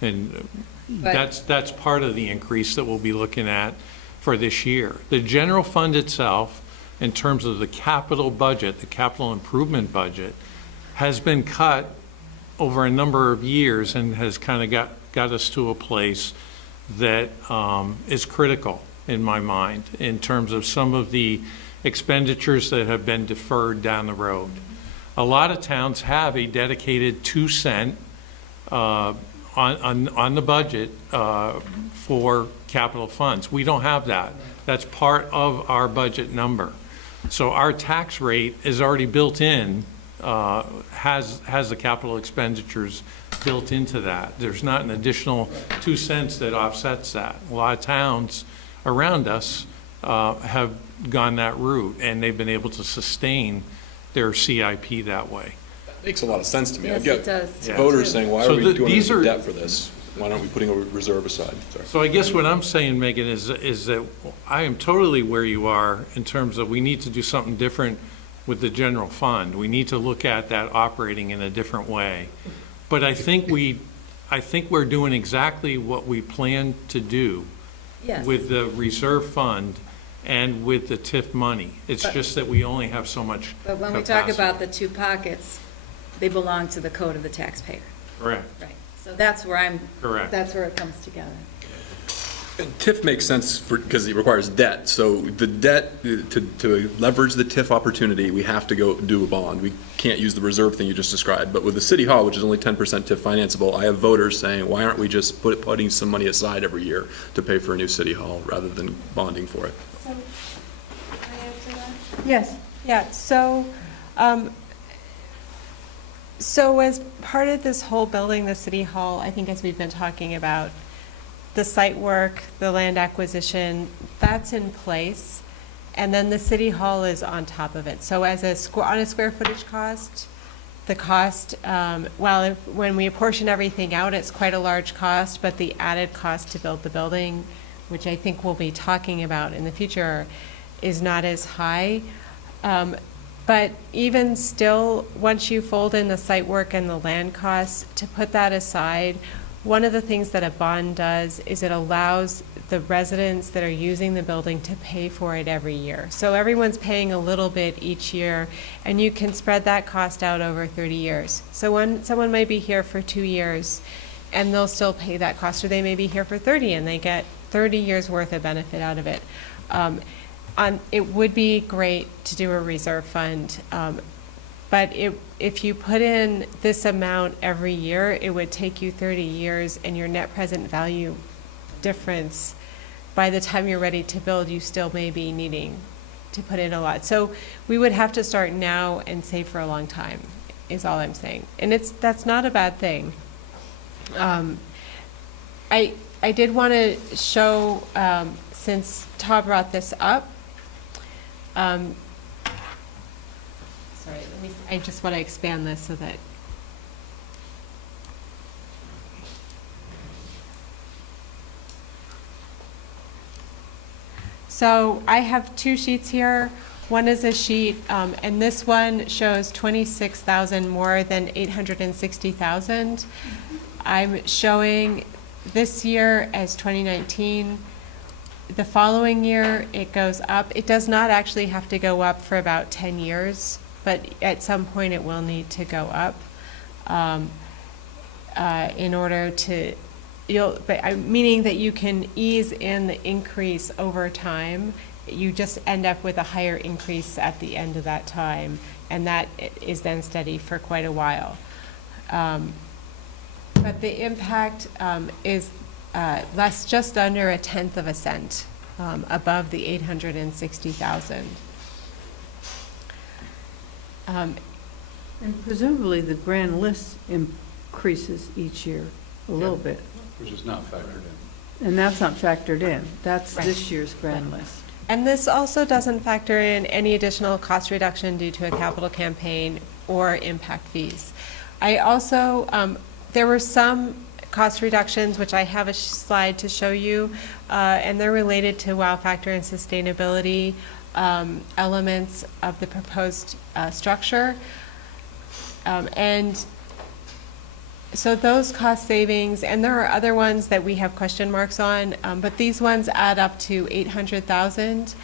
And that's part of the increase that we'll be looking at for this year. The general fund itself, in terms of the capital budget, the capital improvement budget, has been cut over a number of years and has kind of got us to a place that is critical in my mind in terms of some of the expenditures that have been deferred down the road. A lot of towns have a dedicated 2 cent on the budget for capital funds. We don't have that. That's part of our budget number. So our tax rate is already built in, has the capital expenditures built into that. There's not an additional 2 cents that offsets that. A lot of towns around us have gone that route, and they've been able to sustain their CIP that way. Makes a lot of sense to me. Yes, I've got it does. voters saying, why are we doing these this debt for this? Why aren't we putting a reserve aside? Sorry. So I guess what I'm saying, Megan, is that I am totally where you are in terms of we need to do something different with the general fund. We need to look at that operating in a different way. But I think we're doing exactly what we planned to do with the reserve fund and with the TIF money. It's just that we only have so much But when we talk about the two pockets, they belong to the code of the taxpayer. Correct. Right. So that's where Correct. That's where it comes together. And TIF makes sense because it requires debt. So the debt, to leverage the TIF opportunity, we have to go do a bond. We can't use the reserve thing you just described. But with the city hall, which is only 10% TIF financeable, I have voters saying, why aren't we just putting some money aside every year to pay for a new city hall rather than bonding for it? So, can I answer that? Yes. Yeah, so as part of this whole building the city hall, I think as we've been talking about, the site work, the land acquisition, that's in place. And then the city hall is on top of it. So as on a square footage cost, the cost, when we apportion everything out, it's quite a large cost, but the added cost to build the building, which I think we'll be talking about in the future, is not as high. But even still, once you fold in the site work and the land costs, to put that aside, one of the things that a bond does is it allows the residents that are using the building to pay for it every year. So everyone's paying a little bit each year, and you can spread that cost out over 30 years. So someone might be here for 2 years, and they'll still pay that cost, or they may be here for 30, and they get 30 years worth of benefit out of it. It would be great to do a reserve fund, but if you put in this amount every year, it would take you 30 years, and your net present value difference. By the time you're ready to build, you still may be needing to put in a lot. So we would have to start now and save for a long time, is all I'm saying. And that's not a bad thing. I did want to show, since Todd brought this up, sorry, I just want to expand this so that. So I have two sheets here. One is a sheet, and this one shows 26,000 more than 860,000. I'm showing this year as 2019. The following year, it goes up. It does not actually have to go up for about 10 years, but at some point it will need to go up in order to, meaning that you can ease in the increase over time. You just end up with a higher increase at the end of that time, and that is then steady for quite a while. But the impact is less, just under 1/10 of a cent above the 860,000. And presumably the grand list increases each year a little bit. Which is not factored in. And that's not factored in. That's Right. this year's grand list. And this also doesn't factor in any additional cost reduction due to a capital campaign or impact fees. I also, there were some cost reductions, which I have a slide to show you, and they're related to wow factor and sustainability elements of the proposed structure. And so those cost savings, and there are other ones that we have question marks on, but these ones add up to 800,000.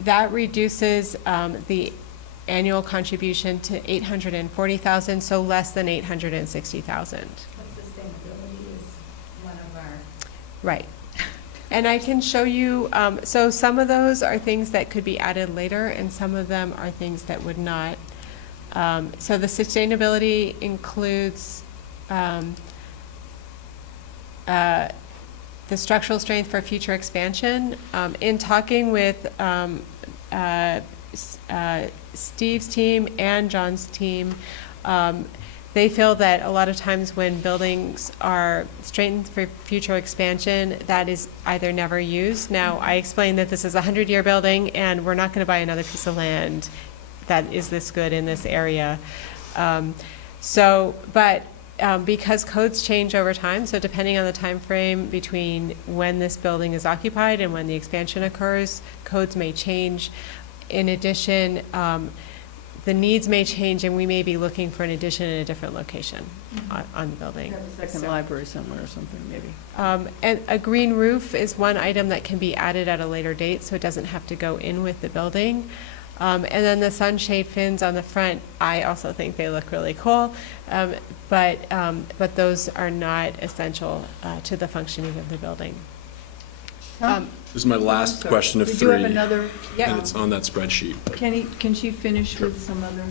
That reduces the annual contribution to 840,000, so less than 860,000. Sustainability is one of our. Right. And I can show you, so some of those are things that could be added later, and some of them are things that would not. So the sustainability includes the structural strength for future expansion. In talking with Steve's team and John's team, they feel that a lot of times when buildings are strengthened for future expansion, that is either never used. Now, I explained that this is a 100-year building, and we're not going to buy another piece of land that is this good in this area. Because codes change over time, so depending on the time frame between when this building is occupied and when the expansion occurs, codes may change. In addition, the needs may change, and we may be looking for an addition in a different location on the building. Second library somewhere or something, maybe. And a green roof is one item that can be added at a later date, so it doesn't have to go in with the building. And then the sunshade fins on the front, I also think they look really cool, but those are not essential to the functioning of the building. This is my last question of We three. do have another. And it's on that spreadsheet. Can she finish with some other?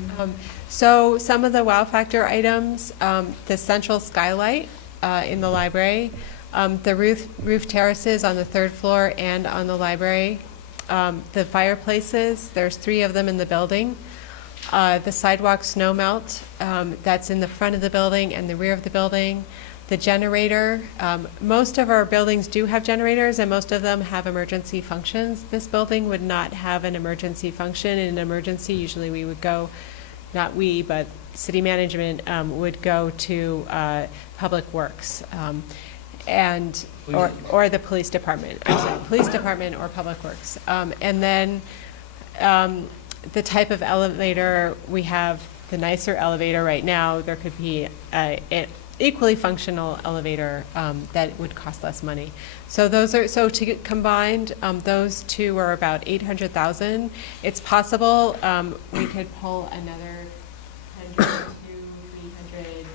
So some of the wow factor items, the central skylight in the library, the roof terraces on the 3rd floor and on the library, the fireplaces, there's 3 of them in the building, the sidewalk snow melt that's in the front of the building and the rear of the building, the generator. Most of our buildings do have generators, and most of them have emergency functions. This building would not have an emergency function. In an emergency, usually we would go, not we, but city management would go to Public Works or the police department. I'm sorry, police department or Public Works. And then the type of elevator, we have the nicer elevator right now. There could be an equally functional elevator that would cost less money. So those are, so to get combined, those two are about 800,000. It's possible we could pull another 100 to 300,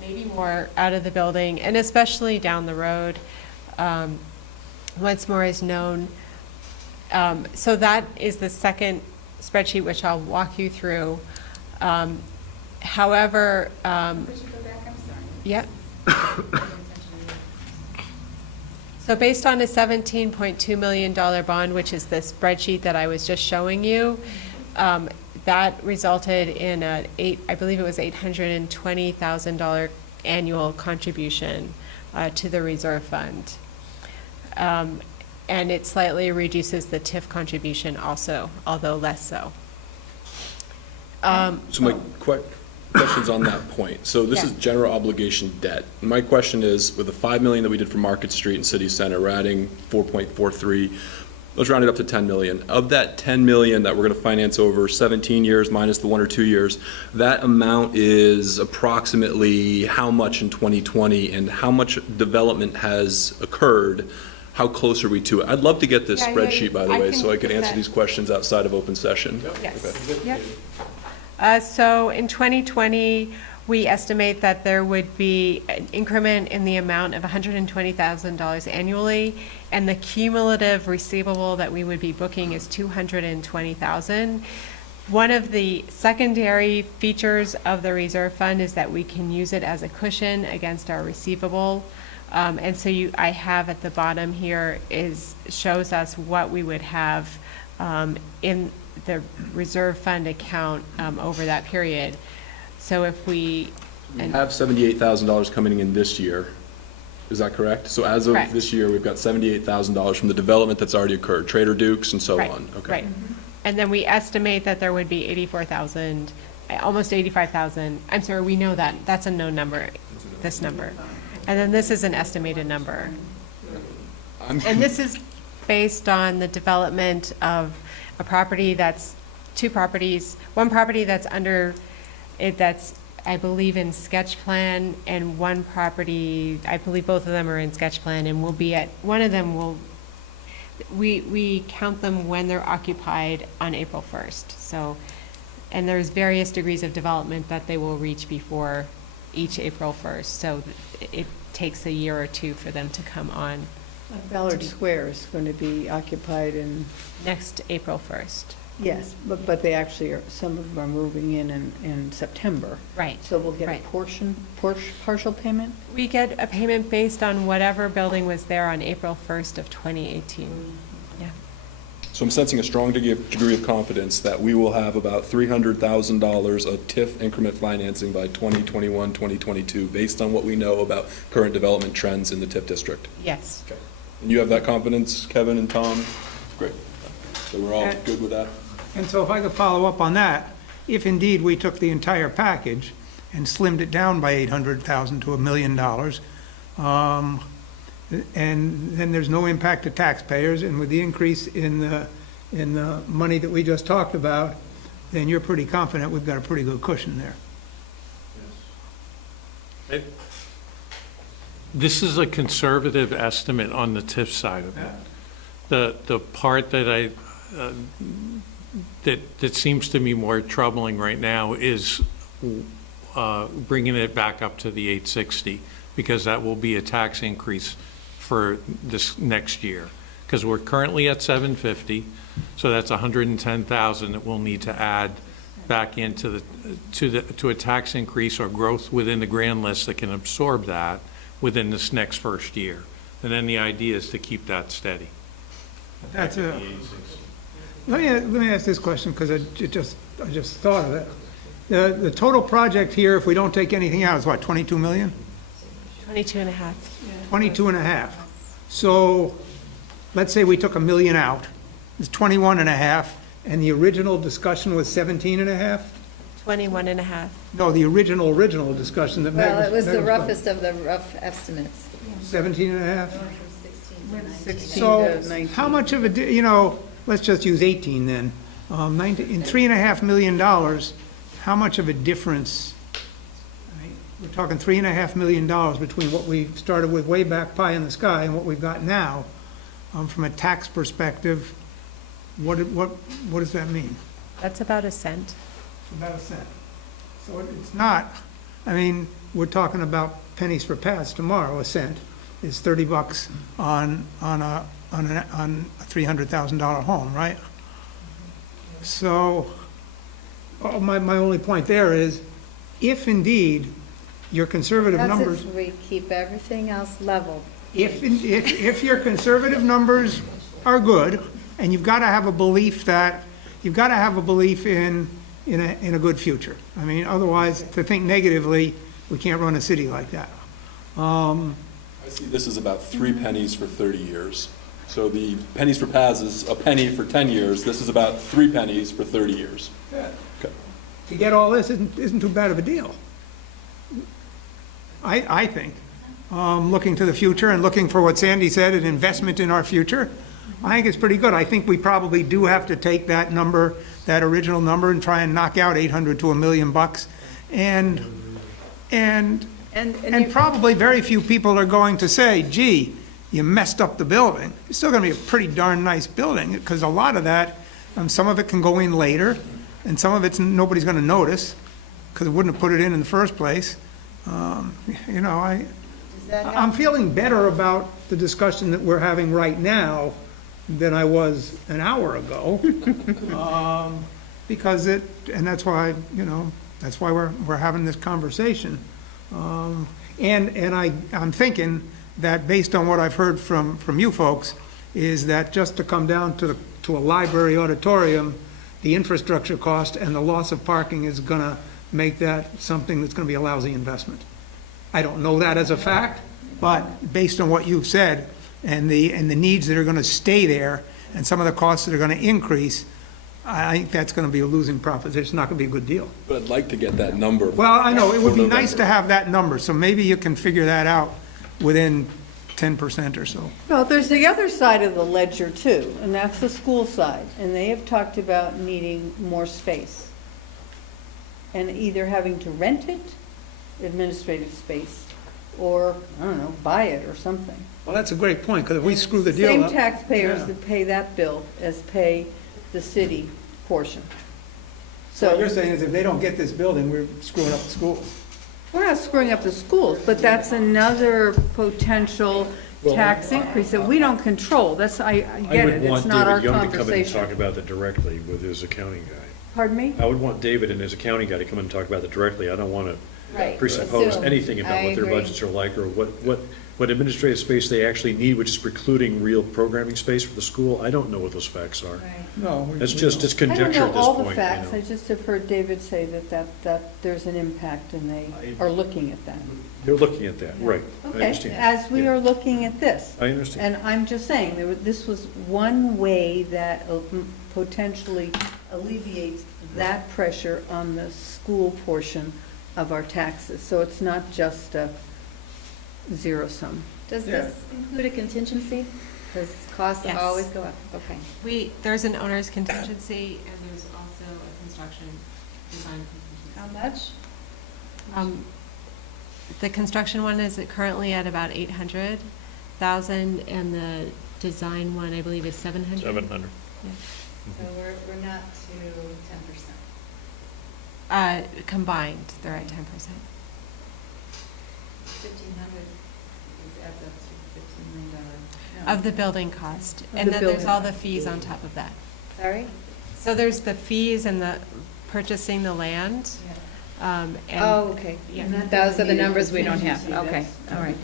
maybe more out of the building, and especially down the road, once more is known. So that is the second spreadsheet, which I'll walk you through. However, Could you go back? I'm sorry. yeah. So based on a $17.2 million bond, which is the spreadsheet that I was just showing you, that resulted in I believe it was $820,000 annual contribution to the reserve fund. And it slightly reduces the TIF contribution also, although less so. So my question's on that point. So this is general obligation debt. My question is, with the $5 million that we did for Market Street and City Center, we're adding 4.43. Let's round it up to 10 million. Of that 10 million that we're going to finance over 17 years minus the 1 or 2 years, that amount is approximately how much in 2020, and how much development has occurred? How close are we to it? I'd love to get this spreadsheet, by the way, so I could answer these questions outside of open session. Yes. Okay. Yep. So in 2020, we estimate that there would be an increment in the amount of $120,000 annually, and the cumulative receivable that we would be booking is $220,000. One of the secondary features of the reserve fund is that we can use it as a cushion against our receivable. And so I have at the bottom here shows us what we would have in the reserve fund account over that period. So if we have $78,000 coming in this year, is that correct? So as of Correct. this year, we've got $78,000 from the development that's already occurred, Trader Duke's and so on. Okay. Right. And then we estimate that there would be 84,000, almost 85,000. I'm sorry, we know that. That's a known number, this number. And then this is an estimated number. And this is based on the development of a property that's two properties, one property that's under it, that's, I believe, in sketch plan, and one property, I believe both of them are in sketch plan, and will be at, one of them will, we count them when they're occupied on April 1st. So, and there's various degrees of development that they will reach before each April 1st. So it takes a year or two for them to come on. Ballard Square is going to be occupied in... Next April 1st. Yes, but they actually are, some of them are moving in September. Right. So we'll get a partial payment? We get a payment based on whatever building was there on April 1st of 2018. Yeah. So I'm sensing a strong degree of confidence that we will have about $300,000 of TIF increment financing by 2021, 2022, based on what we know about current development trends in the TIF district. Yes. Okay. And you have that confidence, Kevin and Tom? Great. So we're all good with that? And so if I could follow up on that, if indeed we took the entire package and slimmed it down by $800,000 to $1 million, and then there's no impact to taxpayers, and with the increase in the money that we just talked about, then you're pretty confident we've got a pretty good cushion there. This is a conservative estimate on the TIF side of it. The part that that seems to me more troubling right now is bringing it back up to the 860, because that will be a tax increase for this next year. Because we're currently at 750, so that's 110,000 that we'll need to add back into to a tax increase or growth within the grand list that can absorb that within this next first year. And then the idea is to keep that steady. That's a, let me ask this question, because I just thought of it. The total project here, if we don't take anything out, is what, 22 million? 22 and a half. 22 and a half. So let's say we took $1 million out. It's 21 and a half, and the original discussion was 17 and a half? 21 and a half. No, the original discussion that Meg was... Well, it was the roughest of the rough estimates. 17 and a half? Going from 16 to 19. So how much of a, let's just use 18 then. In $3.5 million, how much of a difference? We're talking $3.5 million between what we started with way back pie in the sky and what we've got now. From a tax perspective, what does that mean? That's about a cent. About a cent. So it's not, we're talking about pennies for pads tomorrow. A cent is $30 on a $300,000 home, right? So my only point there is, if indeed your conservative numbers... That's if we keep everything else level. if your conservative numbers are good, and you've got to have a belief in a good future. I mean, otherwise, to think negatively, we can't run a city like that. I see this is about 3 pennies for 30 years. So the pennies for Paz is a penny for 10 years. This is about 3 pennies for 30 years. Okay. To get all this isn't too bad of a deal. I think. Looking to the future and looking for what Sandy said, an investment in our future, I think it's pretty good. I think we probably do have to take that number, that original number, and try and knock out 800 to $1 million bucks. And probably very few people are going to say, gee, you messed up the building. It's still going to be a pretty darn nice building, because a lot of that, some of it can go in later, and some of it's nobody's going to notice, because it wouldn't have put it in the first place. You know, I'm feeling better about the discussion that we're having right now than I was an hour ago. Because and that's why, you know, that's why we're having this conversation. And I'm thinking that based on what I've heard from you folks, is that just to come down to a library auditorium, the infrastructure cost and the loss of parking is gonna make that something that's gonna be a lousy investment. I don't know that as a fact, but based on what you've said and the needs that are gonna stay there and some of the costs that are gonna increase, I think that's gonna be a losing proposition. It's not gonna be a good deal. But I'd like to get that number. Well, I know, it would be for nice November. to have that number, so maybe you can figure that out within 10% or so. Well, there's the other side of the ledger too, and that's the school side, and they have talked about needing more space. And either having to rent it, administrative space, or, I don't know, buy it or something. Well, that's a great point, because if we screw the deal up. Same taxpayers Yeah. that pay that bill as pay the city portion. So what you're So, saying is if they don't get this building, we're screwing up the schools. we're not screwing up the schools, but that's another potential tax increase that we don't control. That's, I get it, it's not our I would want David Young to come in and talk conversation. about that directly with his accounting guy. Pardon me? I would want David and his accounting guy to come in and talk about that directly. I don't want to Right. presuppose Assume. anything about I what their agree. budgets are like, or what administrative space they actually need, which is precluding real programming space for the school. I don't know what those facts are. No. It's conjecture I don't at this know all the point, facts, you I know. just have heard David say that there's an impact and they are looking at that. They're looking at that, right. I Okay, understand. as we Yeah. are looking at this. I understand. And I'm just saying, this was one way that potentially alleviates that pressure on the school portion of our taxes. So it's not just a zero sum. Does this include a contingency? Because costs Yes. always go up. Okay. There's an owner's contingency, and there's also a construction design contingency. How much? The construction one is currently at about 800,000, and the design one, I believe, is 700. 700. Yeah. So we're not to 10%. Combined, they're at 10%. 1,500 adds up to $15 million. Of the building cost, Of and the then there's building. all the fees on top of that. Sorry? So there's the fees and the purchasing the land. And Oh, okay. Yeah. Those are the numbers we don't have. Okay, all right.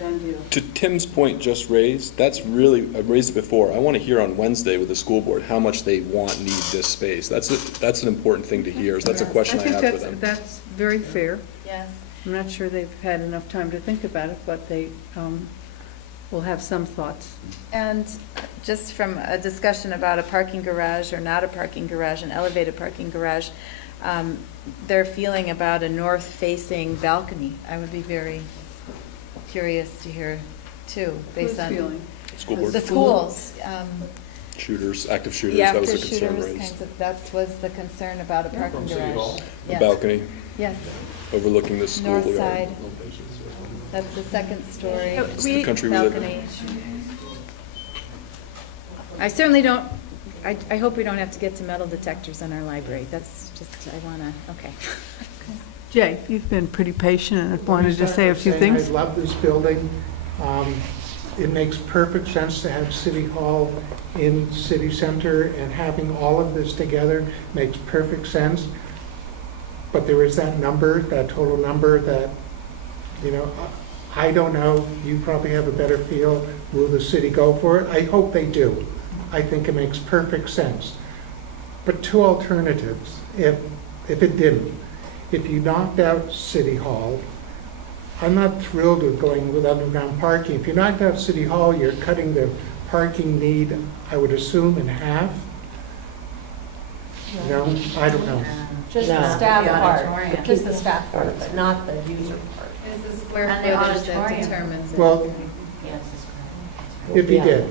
To Tim's point just raised, that's really, I've raised it before. I want to hear on Wednesday with the school board how much they need this space. That's an important thing to hear. That's a question I have for them. That's very fair. Yes. I'm not sure they've had enough time to think about it, but they will have some thoughts. And just from a discussion about a parking garage or not a parking garage, an elevated parking garage, their feeling about a north-facing balcony, I would be very curious to hear too, based on. Who's feeling? School board. The schools. Shooters, active shooters, Yeah, that was a active concern shooters, raised. kinds of, that was the concern about a parking garage. The Yes. balcony Yes, overlooking the school. north side. That's the second story. It's the country we live in. Balcony. I certainly don't, I hope we don't have to get to metal detectors in our library. That's just, I want to, okay. Jay, you've been pretty patient and wanted to say a few things. I love this building. It makes perfect sense to have City Hall in city center, and having all of this together makes perfect sense. But there is that number, that total number that, you know, I don't know, you probably have a better feel. Will the city go for it? I hope they do. I think it makes perfect sense. But two alternatives, if it didn't. If you knocked out City Hall, I'm not thrilled with going with underground parking. If you knocked out City Hall, you're cutting the parking need, I would assume, in half. No, I don't know. Just the staff part, just the staff part, but not the user part. It's the square And the footage that auditorium. determines it. Well, Yes, if you did,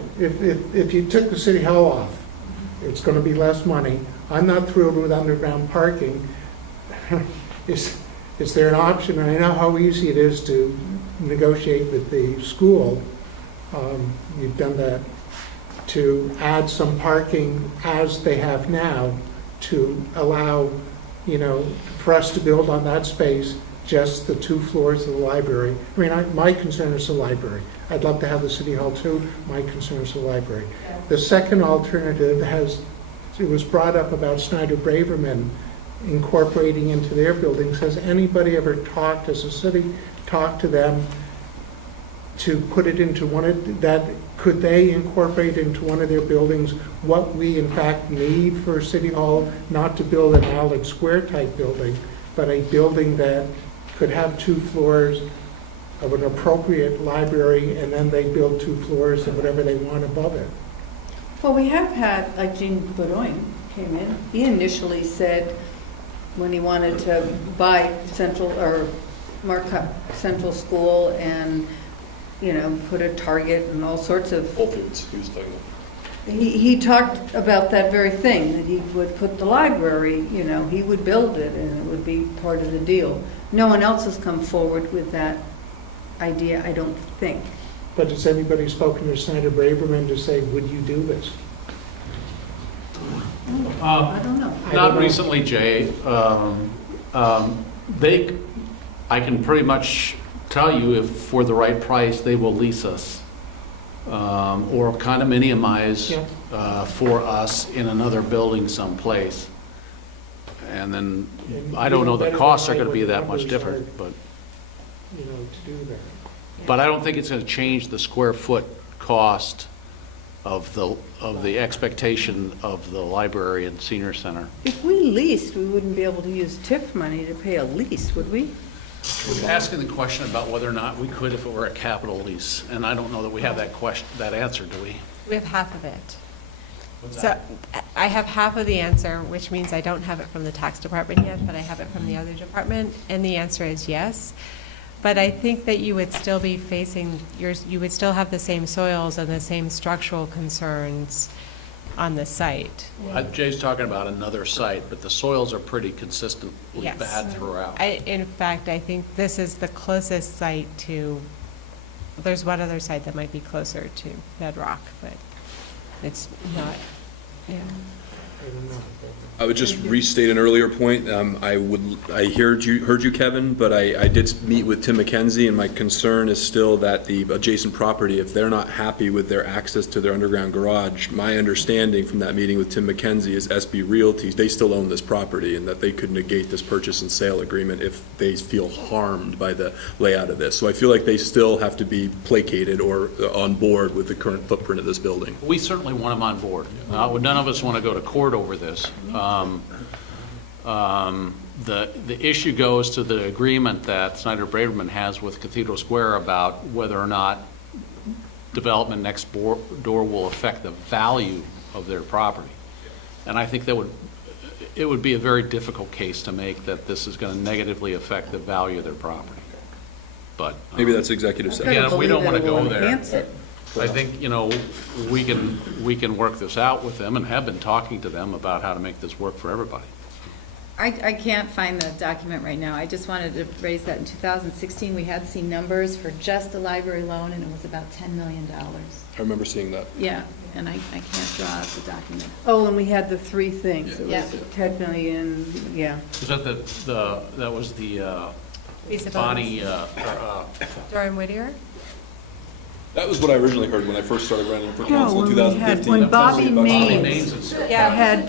if you took the City Hall off, it's going to be less money. I'm not thrilled with underground parking. Is there an option? And I know how easy it is to negotiate with the school. You've done that, to add some parking as they have now to allow, for us to build on that space just the 2 floors of the library. I mean, my concern is the library. I'd love to have the City Hall too. My concern is the library. The second alternative it was brought up about Snyder-Braverman incorporating into their buildings. Has anybody ever talked, as a city, talked to them to put it into one of that? Could they incorporate into one of their buildings what we in fact need for City Hall? Not to build an Allard Square type building, but a building that could have 2 floors of an appropriate library, and then they build 2 floors of whatever they want above it. Well, we have had, like Jean Bedoin came in, he initially said when he wanted to buy Central, or mark up Central School and, put a Target and all sorts of. Whole Foods, he was talking about. He talked about that very thing, that he would put the library, he would build it and it would be part of the deal. No one else has come forward with that idea, I don't think. But has anybody spoken to Snyder-Braverman to say, would you do this? I don't know. Not recently, Jay. I can pretty much tell you if for the right price, they will lease us or condominiumize for us in another building someplace. And then, I don't know, the costs are going to be that much different, but. To do that. But I don't think it's going to change the square foot cost of the expectation of the library and senior center. If we leased, we wouldn't be able to use TIF money to pay a lease, would we? We're asking the question about whether or not we could if it were a capital lease, and I don't know that we have that answer, do we? We have half of it. What's So that? I have half of the answer, which means I don't have it from the tax department yet, but I have it from the other department, and the answer is yes. But I think that you would still be facing, you would still have the same soils and the same structural concerns on the site. Jay's talking about another site, but the soils are pretty consistently Yes. bad throughout. In fact, I think this is the closest site to, there's one other site that might be closer to bedrock, but it's not, yeah. I don't know. I would just restate an earlier point. I heard you, Kevin, but I did meet with Tim McKenzie, and my concern is still that the adjacent property, if they're not happy with their access to their underground garage, my understanding from that meeting with Tim McKenzie is SB Realty, they still own this property, and that they could negate this purchase and sale agreement if they feel harmed by the layout of this. So I feel like they still have to be placated or on board with the current footprint of this building. We certainly want them on board. None of us want to go to court over this. The issue goes to the agreement that Snyder-Braverman has with Cathedral Square about whether or not development next door will affect the value of their property. And I think it would be a very difficult case to make that this is going to negatively affect the value of their property. But maybe that's executive session. Again, we don't want to go there. Enhance it. I think, we can work this out with them and have been talking to them about how to make this work for everybody. I can't find the document right now. I just wanted to raise that in 2016, we had seen numbers for just the library loan, and it was about $10 million. I remember seeing that. Yeah, and I can't draw out the document. Oh, and we had the 3 things. It Yeah. was 10 million, yeah. Was that that was the Bonnie, Durham Whittier? That was what I originally heard when I first started running for council in when we had, 2015. when Bobby Maines Maines is- had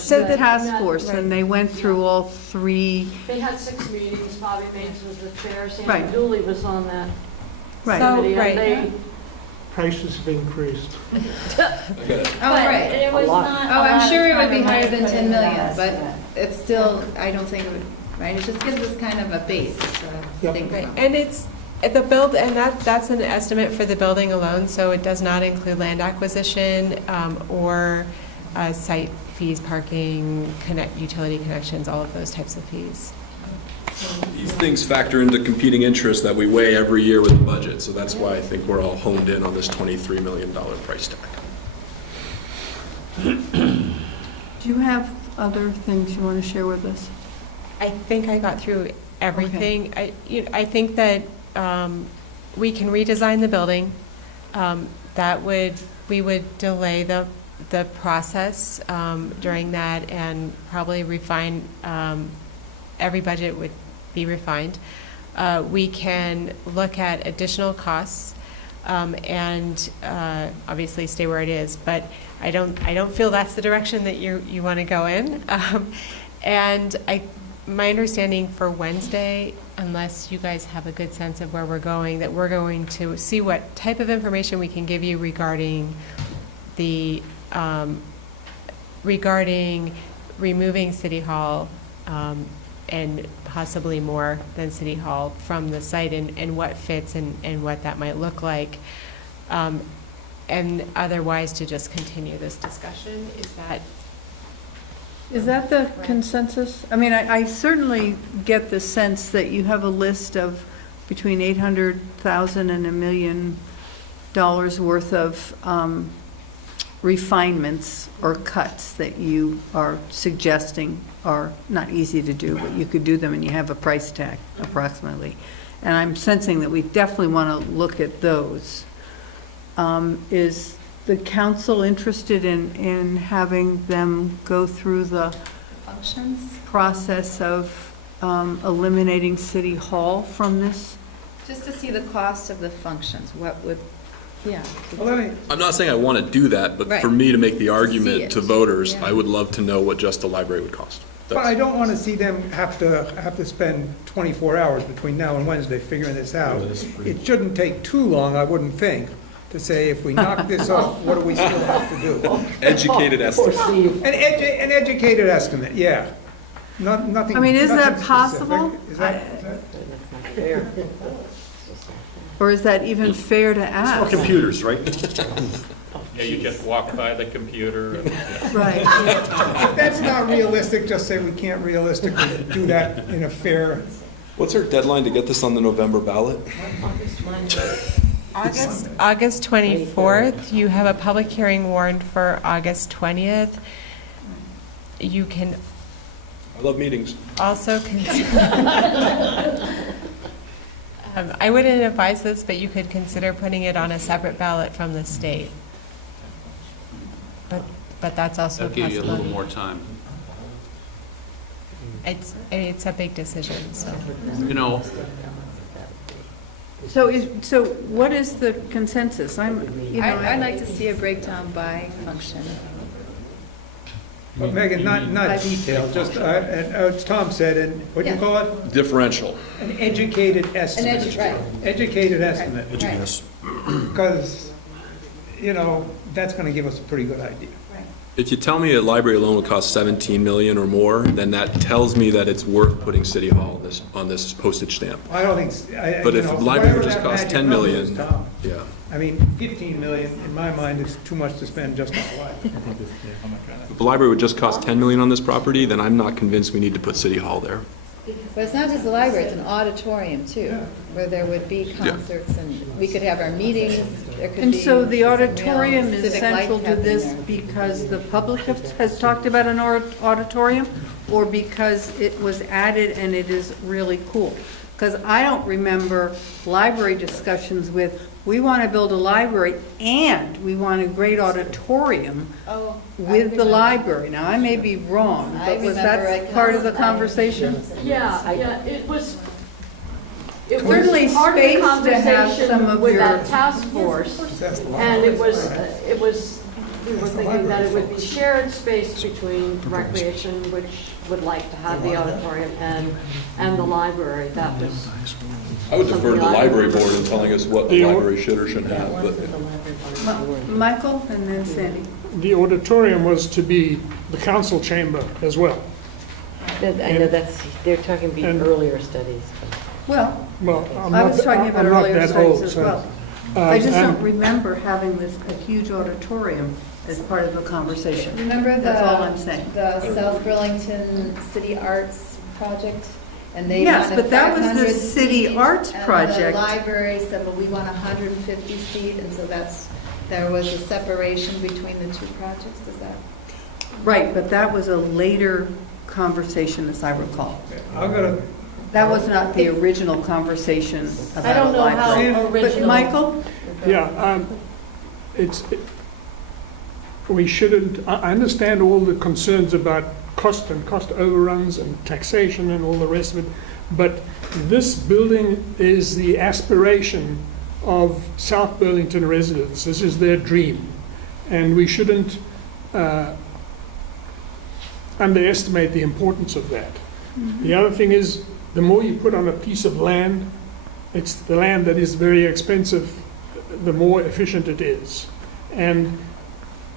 So the task force, and they went through all 3. They had 6 meetings, Bobby Maines was the chair, Right. Sandy Dooley was on that. Right. committee, right. and they, Prices have increased. Oh, But right. it was not Oh, a I'm lot sure of it would time be and higher money than put 10 into million, that, but yeah. it's still, I don't think it would, right? It just gives us kind of a base to think Right, from. and it's, that's an estimate for the building alone, so it does not include land acquisition, or site fees, parking, utility connections, all of those types of fees. These things factor into competing interests that we weigh every year with the budget, so that's why I think we're all honed in on this $23 million price tag. Do you have other things you want to share with us? I think I got through everything. I think that we can redesign the building. We would delay the process during that and probably refine, every budget would be refined. We can look at additional costs and obviously stay where it is, but I don't feel that's the direction that you want to go in. And my understanding for Wednesday, unless you guys have a good sense of where we're going, that we're going to see what type of information we can give you regarding the regarding removing City Hall and possibly more than City Hall from the site, and what fits and what that might look like. And otherwise to just continue this discussion. Is that the consensus? I mean, I certainly get the sense that you have a list of between $800,000 and $1 million worth of refinements or cuts that you are suggesting are not easy to do, but you could do them and you have a price tag approximately. And I'm sensing that we definitely want to look at those. Is the council interested in having them go through the Functions? process of eliminating City Hall from this? Just to see the cost of the functions, what would, yeah. I'm not saying I want to do that, but Right. for me to make the See argument it. to voters, Yeah. I would love to know what just the library would cost. But I don't want to see them have to spend 24 hours between now and Wednesday figuring this out. It shouldn't take too long, I wouldn't think, to say, if we knock this off, what do we still have to do? Educated estimate. An educated estimate, yeah. Nothing. I mean, is that nothing specific. possible? Is that fair? Or is that even fair to ask? Computers, right? Yeah, you just walk by the computer and. Right. If that's not realistic, just say we can't realistically do that in a fair. What's our deadline to get this on the November ballot? August 24th, you have a public hearing warned for August 20th. You can I love meetings. also consider, I wouldn't advise this, but you could consider putting it on a separate ballot from the state. But that's also a That'll give you a little possibility. more time. It's a big decision, so. You know, So what is the consensus? I'd like to see a breakdown by function. But Megan, not detailed, just, as Tom said, what do you call it? Differential. An educated estimate. Right. Educated estimate. Right. Because, that's going to give us a pretty good idea. If you tell me a library alone would cost 17 million or more, then that tells me that it's worth putting City Hall on this postage stamp. I don't think, But if the library would just whatever that cost magic 10 number million, is, Tom. yeah. I mean, 15 million, in my mind, is too much to spend just on the library. If the library would just cost 10 million on this property, then I'm not convinced we need to put City Hall there. But it's not just the library, it's an auditorium too, where there would be concerts and we could have our meetings, there could be. And so the some real auditorium is civic life central to happening this there. because the public has talked about an auditorium, or because it was added and it is really cool? Because I don't remember library discussions with, we want to build a library and we want a great auditorium with the library. Now, I may be wrong, I but was remember that it part of the comes- conversation? yeah, it was Certainly part of the space to have conversation some of with your- that task force, and it was, we were thinking that it would be shared space between recreation, which would like to have the auditorium, and the library. That was I would defer to the library board in telling us what the The- library should or shouldn't have, but Michael and then Sandy. The auditorium was to be the council chamber as well. I know they're talking about And- earlier studies. Well, Well, I was talking about I'm not earlier that studies old, as so, well. I just and- don't remember having this, a huge auditorium as part of the conversation. Remember That's all I'm saying. the South Burlington City Arts Project? And they Yes, wanted but that was the 500 city seat, arts And project. the library said, well, we want 150 seat, and so there was a separation between the two projects, is that? Right, but that was a later conversation, as I recall. I'm gonna, That was not the original conversation I about don't a know how library. But original. Michael? Yeah, we shouldn't, I understand all the concerns about cost and cost overruns and taxation and all the rest of it, but this building is the aspiration of South Burlington residents. This is their dream. And we shouldn't underestimate the importance of that. The other thing is, the more you put on a piece of land, it's the land that is very expensive, the more efficient it is. And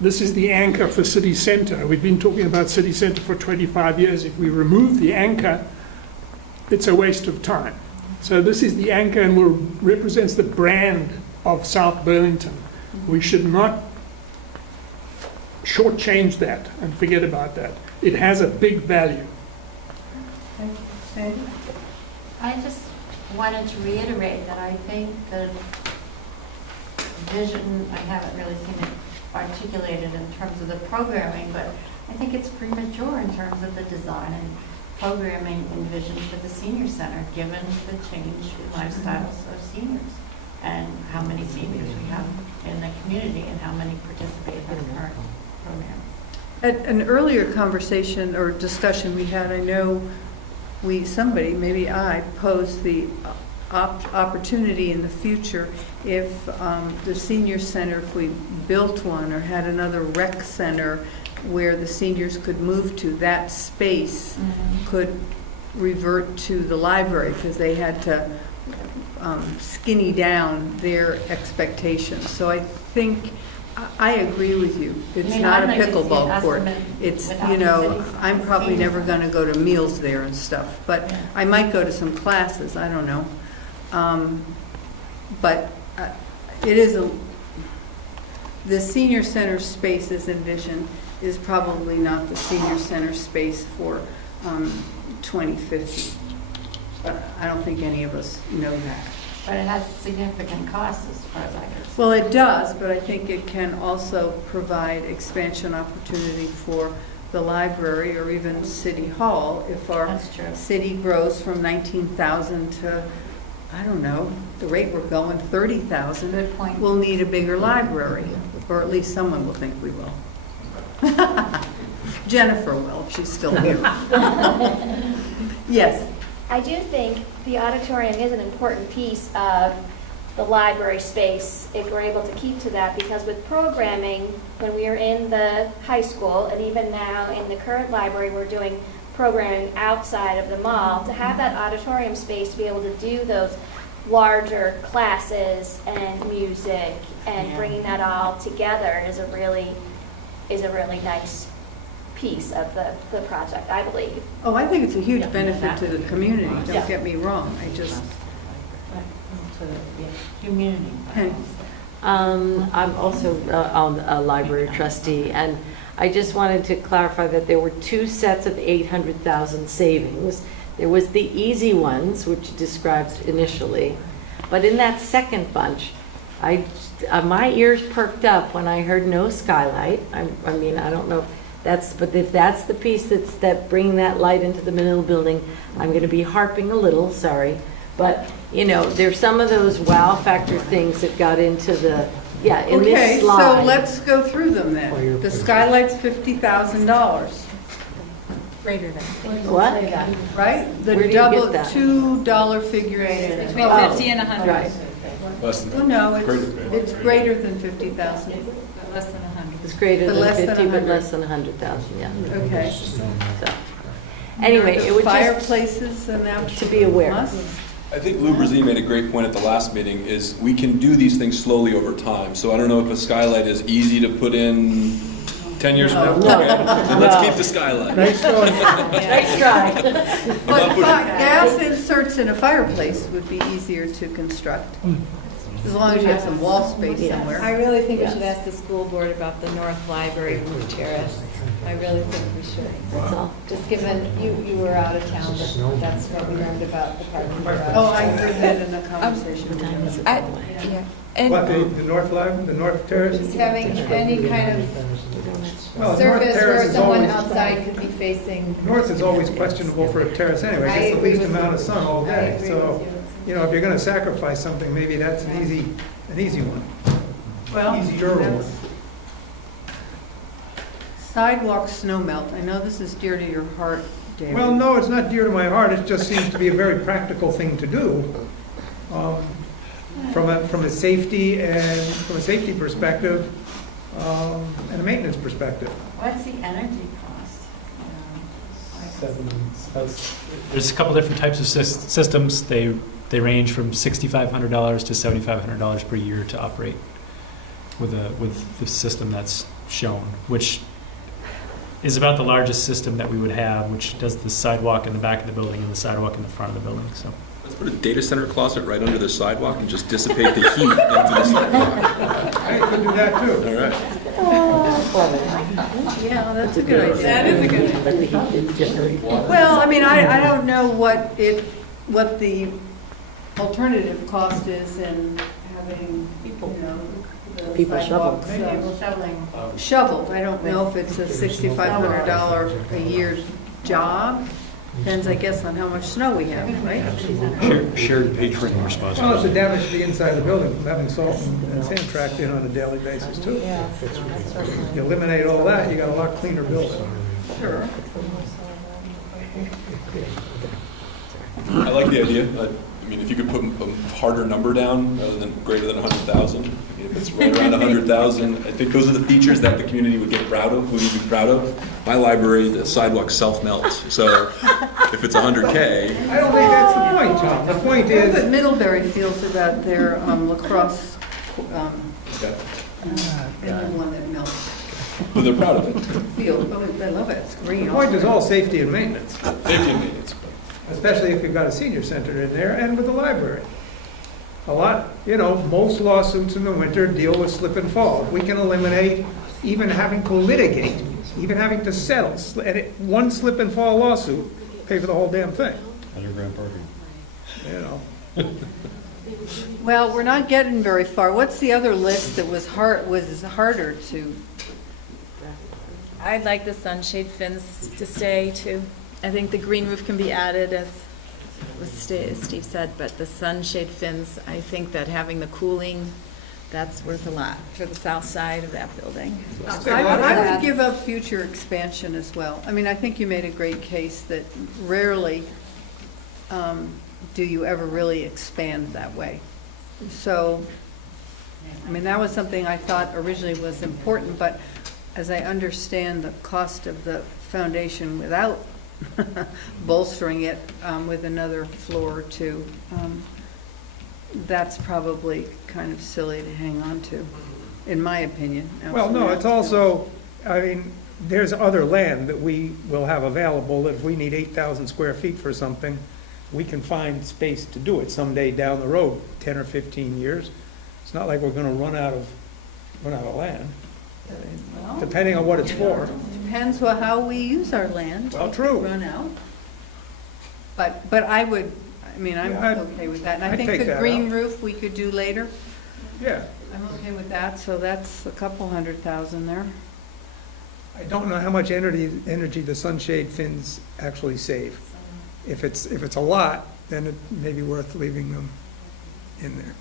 this is the anchor for city center. We've been talking about city center for 25 years. If we remove the anchor, it's a waste of time. So this is the anchor and represents the brand of South Burlington. We should not shortchange that and forget about that. It has a big value. Sandy? I just wanted to reiterate that I think the vision, I haven't really seen it articulated in terms of the programming, but I think it's premature in terms of the design and programming envisioned for the senior center, given the change in lifestyles of seniors and how many seniors we have in the community and how many participate in the current program. At an earlier conversation or discussion we had, I know somebody, maybe I, posed the opportunity in the future if the senior center, if we built one or had another rec center where the seniors could move to, that space could revert to the library because they had to skinny down their expectations. So I think, I agree with you. It's not a pickleball court. It's, you know, I'm probably never going to go to meals there and stuff, but I might go to some classes, I don't know. But it is the senior center space as envisioned is probably not the senior center space for 2050. But I don't think any of us know that. But it has significant costs as far as I can see. Well, it does, but I think it can also provide expansion opportunity for the library or even City Hall if our city grows from 19,000 to, I don't know, the rate we're going, 30,000. Good point. We'll need a bigger library, or at least someone will think we will. Jennifer will, if she's still here. Yes. I do think the auditorium is an important piece of the library space if we're able to keep to that, because with programming, when we were in the high school and even now in the current library, we're doing programming outside of the mall. To have that auditorium space to be able to do those larger classes and music and bringing that all together is a really nice piece of the project, I believe. Oh, I think it's a huge benefit to the community, don't get me wrong. I just... Community. I'm also on a library trustee, and I just wanted to clarify that there were two sets of 800,000 savings. There was the easy ones, which you described initially, but in that second bunch, my ears perked up when I heard no skylight. I mean, I don't know. But if that's the piece that's bringing that light into the middle of the building, I'm going to be harping a little, sorry. But, you know, there's some of those wow factor things that got into the, in this slide. Okay, so let's go through them then. The skylight's $50,000. Greater than. What? Right? Where do The you double, get that? $2 figure eight. Between 50 and 100. Right. less than Well, no, greater. it's greater than 50,000. Less than 100. It's greater But than less than 50, but 100. less than 100,000, yeah. Okay. So, anyway, The it would just fireplaces and that to be aware. must? I think Lou Brazee made a great point at the last meeting, is we can do these things slowly over time. So I don't know if a skylight is easy to put in 10 years from now. Okay, then let's keep the skylight. Nice going. Nice try. But gas inserts in a fireplace would be easier to construct, as long as you have some wall space somewhere. I really think we should ask the school board about the North Library roof terrace. I really think we should. That's all. Just given you were out of town, but that's what we learned about the parking garage. Oh, I heard that in the conversation. What, the North Terrace? Just having any kind of Well, North surface Terrace where is someone always- outside could be facing. North is always questionable for a terrace anyway, I it gets the agree least with amount you. of sun all I day. agree So, with you. you know, if you're gonna sacrifice something, maybe that's an easy one. Well, Easier one. that's- sidewalk snow melt, I know this is dear to your heart, David. Well, no, it's not dear to my heart, it just seems to be a very practical thing to do. From a safety perspective, and a maintenance perspective. What's the energy cost? There's a couple different types of systems. They range from $6,500 to $7,500 per year to operate with the system that's shown, which is about the largest system that we would have, which does the sidewalk in the back of the building and the sidewalk in the front of the building. So. Let's put a data center closet right under the sidewalk and just dissipate the heat into the sidewalk. I could do that too. All right. Yeah, that's a good idea. That is a good idea. Well, I mean, I don't know what the alternative cost is in having, you know, the People shovel. sidewalks, People shoveling. shoveled. I don't know if it's a $6,500 a year job. Depends, I guess, on how much snow we have, right? Shared patron Well, responsibility. it's the damage to the inside of the building, having salt and sand tracked in on a daily basis too. Yeah. You eliminate all that, you got a lot cleaner building. Sure. I like the idea. I mean, if you could put a harder number down rather than greater than 100,000, if it's right around 100,000, I think those are the features that the community would get proud of, would be proud of. My library, the sidewalks self-melt, so if it's 100K. I don't think that's the point, John. The point That's what is, Middlebury feels about their lacrosse, Okay. and the one that melts. But they're proud of it. Field, oh, they love it, it's green. the point is all safety and maintenance, Safety and maintenance. especially if you've got a senior center in there and with the library. Most lawsuits in the winter deal with slip and fall. We can eliminate even having to litigate, even having to settle. One slip and fall lawsuit, pay for the whole damn thing, Underground parking. Well, we're not getting very far. What's the other list that was harder to? I'd like the sunshade fins to stay too. I think the green roof can be added as Steve said, but the sunshade fins, I think that having the cooling, that's worth a lot for the south side of that building. I would give up future expansion as well. I mean, I think you made a great case that rarely do you ever really expand that way. So, I mean, that was something I thought originally was important, but as I understand the cost of the foundation without bolstering it with another floor or two, that's probably kind of silly to hang on to, in my opinion. Well, no, it's also, I mean, there's other land that we will have available that if we need 8,000 square feet for something, we can find space to do it someday down the road, 10 or 15 years. It's not like we're gonna run out of land, Well, depending on what it's for. depends on how we use our land. Well, true. Run out. But I'm Yeah, okay with that. And I I'd think take the that green out. roof we could do later. Yeah, I'm okay with that, so that's a couple $100,000 there. I don't know how much energy the sunshade fins actually save. If it's a lot, then it may be worth leaving them in there.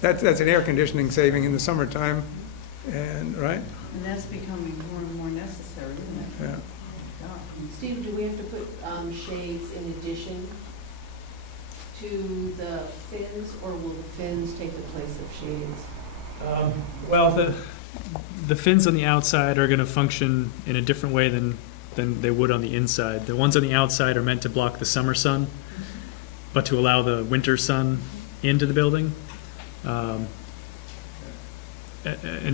That's an air conditioning saving in the summertime, and, right? And that's becoming more and more necessary, isn't it? Yeah. Steve, do we have to put shades in addition to the fins, or will the fins take the place of shades? Well, the fins on the outside are going to function in a different way than than they would on the inside. The ones on the outside are meant to block the summer sun, but to allow the winter sun into the building. An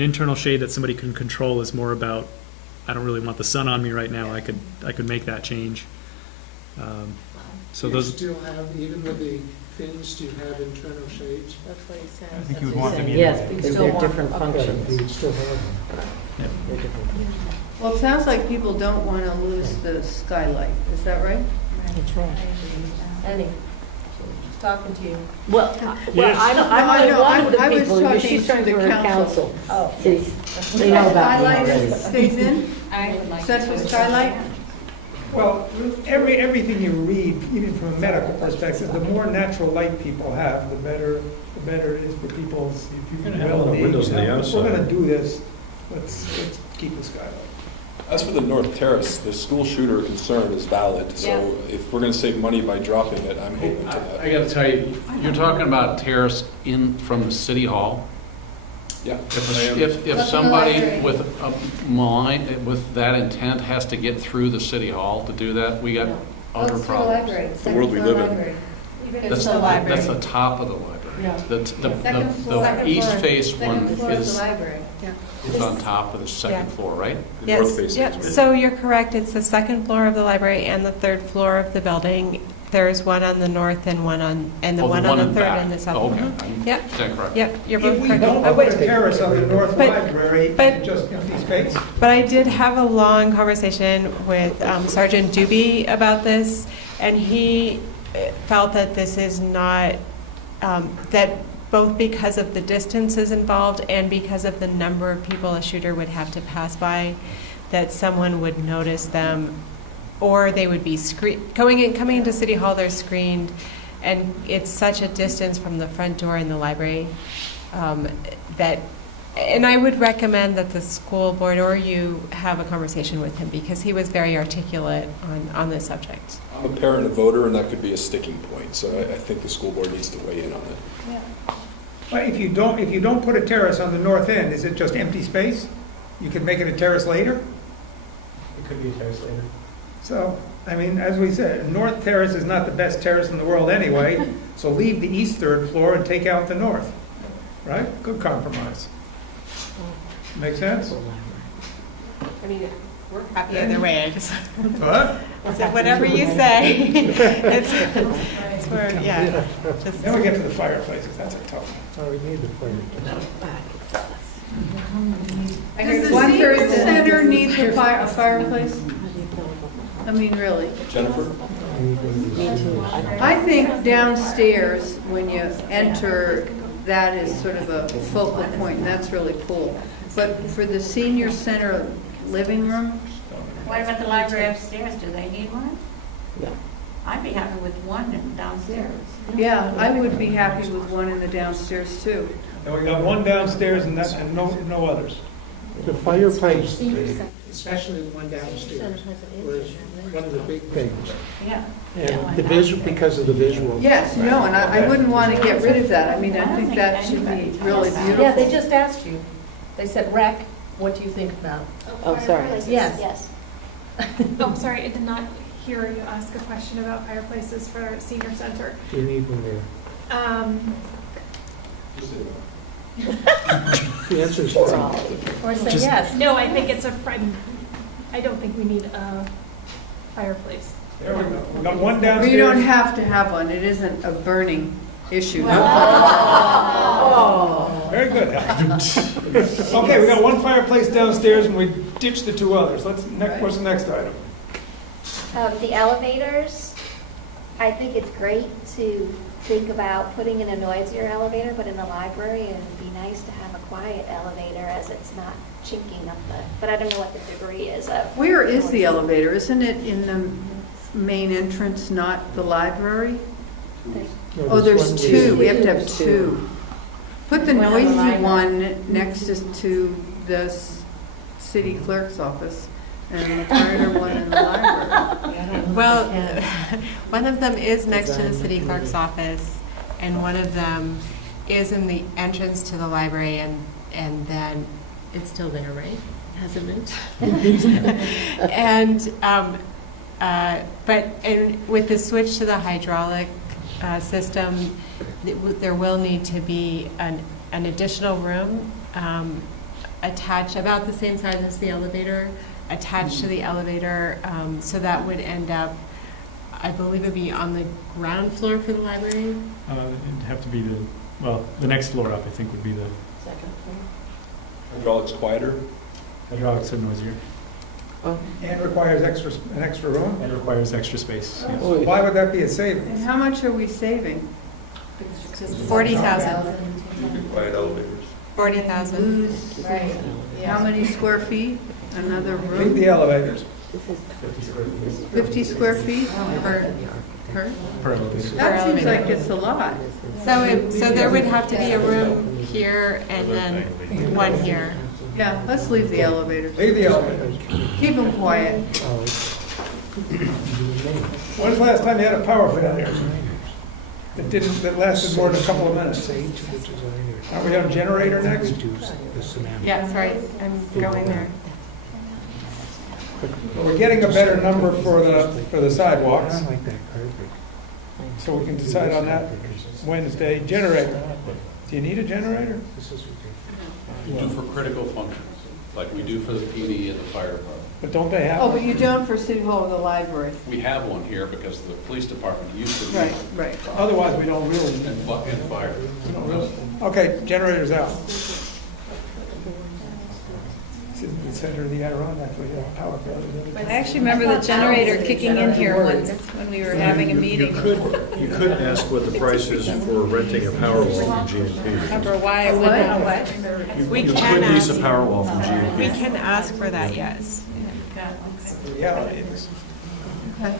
internal shade that somebody can control is more about, I don't really want the sun on me right now, I could make that change. So You those, still have, even with the fins, do you have internal shades? That's what he said. I think you would want them in. Yes, because they're different functions. You would still have them. They're different. Well, it sounds like people don't want to lose the skylight, is that right? That's right. Annie, talking to you. Well, Yes. I'm I only know, one of the I was people, talking she's to talking the to her council. council. See, they know about me Skylight already. stays in? I would like. Central to- skylight? Well, everything you read, even from a medical perspective, the more natural light people have, the better it is for people's You're gonna have a lot of well-being. windows on the If outside. we're gonna do this, let's keep the skylight. As for the north terrace, the school shooter concern is valid, so if we're gonna save money by dropping it, I'm open to that. I gotta tell you, you're talking about terrace in, from the city hall. Yeah. If somebody with a mind, with that intent has to get through the city hall to do that, we got other problems. The world we live in. That's that's the top of the library. Yeah. The east face one is library, yeah. on top of the second floor, right? The north Yes, facing yep, is so you're correct, it's the second floor of the library and the third floor of the building. There's one on the north and one on, and the Oh, one on the in third back. and the south. Oh, okay. Mhm. Yep, Is that correct? yep, you're If both we correct. don't Oh, put wait. a terrace on the north But- library, but- it's just empty space. But I did have a long conversation with Sergeant Doobie about this, and he felt that this is not, that both because of the distances involved and because of the number of people a shooter would have to pass by, that someone would notice them, or they would be coming into City Hall, they're screened, and it's such a distance from the front door in the library that. And I would recommend that the school board or you have a conversation with him, because he was very articulate on this subject. I'm a parent and a voter, and that could be a sticking point, so I think the school board needs to weigh in on it. But if you don't put a terrace on the north end, is it just empty space? You could make it a terrace later? It could be a terrace later. So, I mean, as we said, north terrace is not the best terrace in the world anyway, so leave the east third floor and take out the north, right? Good compromise. Make sense? I mean, we're happy either way, I just, What? so whatever you say. It's where, yeah. just- Then we get to the fireplaces, that's a tough one. Oh, we need the fireplace. Does the senior center need a fireplace? I mean, really? Jennifer? I think downstairs, when you enter, that is sort of a focal point, and that's really cool. But for the senior center living room, What about the library upstairs? Do they need one? Yeah. I'd be happy with one downstairs. yeah, I would be happy with one in the downstairs too. And we got one downstairs and no others. The fireplace, especially the one downstairs, was one of the big things. Yeah. And the visual, because of the visual. Yes, no, and I wouldn't want to get rid of that. I mean, I think that should be really beautiful. Yeah, they just asked you. They said, "Rec, what do you think about?" Oh, sorry. Yes. Yes. Oh, sorry, I did not hear you ask a question about fireplaces for senior center. Do you need one there? The answer is no. Or say yes. No, I think it's I don't think we need a fireplace. There we go. We got one Well, you don't downstairs. have to have one. It isn't a burning issue. Very good. Okay, we got one fireplace downstairs and we ditched the two others. What's the next item? The elevators, I think it's great to think about putting in a noisier elevator, but in the library, it'd be nice to have a quiet elevator as it's not chinking up but I don't know what the degree is of. Where is the elevator? Isn't it in the main entrance, not the library? Oh, there's two. We have to have two. Put the noisy one next to the city clerk's office and the quieter one in the library. Well, one of them is next to the city clerk's office, and one of them is in the entrance to the library, and then it's still there, right? Hesitant. And, with the switch to the hydraulic system, there will need to be an additional room attached, about the same size as the elevator, attached to the elevator. So that would end up, I believe it'd be on the ground floor for the library. It'd have to be the next floor up, I think, would be the Second floor. Hydraulics quieter? hydraulics are noisier. And requires an extra room? It requires extra space, yes. So why would that be a savings? And how much are we saving? 40,000. Quiet elevators. 40,000. Right. How many square feet? Another Leave room? the elevators. 50 square feet per? Per elevator. That seems like it's a lot. So there would have to be a room here and then one here. Yeah, let's leave the elevators. Leave the elevators. Keep them quiet. When's the last time you had a power failure? That lasted more than a couple of minutes? Are we on generator next? Yeah, sorry, I'm going there. Well, we're getting a better number for the sidewalks. So we can decide on that Wednesday. Generator. Do you need a generator? We do for critical functions, like we do for the PD and the fire department. But don't they have? Oh, but you don't for City Hall or the library. We have one here because the police department used to be. Right. Otherwise, we don't really. And fire. We don't really. Okay, generator's out. This is the center of the Adirondack, we have power failure. I actually remember the generator kicking in here once when we were having a meeting. You could ask what the price is for renting a Powerwall from GMP. Remember why it wouldn't. We You can could lease a ask, Powerwall from GMP. we can ask for that, yes. Yeah, it is. Okay.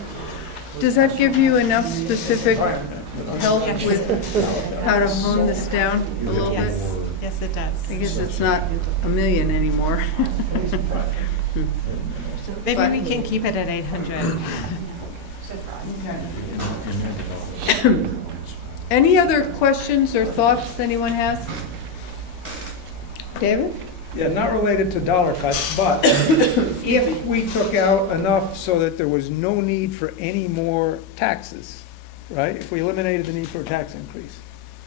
Does that give you enough specific help with how to hone this down a little bit? Yes, yes, it does. I guess it's not a million anymore. Maybe we can keep it at 800. Any other questions or thoughts anyone has? David? Yeah, not related to dollar cuts, but if we took out enough so that there was no need for any more taxes, right? If we eliminated the need for a tax increase.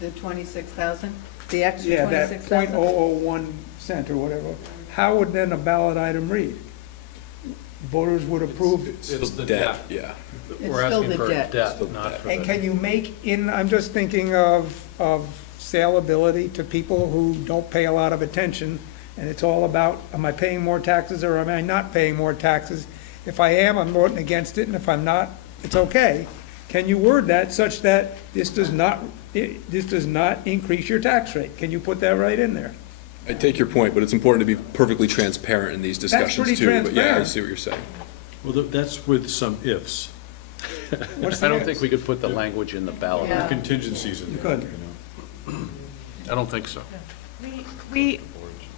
The 26,000? The extra Yeah, that 26,000? .001 cent or whatever. How would then a ballot item read? Voters would approve it. It's the Debt, debt. yeah. It's We're still asking the for debt. debt, not for And the. can you make I'm just thinking of saleability to people who don't pay a lot of attention, and it's all about, am I paying more taxes or am I not paying more taxes? If I am, I'm voting against it, and if I'm not, it's okay. Can you word that such that this does not increase your tax rate? Can you put that right in there? I take your point, but it's important to be perfectly transparent in these discussions pretty too. But yeah, I transparent. see what you're saying. Well, that's with some ifs, I don't think we could put the language in the ballot. Yeah. contingencies in there. Good. I don't think so. We,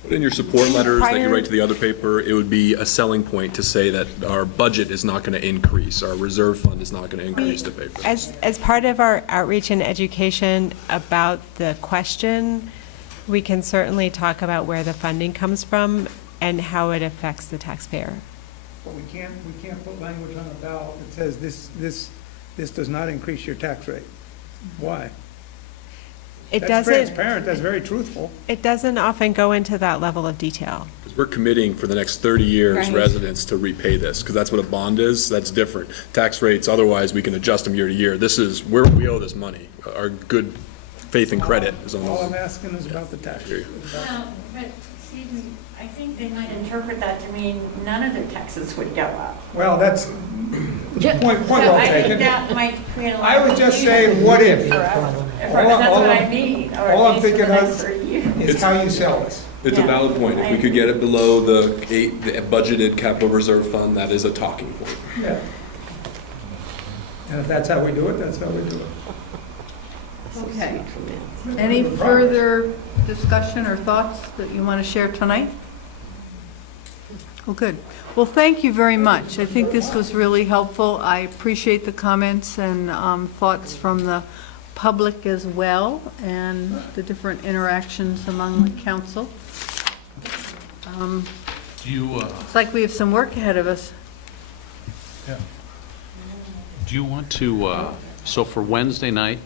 Put in your support letters that you Prior- write to the other paper, it would be a selling point to say that our budget is not going to increase, our reserve fund is not going to increase to pay for this. as part of our outreach and education about the question, we can certainly talk about where the funding comes from and how it affects the taxpayer. But we can't put language on the ballot that says this does not increase your tax rate. Why? It That's doesn't, transparent, that's very truthful. it doesn't often go into that level of detail. 'Cause we're committing for the next 30 years Right. residents to repay this, because that's what a bond is. That's different. Tax rates, otherwise, we can adjust them year to year. This is where we owe this money. Our good faith and credit is on All I'm this. asking is about the tax. Here. Well, but Stephen, I think they might interpret that to mean none of their taxes would go up. Well, that's, point So well I think taken. that might create a lot I of was just confusion saying, what if? That's All what I I'm- mean, or all I'm at least for the thinking next of 30 years. It's how you sell this. It's a Yeah. valid point. If we could get it below the budgeted capital reserve fund, that is a talking point. Yeah. And if that's how we do it, that's how we do it. Okay. Any further discussion or thoughts that you want to share tonight? Well, good. Well, thank you very much. I think this was really helpful. I appreciate the comments and thoughts from the public as well, and the different interactions among the council. Do you, It's like we have some work ahead of us. do you want to, so for Wednesday night,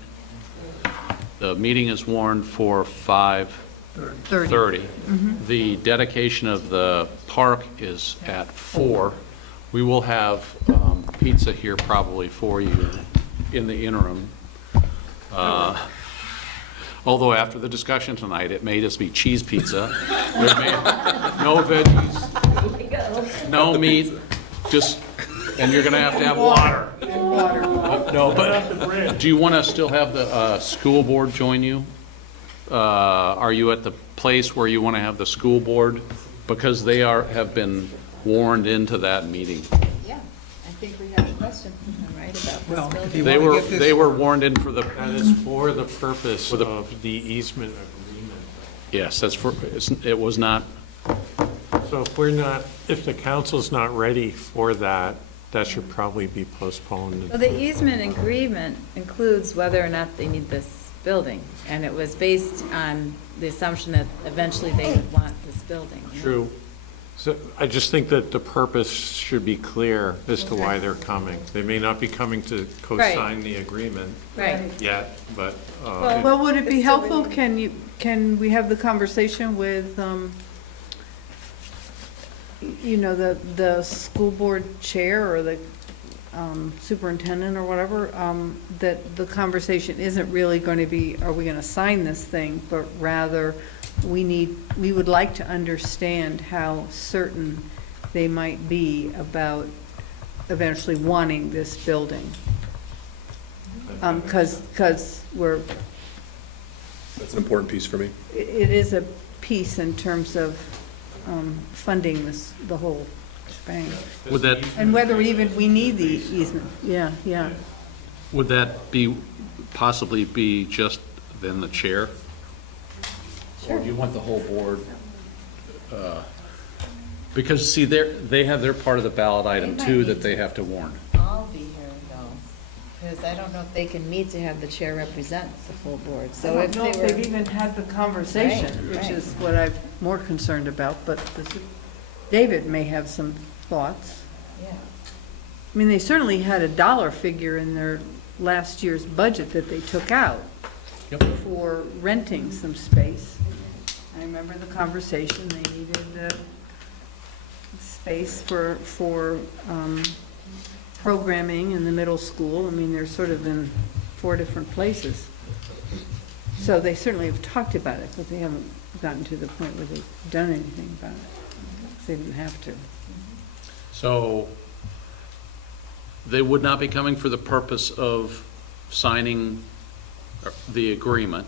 the meeting is warned for 5:30. The dedication of the park is at 4. We will have pizza here probably for you in the interim. Although after the discussion tonight, it may just be cheese pizza. There may, no veggies, no meat, just, and you're going to have water. No, but do you want to still have the school board join you? Are you at the place where you want to have the school board? Because they have been warned into that meeting. Yeah, I think we have a question, right, about Well, this if building. you wanna get this- They were warned in for the. That is for the purpose of the easement agreement. Yes, that's for, it was not, So if the council's not ready for that, that should probably be postponed. Well, the easement agreement includes whether or not they need this building, and it was based on the assumption that eventually they would want this building. True. So I just think that the purpose should be clear as to why they're coming. They may not be coming to co-sign the agreement Right. yet, but. Well, would it be helpful, can we have the conversation with, the school board chair or the superintendent or whatever, that the conversation isn't really going to be, are we going to sign this thing, but rather we would like to understand how certain they might be about eventually wanting this building. Because we're, That's an important piece for me. it is a piece in terms of funding the whole shebang. would that, And whether even we need the easement, yeah. would that possibly be just then the chair? Or do you want the whole board? Because, see, they have their part of the ballot item might too need that they have to warn. I'll be here though, because I don't know if they can meet to have the chair represent the full board, I so don't if know they if were. they've even had the conversation, Right, which right. is what I'm more concerned about, but David may have some thoughts. Yeah. I mean, they certainly had a dollar figure in their last year's budget that they took out for renting some space. I remember the conversation, they needed space for programming in the middle school. I mean, they're sort of in 4 different places. So they certainly have talked about it, but they haven't gotten to the point where they've done anything about it. They didn't have to. So they would not be coming for the purpose of signing the agreement.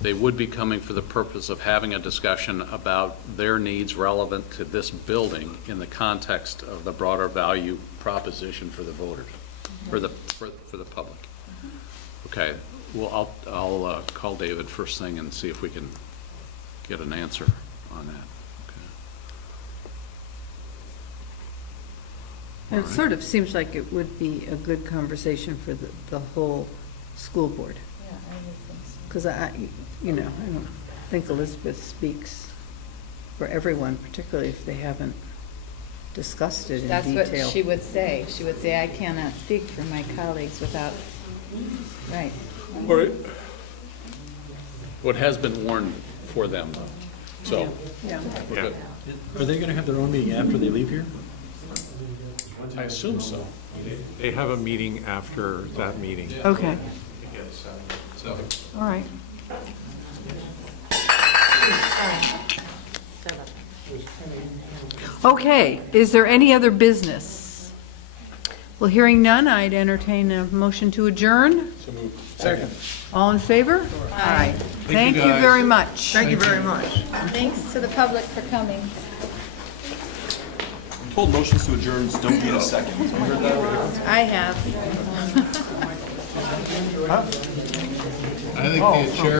They would be coming for the purpose of having a discussion about their needs relevant to this building in the context of the broader value proposition for the voters, for the public. Okay, well, I'll call David first thing and see if we can get an answer on that. And it sort of seems like it would be a good conversation for the whole school board. Yeah, I would think so. Because I don't think Elizabeth speaks for everyone, particularly if they haven't discussed it in detail. That's what she would say. She would say, I cannot speak for my colleagues without, right. What has been warned for them, though, so. Yeah. We're good. Are they going to have their own meeting after they leave here? I assume so. They have a meeting after that meeting. Okay, all right. Okay, is there any other business? Well, hearing none, I'd entertain a motion to adjourn. So moved. Second. All in favor? Aye. Thank you guys. very much. Thank you very much. Thanks to the public for coming. I'm told motions to adjourn don't need a second. Have you heard that? I have. I think the chair.